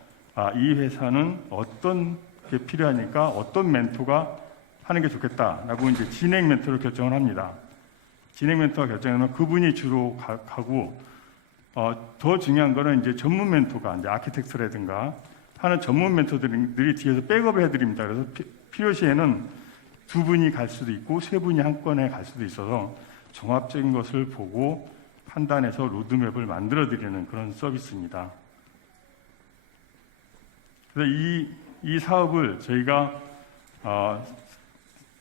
이 회사는 어떤 게 필요하니까 어떤 멘토가 하는 게 좋겠다라고 이제 진행 멘토를 결정을 합니다. 진행 멘토가 결정하면 그분이 주로 가고 더 중요한 거는 이제 전문 멘토가 이제 아키텍트라든가 하는 전문 멘토들이 뒤에서 백업을 해드립니다. 그래서 필요시에는 두 분이 갈 수도 있고 세 분이 한 건에 갈 수도 있어서 종합적인 것을 보고 판단해서 로드맵을 만들어드리는 그런 서비스입니다. 그래서 이 사업을 저희가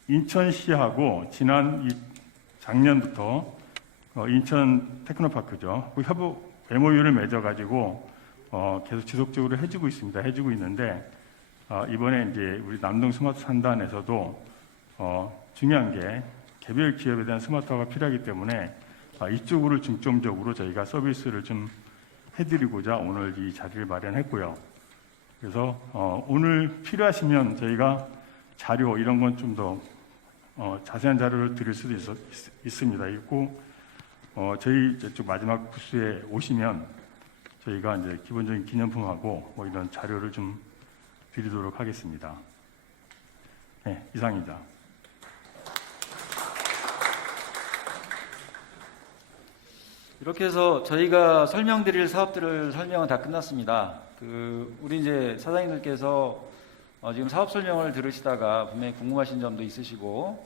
인천시하고 작년부터 인천 테크노파크죠. 그 협업 MOU를 맺어가지고 계속 지속적으로 해주고 있습니다. 해주고 있는데 이번에 이제 우리 남동 스마트 산단에서도 중요한 게 개별 기업에 대한 스마트화가 필요하기 때문에 이쪽으로 중점적으로 저희가 서비스를 좀 해드리고자 오늘 이 자리를 마련했고요. 그래서 오늘 필요하시면 저희가 자료 이런 건 좀 더 자세한 자료를 드릴 수도 있습니다. 있고 저희 이쪽 마지막 부스에 오시면 저희가 이제 기본적인 기념품하고 뭐 이런 자료를 좀 드리도록 하겠습니다. 네, 이상입니다. 이렇게 해서 저희가 설명드릴 사업들을 설명은 다 끝났습니다. 우리 이제 사장님들께서 지금 사업 설명을 들으시다가 분명히 궁금하신 점도 있으시고,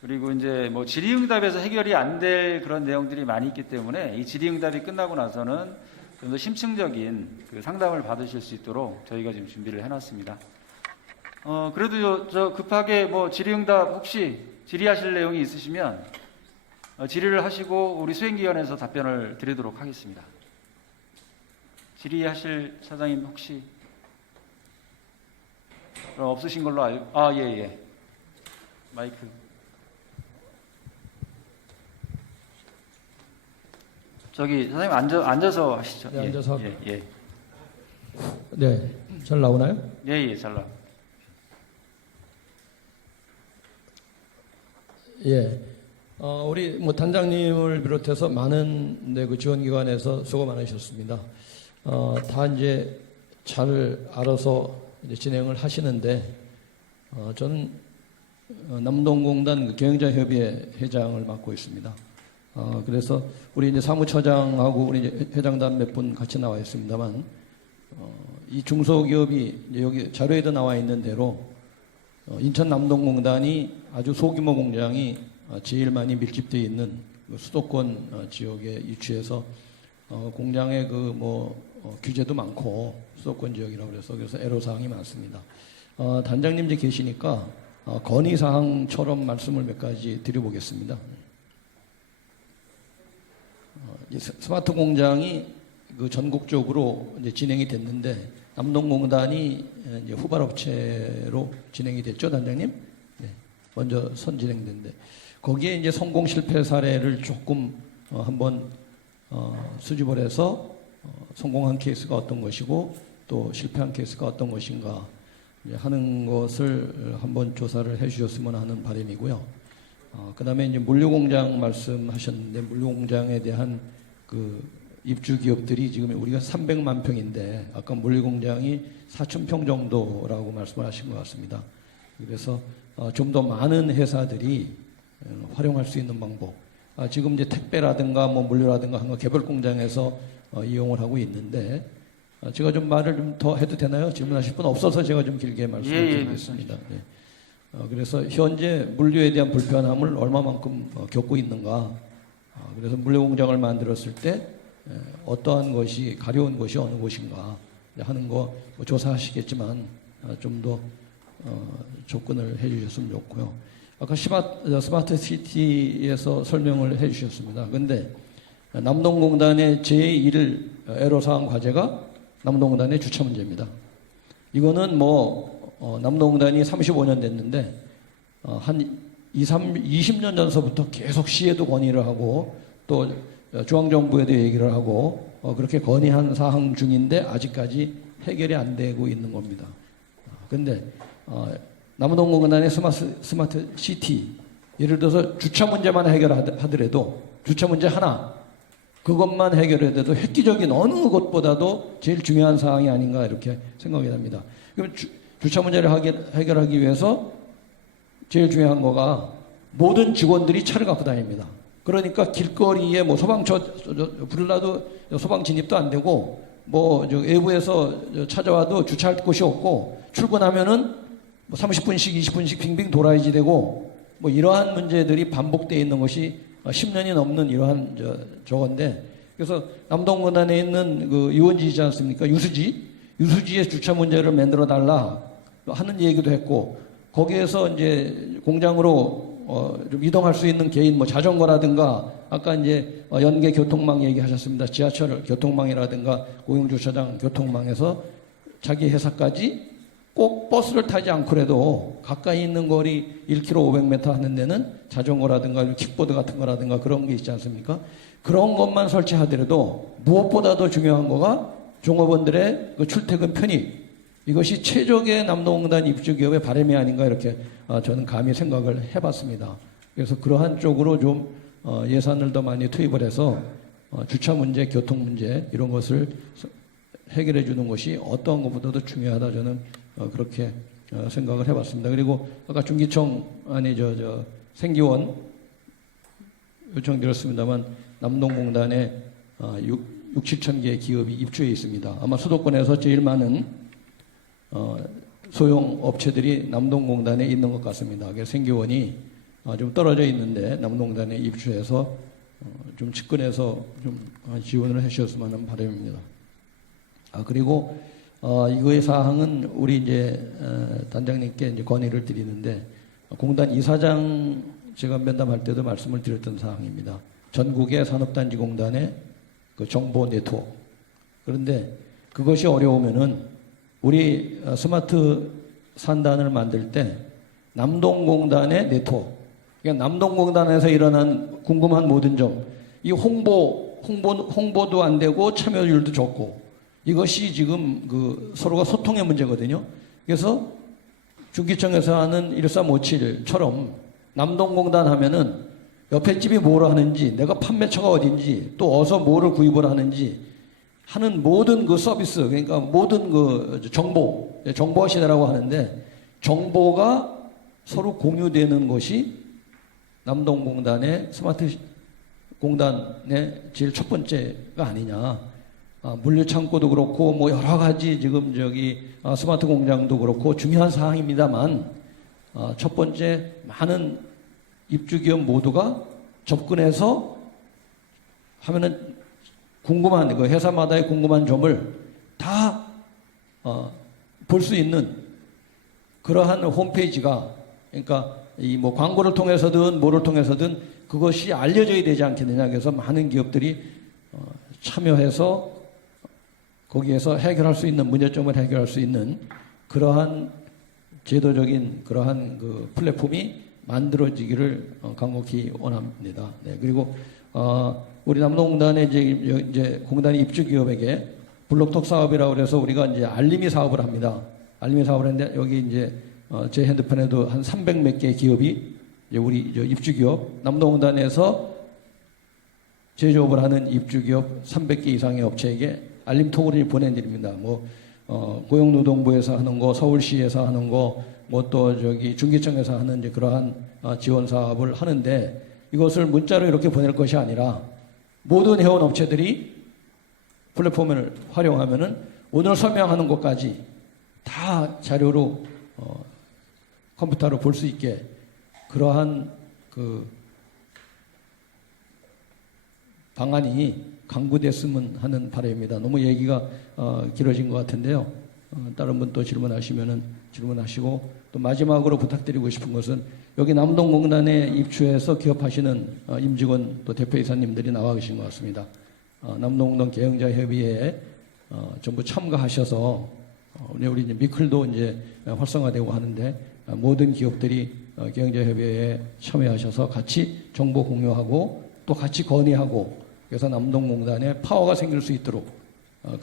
그리고 이제 뭐 질의응답에서 해결이 안 될 그런 내용들이 많이 있기 때문에 이 질의응답이 끝나고 나서는 좀 더 심층적인 그 상담을 받으실 수 있도록 저희가 지금 준비를 해놨습니다. 그래도 저 급하게 뭐 질의응답 혹시 질의하실 내용이 있으시면 질의를 하시고 우리 수행기관에서 답변을 드리도록 하겠습니다. 질의하실 사장님 혹시 그럼 없으신 걸로 알고 예. 마이크. 저기 사장님 앉아서 하시죠. 네, 앉아서 예. 네, 잘 나오나요? 예, 잘 나와. 예. 우리 뭐 단장님을 비롯해서 많은 그 지원기관에서 수고 많으셨습니다. 다 이제 잘 알아서 이제 진행을 하시는데, 저는 남동공단 그 경영자협의회 회장을 맡고 있습니다. 그래서 우리 이제 사무처장하고 우리 이제 회장단 몇 분 같이 나와 있습니다만, 이 중소기업이 이제 여기 자료에도 나와 있는 대로 인천 남동공단이 아주 소규모 공장이 제일 많이 밀집되어 있는 수도권 지역에 위치해서 공장의 그 규제도 많고 수도권 지역이라고 그래서 애로사항이 많습니다. 단장님 이제 계시니까 건의사항처럼 말씀을 몇 가지 드려보겠습니다. 스마트 공장이 그 전국적으로 이제 진행이 됐는데 남동공단이 이제 후발업체로 진행이 됐죠, 단장님? 네, 먼저 선진행됐는데 거기에 이제 성공 실패 사례를 조금 한번 수집을 해서 성공한 케이스가 어떤 것이고 또 실패한 케이스가 어떤 것인가 이제 하는 것을 한번 조사를 해주셨으면 하는 바람이고요. 그다음에 이제 물류공장 말씀하셨는데 물류공장에 대한 그 입주 기업들이 지금 우리가 300만 평인데 아까 물류공장이 4,000평 정도라고 말씀을 하신 것 같습니다. 그래서 좀 더 많은 회사들이 활용할 수 있는 방법. 지금 이제 택배라든가 뭐 물류라든가 한 거 개별 공장에서 이용을 하고 있는데 제가 좀 말을 좀 더 해도 되나요? 질문하실 분 없어서 제가 좀 길게 말씀드리겠습니다. 그래서 현재 물류에 대한 불편함을 얼마만큼 겪고 있는가. 그래서 물류 공장을 만들었을 때 어떠한 것이 가려운 것이 어느 곳인가 하는 거 뭐 조사하시겠지만 좀 더 접근을 해주셨으면 좋고요. 아까 스마트 시티에서 설명을 해주셨습니다. 그런데 남동공단의 제1 애로사항 과제가 남동공단의 주차 문제입니다. 이거는 남동공단이 35년 됐는데 한 20년 전서부터 계속 시에도 건의를 하고 또 중앙정부에도 얘기를 하고 그렇게 건의한 사항 중인데 아직까지 해결이 안 되고 있는 겁니다. 그런데 남동공단의 스마트 시티 예를 들어서 주차 문제만 해결하더라도 주차 문제 하나 그것만 해결해도 획기적인 어느 것보다도 제일 중요한 사항이 아닌가 이렇게 생각이 됩니다. 그럼 주차 문제를 해결하기 위해서 제일 중요한 거가 모든 직원들이 차를 갖고 다닙니다. 그러니까 길거리에 뭐 소방차 부르려도 소방 진입도 안 되고 외부에서 찾아와도 주차할 곳이 없고 출근하면은 30분씩 20분씩 빙빙 돌아야지 되고 이러한 문제들이 반복되어 있는 것이 10년이 넘는 이러한 저건데 그래서 남동공단에 있는 그 유원지이지 않습니까? 유수지의 주차 문제를 만들어 달라 하는 얘기도 했고 거기에서 이제 공장으로 좀 이동할 수 있는 개인 자전거라든가 아까 이제 연계 교통망 얘기하셨습니다. 지하철 교통망이라든가 공영주차장 교통망에서 자기 회사까지 꼭 버스를 타지 않고라도 가까이 있는 거리 1km 500m 하는 데는 자전거라든가 킥보드 같은 거라든가 그런 게 있지 않습니까? 그런 것만 설치하더라도 무엇보다도 중요한 거가 종업원들의 그 출퇴근 편의 이것이 최적의 남동공단 입주기업의 바람이 아닌가 이렇게 저는 감히 생각을 해봤습니다. 그래서 그러한 쪽으로 좀 예산을 더 많이 투입을 해서 주차 문제, 교통 문제 이런 것을 해결해 주는 것이 어떤 것보다도 중요하다 저는 그렇게 생각을 해봤습니다. 그리고 아까 중기청 안에 생기원 요청드렸습니다만 남동공단에 7천 개의 기업이 입주해 있습니다. 아마 수도권에서 제일 많은 소형 업체들이 남동공단에 있는 것 같습니다. 그래서 생기원이 좀 떨어져 있는데 남동공단에 입주해서 좀 측근해서 좀 지원을 해주셨으면 하는 바람입니다. 그리고 이거의 사항은 우리 이제 단장님께 이제 건의를 드리는데 공단 이사장 제가 면담할 때도 말씀을 드렸던 사항입니다. 전국의 산업단지공단의 그 정보 네트워크. 그런데 그것이 어려우면은 우리 스마트 산단을 만들 때 남동공단의 네트워크. 그러니까 남동공단에서 일어난 궁금한 모든 점, 이 홍보도 안 되고 참여율도 적고 이것이 지금 그 서로가 소통의 문제거든요. 그래서 중기청에서 하는 1357처럼 남동공단 하면은 옆에 집이 뭐를 하는지, 내가 판매처가 어딘지, 또 어디서 뭐를 구입을 하는지 하는 모든 그 서비스, 그러니까 모든 그 정보 시대라고 하는데 정보가 서로 공유되는 것이 남동공단의 스마트 공단의 제일 첫 번째가 아니냐. 물류 창고도 그렇고 여러 가지 지금 스마트 공장도 그렇고 중요한 사항입니다만 첫 번째 많은 입주기업 모두가 접근해서 하면은 궁금한 그 회사마다의 궁금한 점을 다 볼 수 있는 그러한 홈페이지가 그러니까 이 광고를 통해서든 뭐를 통해서든 그것이 알려져야 되지 않겠느냐. 그래서 많은 기업들이 참여해서 거기에서 해결할 수 있는 문제점을 해결할 수 있는 그러한 제도적인 그러한 그 플랫폼이 만들어지기를 간곡히 원합니다. 네, 그리고 우리 남동공단의 이제 공단의 입주 기업에게 블록톡 사업이라고 해서 우리가 이제 알림이 사업을 합니다. 알림의 사업을 했는데 여기 이제 제 핸드폰에도 한 300 몇 개 기업이 이제 우리 입주기업 남동공단에서 제조업을 하는 입주기업 300개 이상의 업체에게 알림톡으로 보낸 일입니다. 뭐 고용노동부에서 하는 거, 서울시에서 하는 거, 뭐 또 저기 중계청에서 하는 이제 그러한 지원 사업을 하는데 이것을 문자로 이렇게 보낼 것이 아니라 모든 회원 업체들이 플랫폼을 활용하면은 오늘 설명하는 것까지 다 자료로 컴퓨터로 볼 수 있게 그러한 그 방안이 강구됐으면 하는 바람입니다. 너무 얘기가 길어진 것 같은데요. 다른 분 또 질문하시면은 질문하시고 또 마지막으로 부탁드리고 싶은 것은 여기 남동공단에 입주해서 기업하시는 임직원 또 대표이사님들이 나와 계신 것 같습니다. 남동공단 경영자협의회에 전부 참가하셔서 우리 이제 미클도 이제 활성화되고 하는데 모든 기업들이 경영자협의회에 참여하셔서 같이 정보 공유하고 또 같이 건의하고 그래서 남동공단에 파워가 생길 수 있도록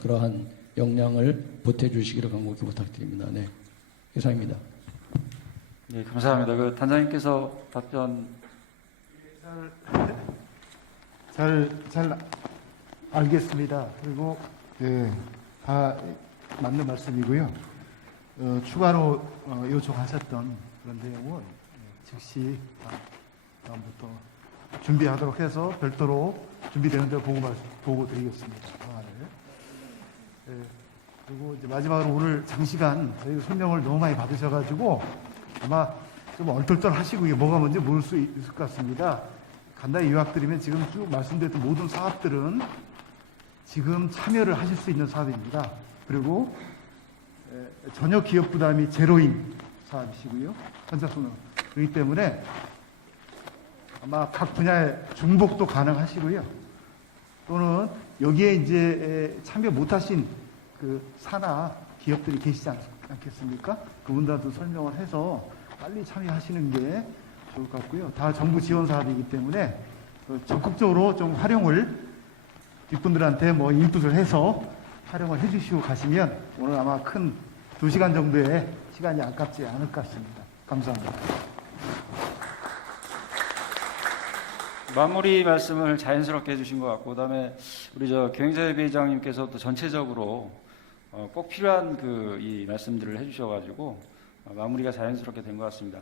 그러한 역량을 보태주시기를 간곡히 부탁드립니다. 네, 이상입니다. 네, 감사합니다. 그 단장님께서 답변. 잘 알겠습니다. 그리고 예, 다 맞는 말씀이고요. 추가로 요청하셨던 그런 내용은 즉시 다음부터 준비하도록 해서 별도로 준비되는 대로 보고 드리겠습니다. 예, 그리고 이제 마지막으로 오늘 장시간 저희 설명을 너무 많이 받으셔가지고 아마 좀 얼떨떨하시고 이게 뭐가 뭔지 모를 수 있을 것 같습니다. 간단히 요약드리면 지금 쭉 말씀드렸던 모든 사업들은 지금 참여를 하실 수 있는 사업입니다. 그리고 전혀 기업 부담이 제로인 사업이시고요. 선착순은 그렇기 때문에 아마 각 분야의 중복도 가능하시고요. 또는 여기에 이제 참여 못하신 그 산하 기업들이 계시지 않겠습니까? 그분들한테 설명을 해서 빨리 참여하시는 게 좋을 것 같고요. 다 정부 지원 사업이기 때문에 적극적으로 좀 활용을 뒷분들한테 뭐 인풋을 해서 활용을 해주시고 가시면 오늘 아마 큰 2시간 정도의 시간이 아깝지 않을 것 같습니다. 감사합니다. 마무리 말씀을 자연스럽게 해주신 것 같고, 그다음에 우리 경영자협의회장님께서도 전체적으로 꼭 필요한 이 말씀들을 해주셔가지고 마무리가 자연스럽게 된 것 같습니다.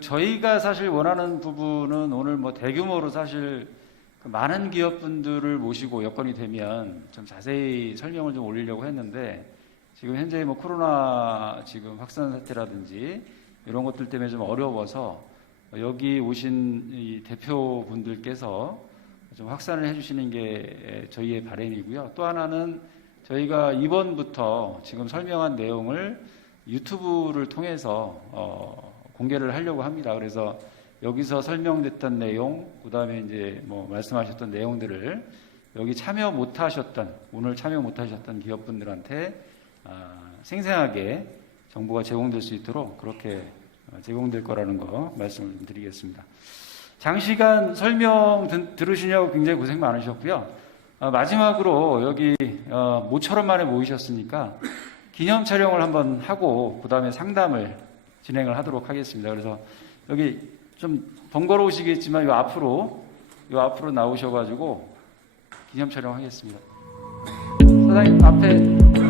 저희가 사실 원하는 부분은 오늘 뭐 대규모로 사실 많은 기업분들을 모시고 여건이 되면 좀 자세히 설명을 좀 올리려고 했는데 지금 현재 뭐 코로나 지금 확산 사태라든지 이런 것들 때문에 좀 어려워서 여기 오신 이 대표분들께서 좀 확산을 해주시는 게 저희의 바람이고요. 또 하나는 저희가 이번부터 지금 설명한 내용을 유튜브를 통해서 공개를 하려고 합니다. 그래서 여기서 설명됐던 내용, 그다음에 이제 뭐 말씀하셨던 내용들을 여기 참여 못하셨던 오늘 참여 못하셨던 기업분들한테 생생하게 정보가 제공될 수 있도록 그렇게 제공될 거라는 거 말씀을 드리겠습니다. 장시간 설명 들으시냐고 굉장히 고생 많으셨고요. 마지막으로 여기 모처럼 만에 모이셨으니까 기념 촬영을 한번 하고 그 다음에 상담을 진행을 하도록 하겠습니다. 그래서 여기 좀 번거로우시겠지만 요 앞으로 나오셔가지고 기념 촬영하겠습니다. 사장님 앞에